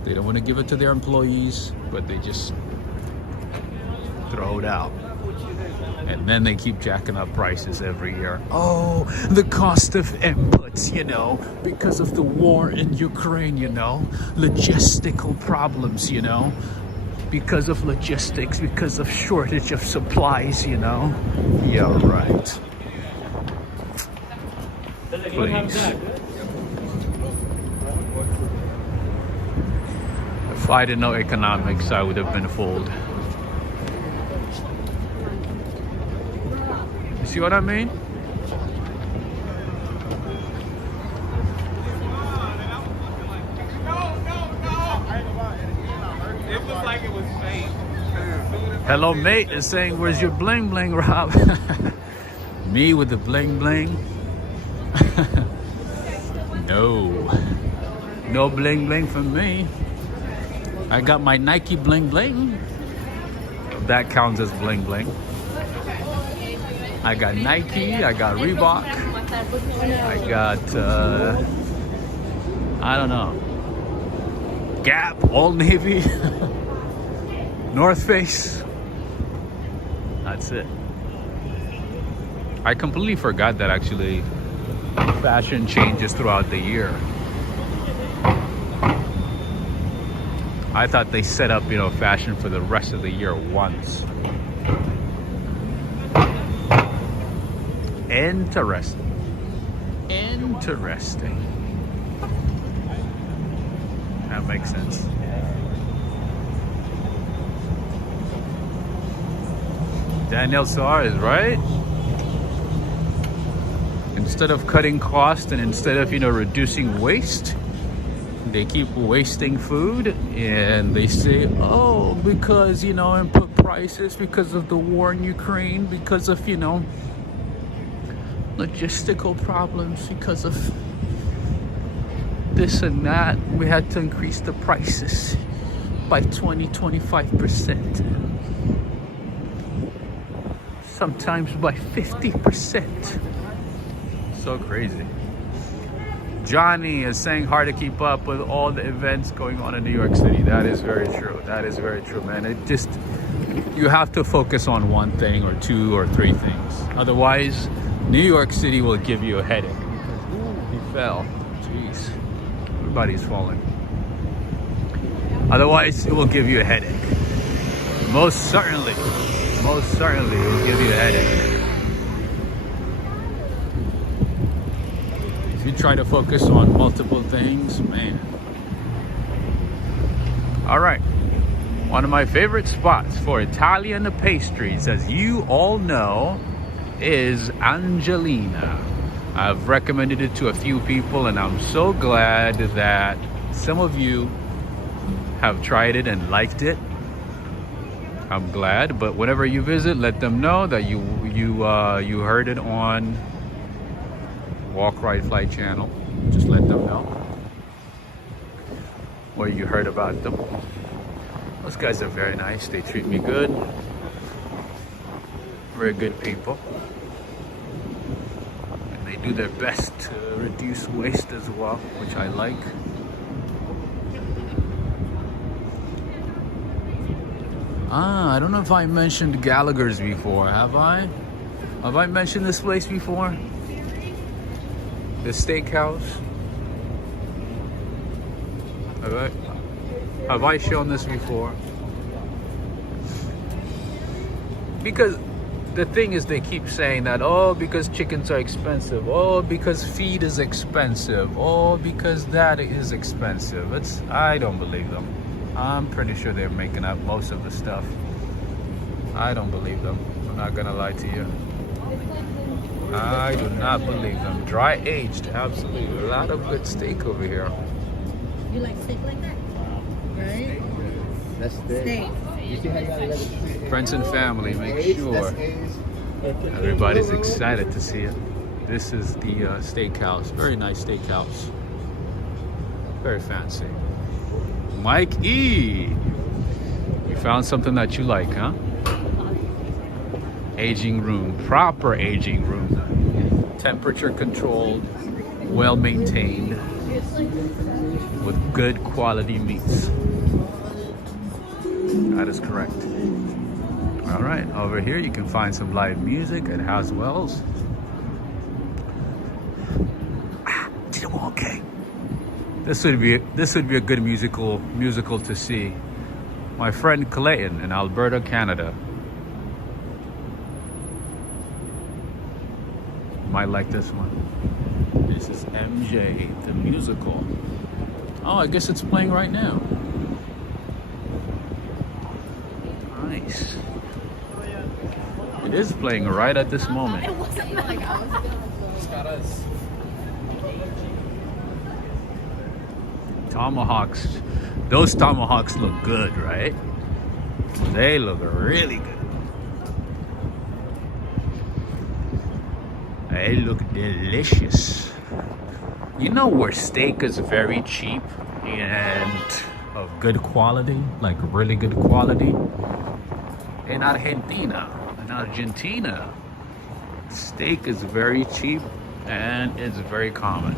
They don't want to give it to their employees, but they just throw it out. And then they keep jacking up prices every year. Oh, the cost of inputs, you know, because of the war in Ukraine, you know, logistical problems, you know, because of logistics, because of shortage of supplies, you know. Yeah, right. Please. If I didn't know economics, I would have been fooled. You see what I mean? It was like it was fake. Hello, mate is saying, where's your bling bling, Rob? Me with the bling bling? No bling bling for me. I got my Nike bling bling. That counts as bling bling. I got Nike, I got Reebok, I got, I don't know, Gap, Old Navy, North Face. That's it. I completely forgot that actually fashion changes throughout the year. I thought they set up, you know, fashion for the rest of the year once. Interesting. That makes sense. Daniel Suarez, right? Instead of cutting costs and instead of, you know, reducing waste, they keep wasting food, and they say, oh, because, you know, input prices, because of the war in Ukraine, because of, you know, logistical problems, because of this and that, we had to increase the prices by 20-25%, sometimes by 50%. So crazy. Johnny is saying hard to keep up with all the events going on in New York City. That is very true. That is very true, man. It just, you have to focus on one thing or two or three things. Otherwise, New York City will give you a headache. Ooh, he fell. Jeez. Everybody's falling. Otherwise, it will give you a headache. Most certainly it will give you a headache. If you try to focus on multiple things, man. All right. One of my favorite spots for Italian pastries, as you all know, is Angelina. I've recommended it to a few people, and I'm so glad that some of you have tried it and liked it. I'm glad, but whenever you visit, let them know that you heard it on Walk Ride Fly channel. Just let them know or you heard about them. Those guys are very nice. They treat me good. Very good people. And they do their best to reduce waste as well, which I like. I don't know if I mentioned Gallagher's before. Have I? Have I mentioned this place before? The steakhouse? Have I shown this before? Because the thing is, they keep saying that, oh, because chickens are expensive, oh, because feed is expensive, oh, because that is expensive. I don't believe them. I'm pretty sure they're making up most of the stuff. I don't believe them. I'm not gonna lie to you. I do not believe them. Dry aged, absolutely. A lot of good steak over here. You like steak like that? Right? That's steak. You see how you gotta let it. Friends and family, make sure everybody's excited to see it. This is the steakhouse. Very nice steakhouse. Very fancy. Mike E. You found something that you like, huh? Aging room. Proper aging room. Temperature controlled. Well maintained. With good quality meats. That is correct. All right, over here you can find some live music at Haswell's. Okay. This would be a good musical to see. My friend Clayton in Alberta, Canada. Might like this one. This is MJ, the musical. Oh, I guess it's playing right now. Nice. It is playing right at this moment. It wasn't like I was doing. Tomahawks. Those tomahawks look good, right? They look really good. They look delicious. You know where steak is very cheap and of good quality, like really good quality? In Argentina. In Argentina, steak is very cheap and it's very common.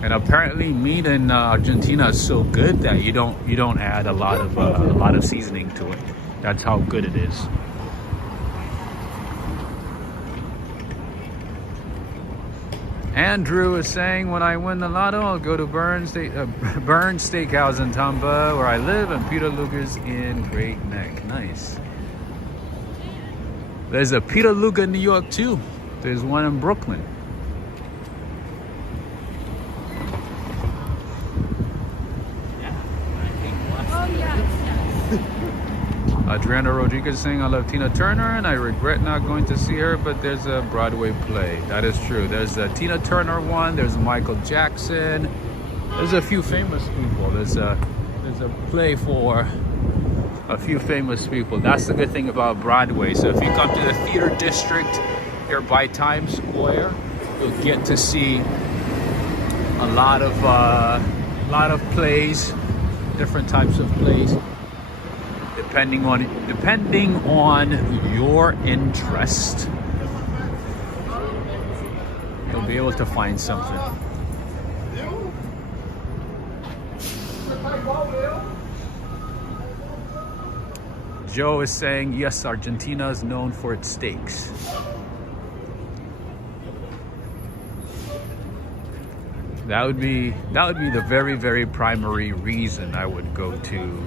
And apparently, meat in Argentina is so good that you don't add a lot of seasoning to it. That's how good it is. Andrew is saying, when I win the lotto, I'll go to Burns Steakhouse in Tampa, where I live, and Peter Luger's in Great Neck. Nice. There's a Peter Luger in New York too. There's one in Brooklyn. Adriana Rodriguez saying, I love Tina Turner and I regret not going to see her, but there's a Broadway play. That is true. There's a Tina Turner one, there's Michael Jackson. There's a few famous people. There's a play for a few famous people. That's the good thing about Broadway. So if you come to the theater district here by Times Square, you'll get to see a lot of plays, different types of plays. Depending on your interest, you'll be able to find something. Joe is saying, yes, Argentina is known for its steaks. That would be the very, very primary reason I would go to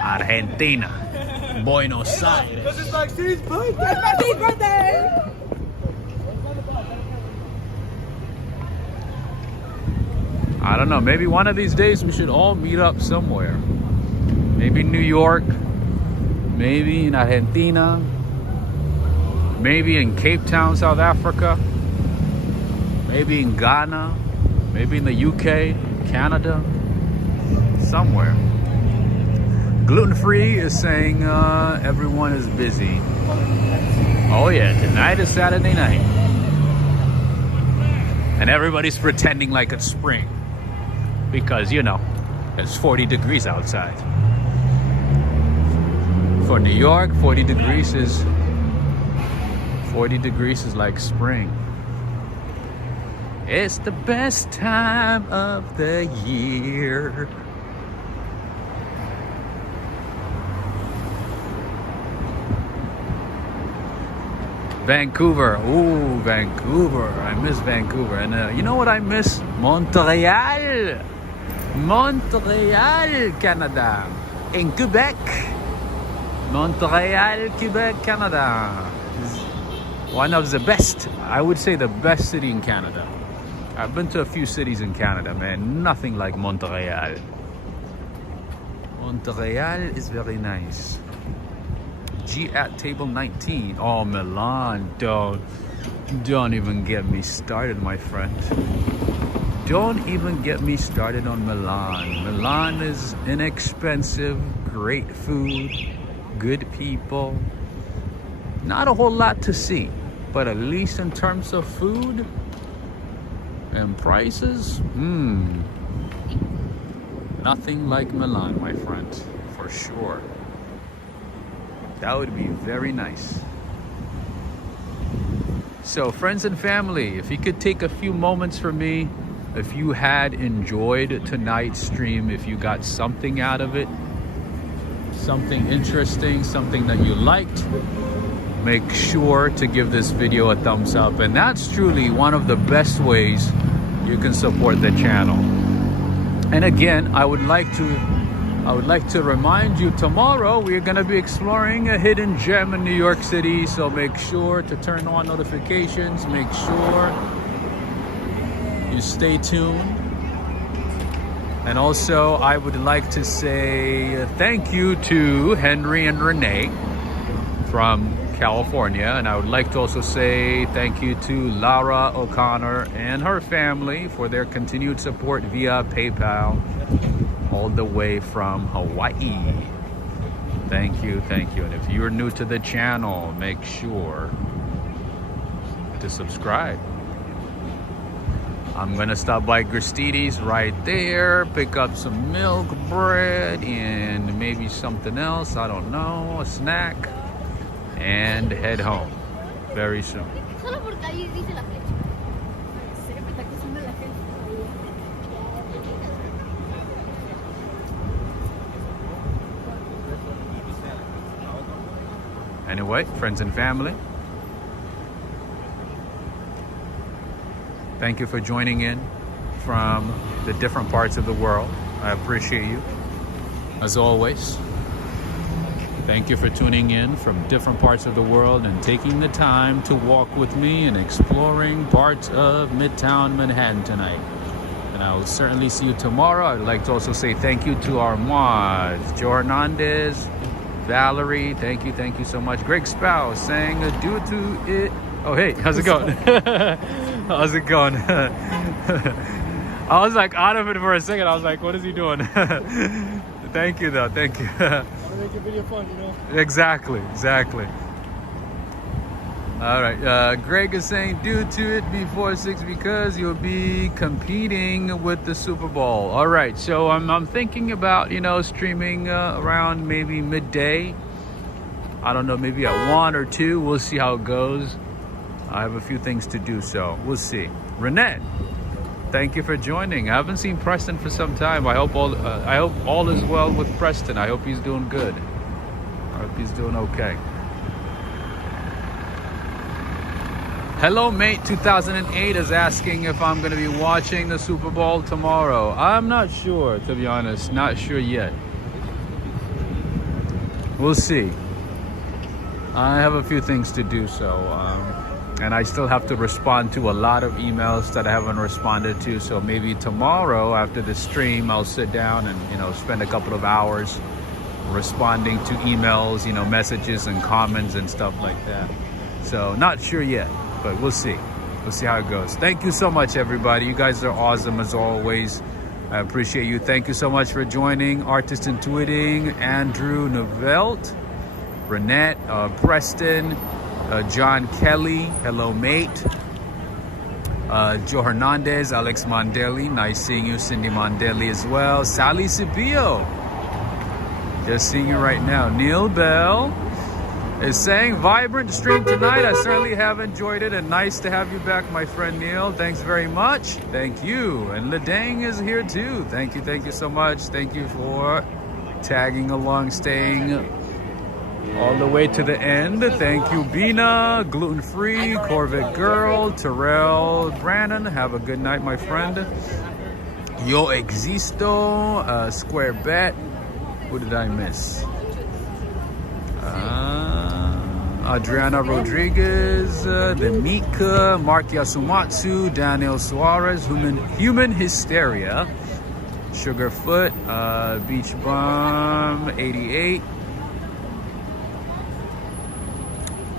Argentina, Buenos Aires. Because it's Maxine's birthday. It's Maxine's birthday! I don't know, maybe one of these days we should all meet up somewhere. Maybe New York, maybe in Argentina, maybe in Cape Town, South Africa, maybe in Ghana, maybe in the UK, Canada, somewhere. Gluten-free is saying everyone is busy. Oh yeah, tonight is Saturday night. And everybody's pretending like it's spring. Because, you know, it's 40 degrees outside. For New York, 40 degrees is like spring. It's the best time of the year. Vancouver. Ooh, Vancouver. I miss Vancouver. And you know what I miss? Montreal. Montreal, Canada. In Quebec. Montreal, Quebec, Canada. Is one of the best, I would say the best city in Canada. I've been to a few cities in Canada, man. Nothing like Montreal. Montreal is very nice. G at table 19. Oh, Milan. Don't even get me started, my friend. Don't even get me started on Milan. Milan is inexpensive, great food, good people. Not a whole lot to see, but at least in terms of food and prices, nothing like Milan, my friend, for sure. That would be very nice. So friends and family, if you could take a few moments for me, if you had enjoyed tonight's stream, if you got something out of it, something interesting, something that you liked, make sure to give this video a thumbs up. And that's truly one of the best ways you can support the channel. And again, I would like to remind you, tomorrow we're going to be exploring a hidden gem in New York City, so make sure to turn on notifications, make sure you stay tuned. And also I would like to say thank you to Henry and Renee from California, and I would like to also say thank you to Lara O'Connor and her family for their continued support via PayPal all the way from Hawaii. Thank you, thank you. And if you're new to the channel, make sure to subscribe. I'm gonna stop by Gristides right there, pick up some milk, bread, and maybe something else, I don't know, a snack, and head home very soon. Anyway, friends and family, thank you for joining in from the different parts of the world. I appreciate you, as always. Thank you for tuning in from different parts of the world and taking the time to walk with me and exploring parts of Midtown Manhattan tonight. And I will certainly see you tomorrow. I'd like to also say thank you to our mods, Joe Hernandez, Valerie, thank you so much. Greg Spouse saying due to it. Oh, hey, how's it going? How's it going? I was like out of it for a second. I was like, what is he doing? Thank you, though. Thank you. Want to make your video fun, you know? Exactly. All right. Greg is saying due to it before 6 because you'll be competing with the Super Bowl. All right. So I'm thinking about, streaming around maybe midday. I don't know, maybe at 1 or 2. We'll see how it goes. I have a few things to do, so we'll see. Renette, thank you for joining. I haven't seen Preston for some time. I hope all is well with Preston. I hope he's doing good. I hope he's doing okay. Hello Mate 2008 is asking if I'm going to be watching the Super Bowl tomorrow. I'm not sure, to be honest. Not sure yet. We'll see. I have a few things to do, and I still have to respond to a lot of emails that I haven't responded to. So maybe tomorrow after the stream, I'll sit down and, spend a couple of hours responding to emails, messages and comments and stuff like that. So not sure yet, but we'll see. We'll see how it goes. Thank you so much, everybody. You guys are awesome as always. I appreciate you. Thank you so much for joining. Artist Intuiting, Andrew Nevelt, Renette, Preston, John Kelly, hello mate, Joe Hernandez, Alex Mondeli, nice seeing you, Cindy Mondeli as well, Sally Cepillo, just seeing you right now, Neil Bell, is saying, vibrant stream tonight. I certainly have enjoyed it, and nice to have you back, my friend Neil. Thanks very much. Thank you. And Ledang is here too. Thank you so much. Thank you for tagging along, staying all the way to the end. Thank you, Bina, Gluten Free, Corvette Girl, Terrell, Brandon. Have a good night, my friend. Yo Existo, Square Bet. Who did I miss? Adriana Rodriguez, Demika, Mark Yasumatsu, Daniel Suarez, Human Hysteria, Sugarfoot, Beach Bum 88.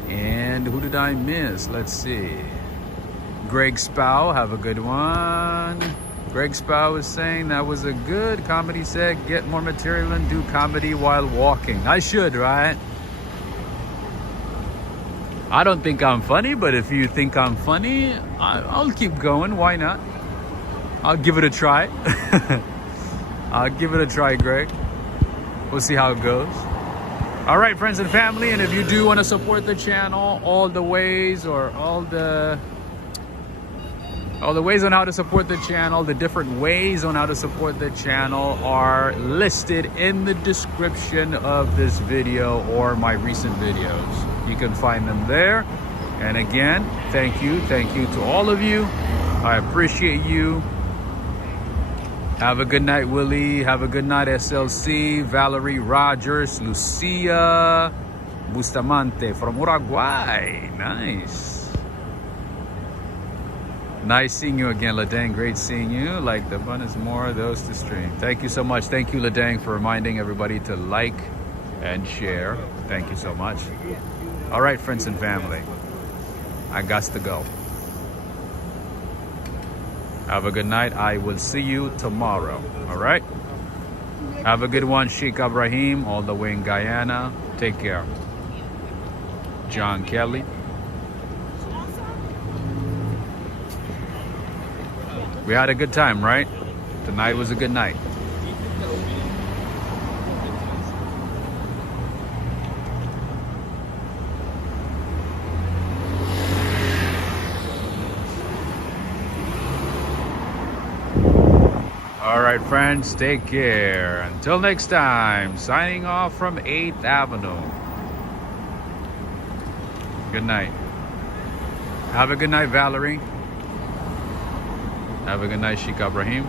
And who did I miss? Let's see. Greg Spow, have a good one. Greg Spow is saying that was a good comedy set. Get more material and do comedy while walking. I should, right? I don't think I'm funny, but if you think I'm funny, I'll keep going. Why not? I'll give it a try. I'll give it a try, Greg. We'll see how it goes. All right, friends and family, and if you do want to support the channel, all the ways on how to support the channel, the different ways on how to support the channel are listed in the description of this video or my recent videos. You can find them there. And again, thank you to all of you. I appreciate you. Have a good night, Willie. Have a good night, SLC, Valerie Rogers, Lucia Bustamante from Uruguay. Nice. Nice seeing you again, Ledang. Great seeing you. Like the bun is more of those to stream. Thank you so much. Thank you, Ledang, for reminding everybody to like and share. Thank you so much. All right, friends and family. I got to go. Have a good night. I will see you tomorrow. All right? Have a good one, Sheikh Ibrahim, all the way in Guyana. Take care. John Kelly. We had a good time, right? Tonight was a good night. All right, friends, take care. Until next time, signing off from 8th Avenue. Good night. Have a good night, Valerie. Have a good night, Sheikh Ibrahim.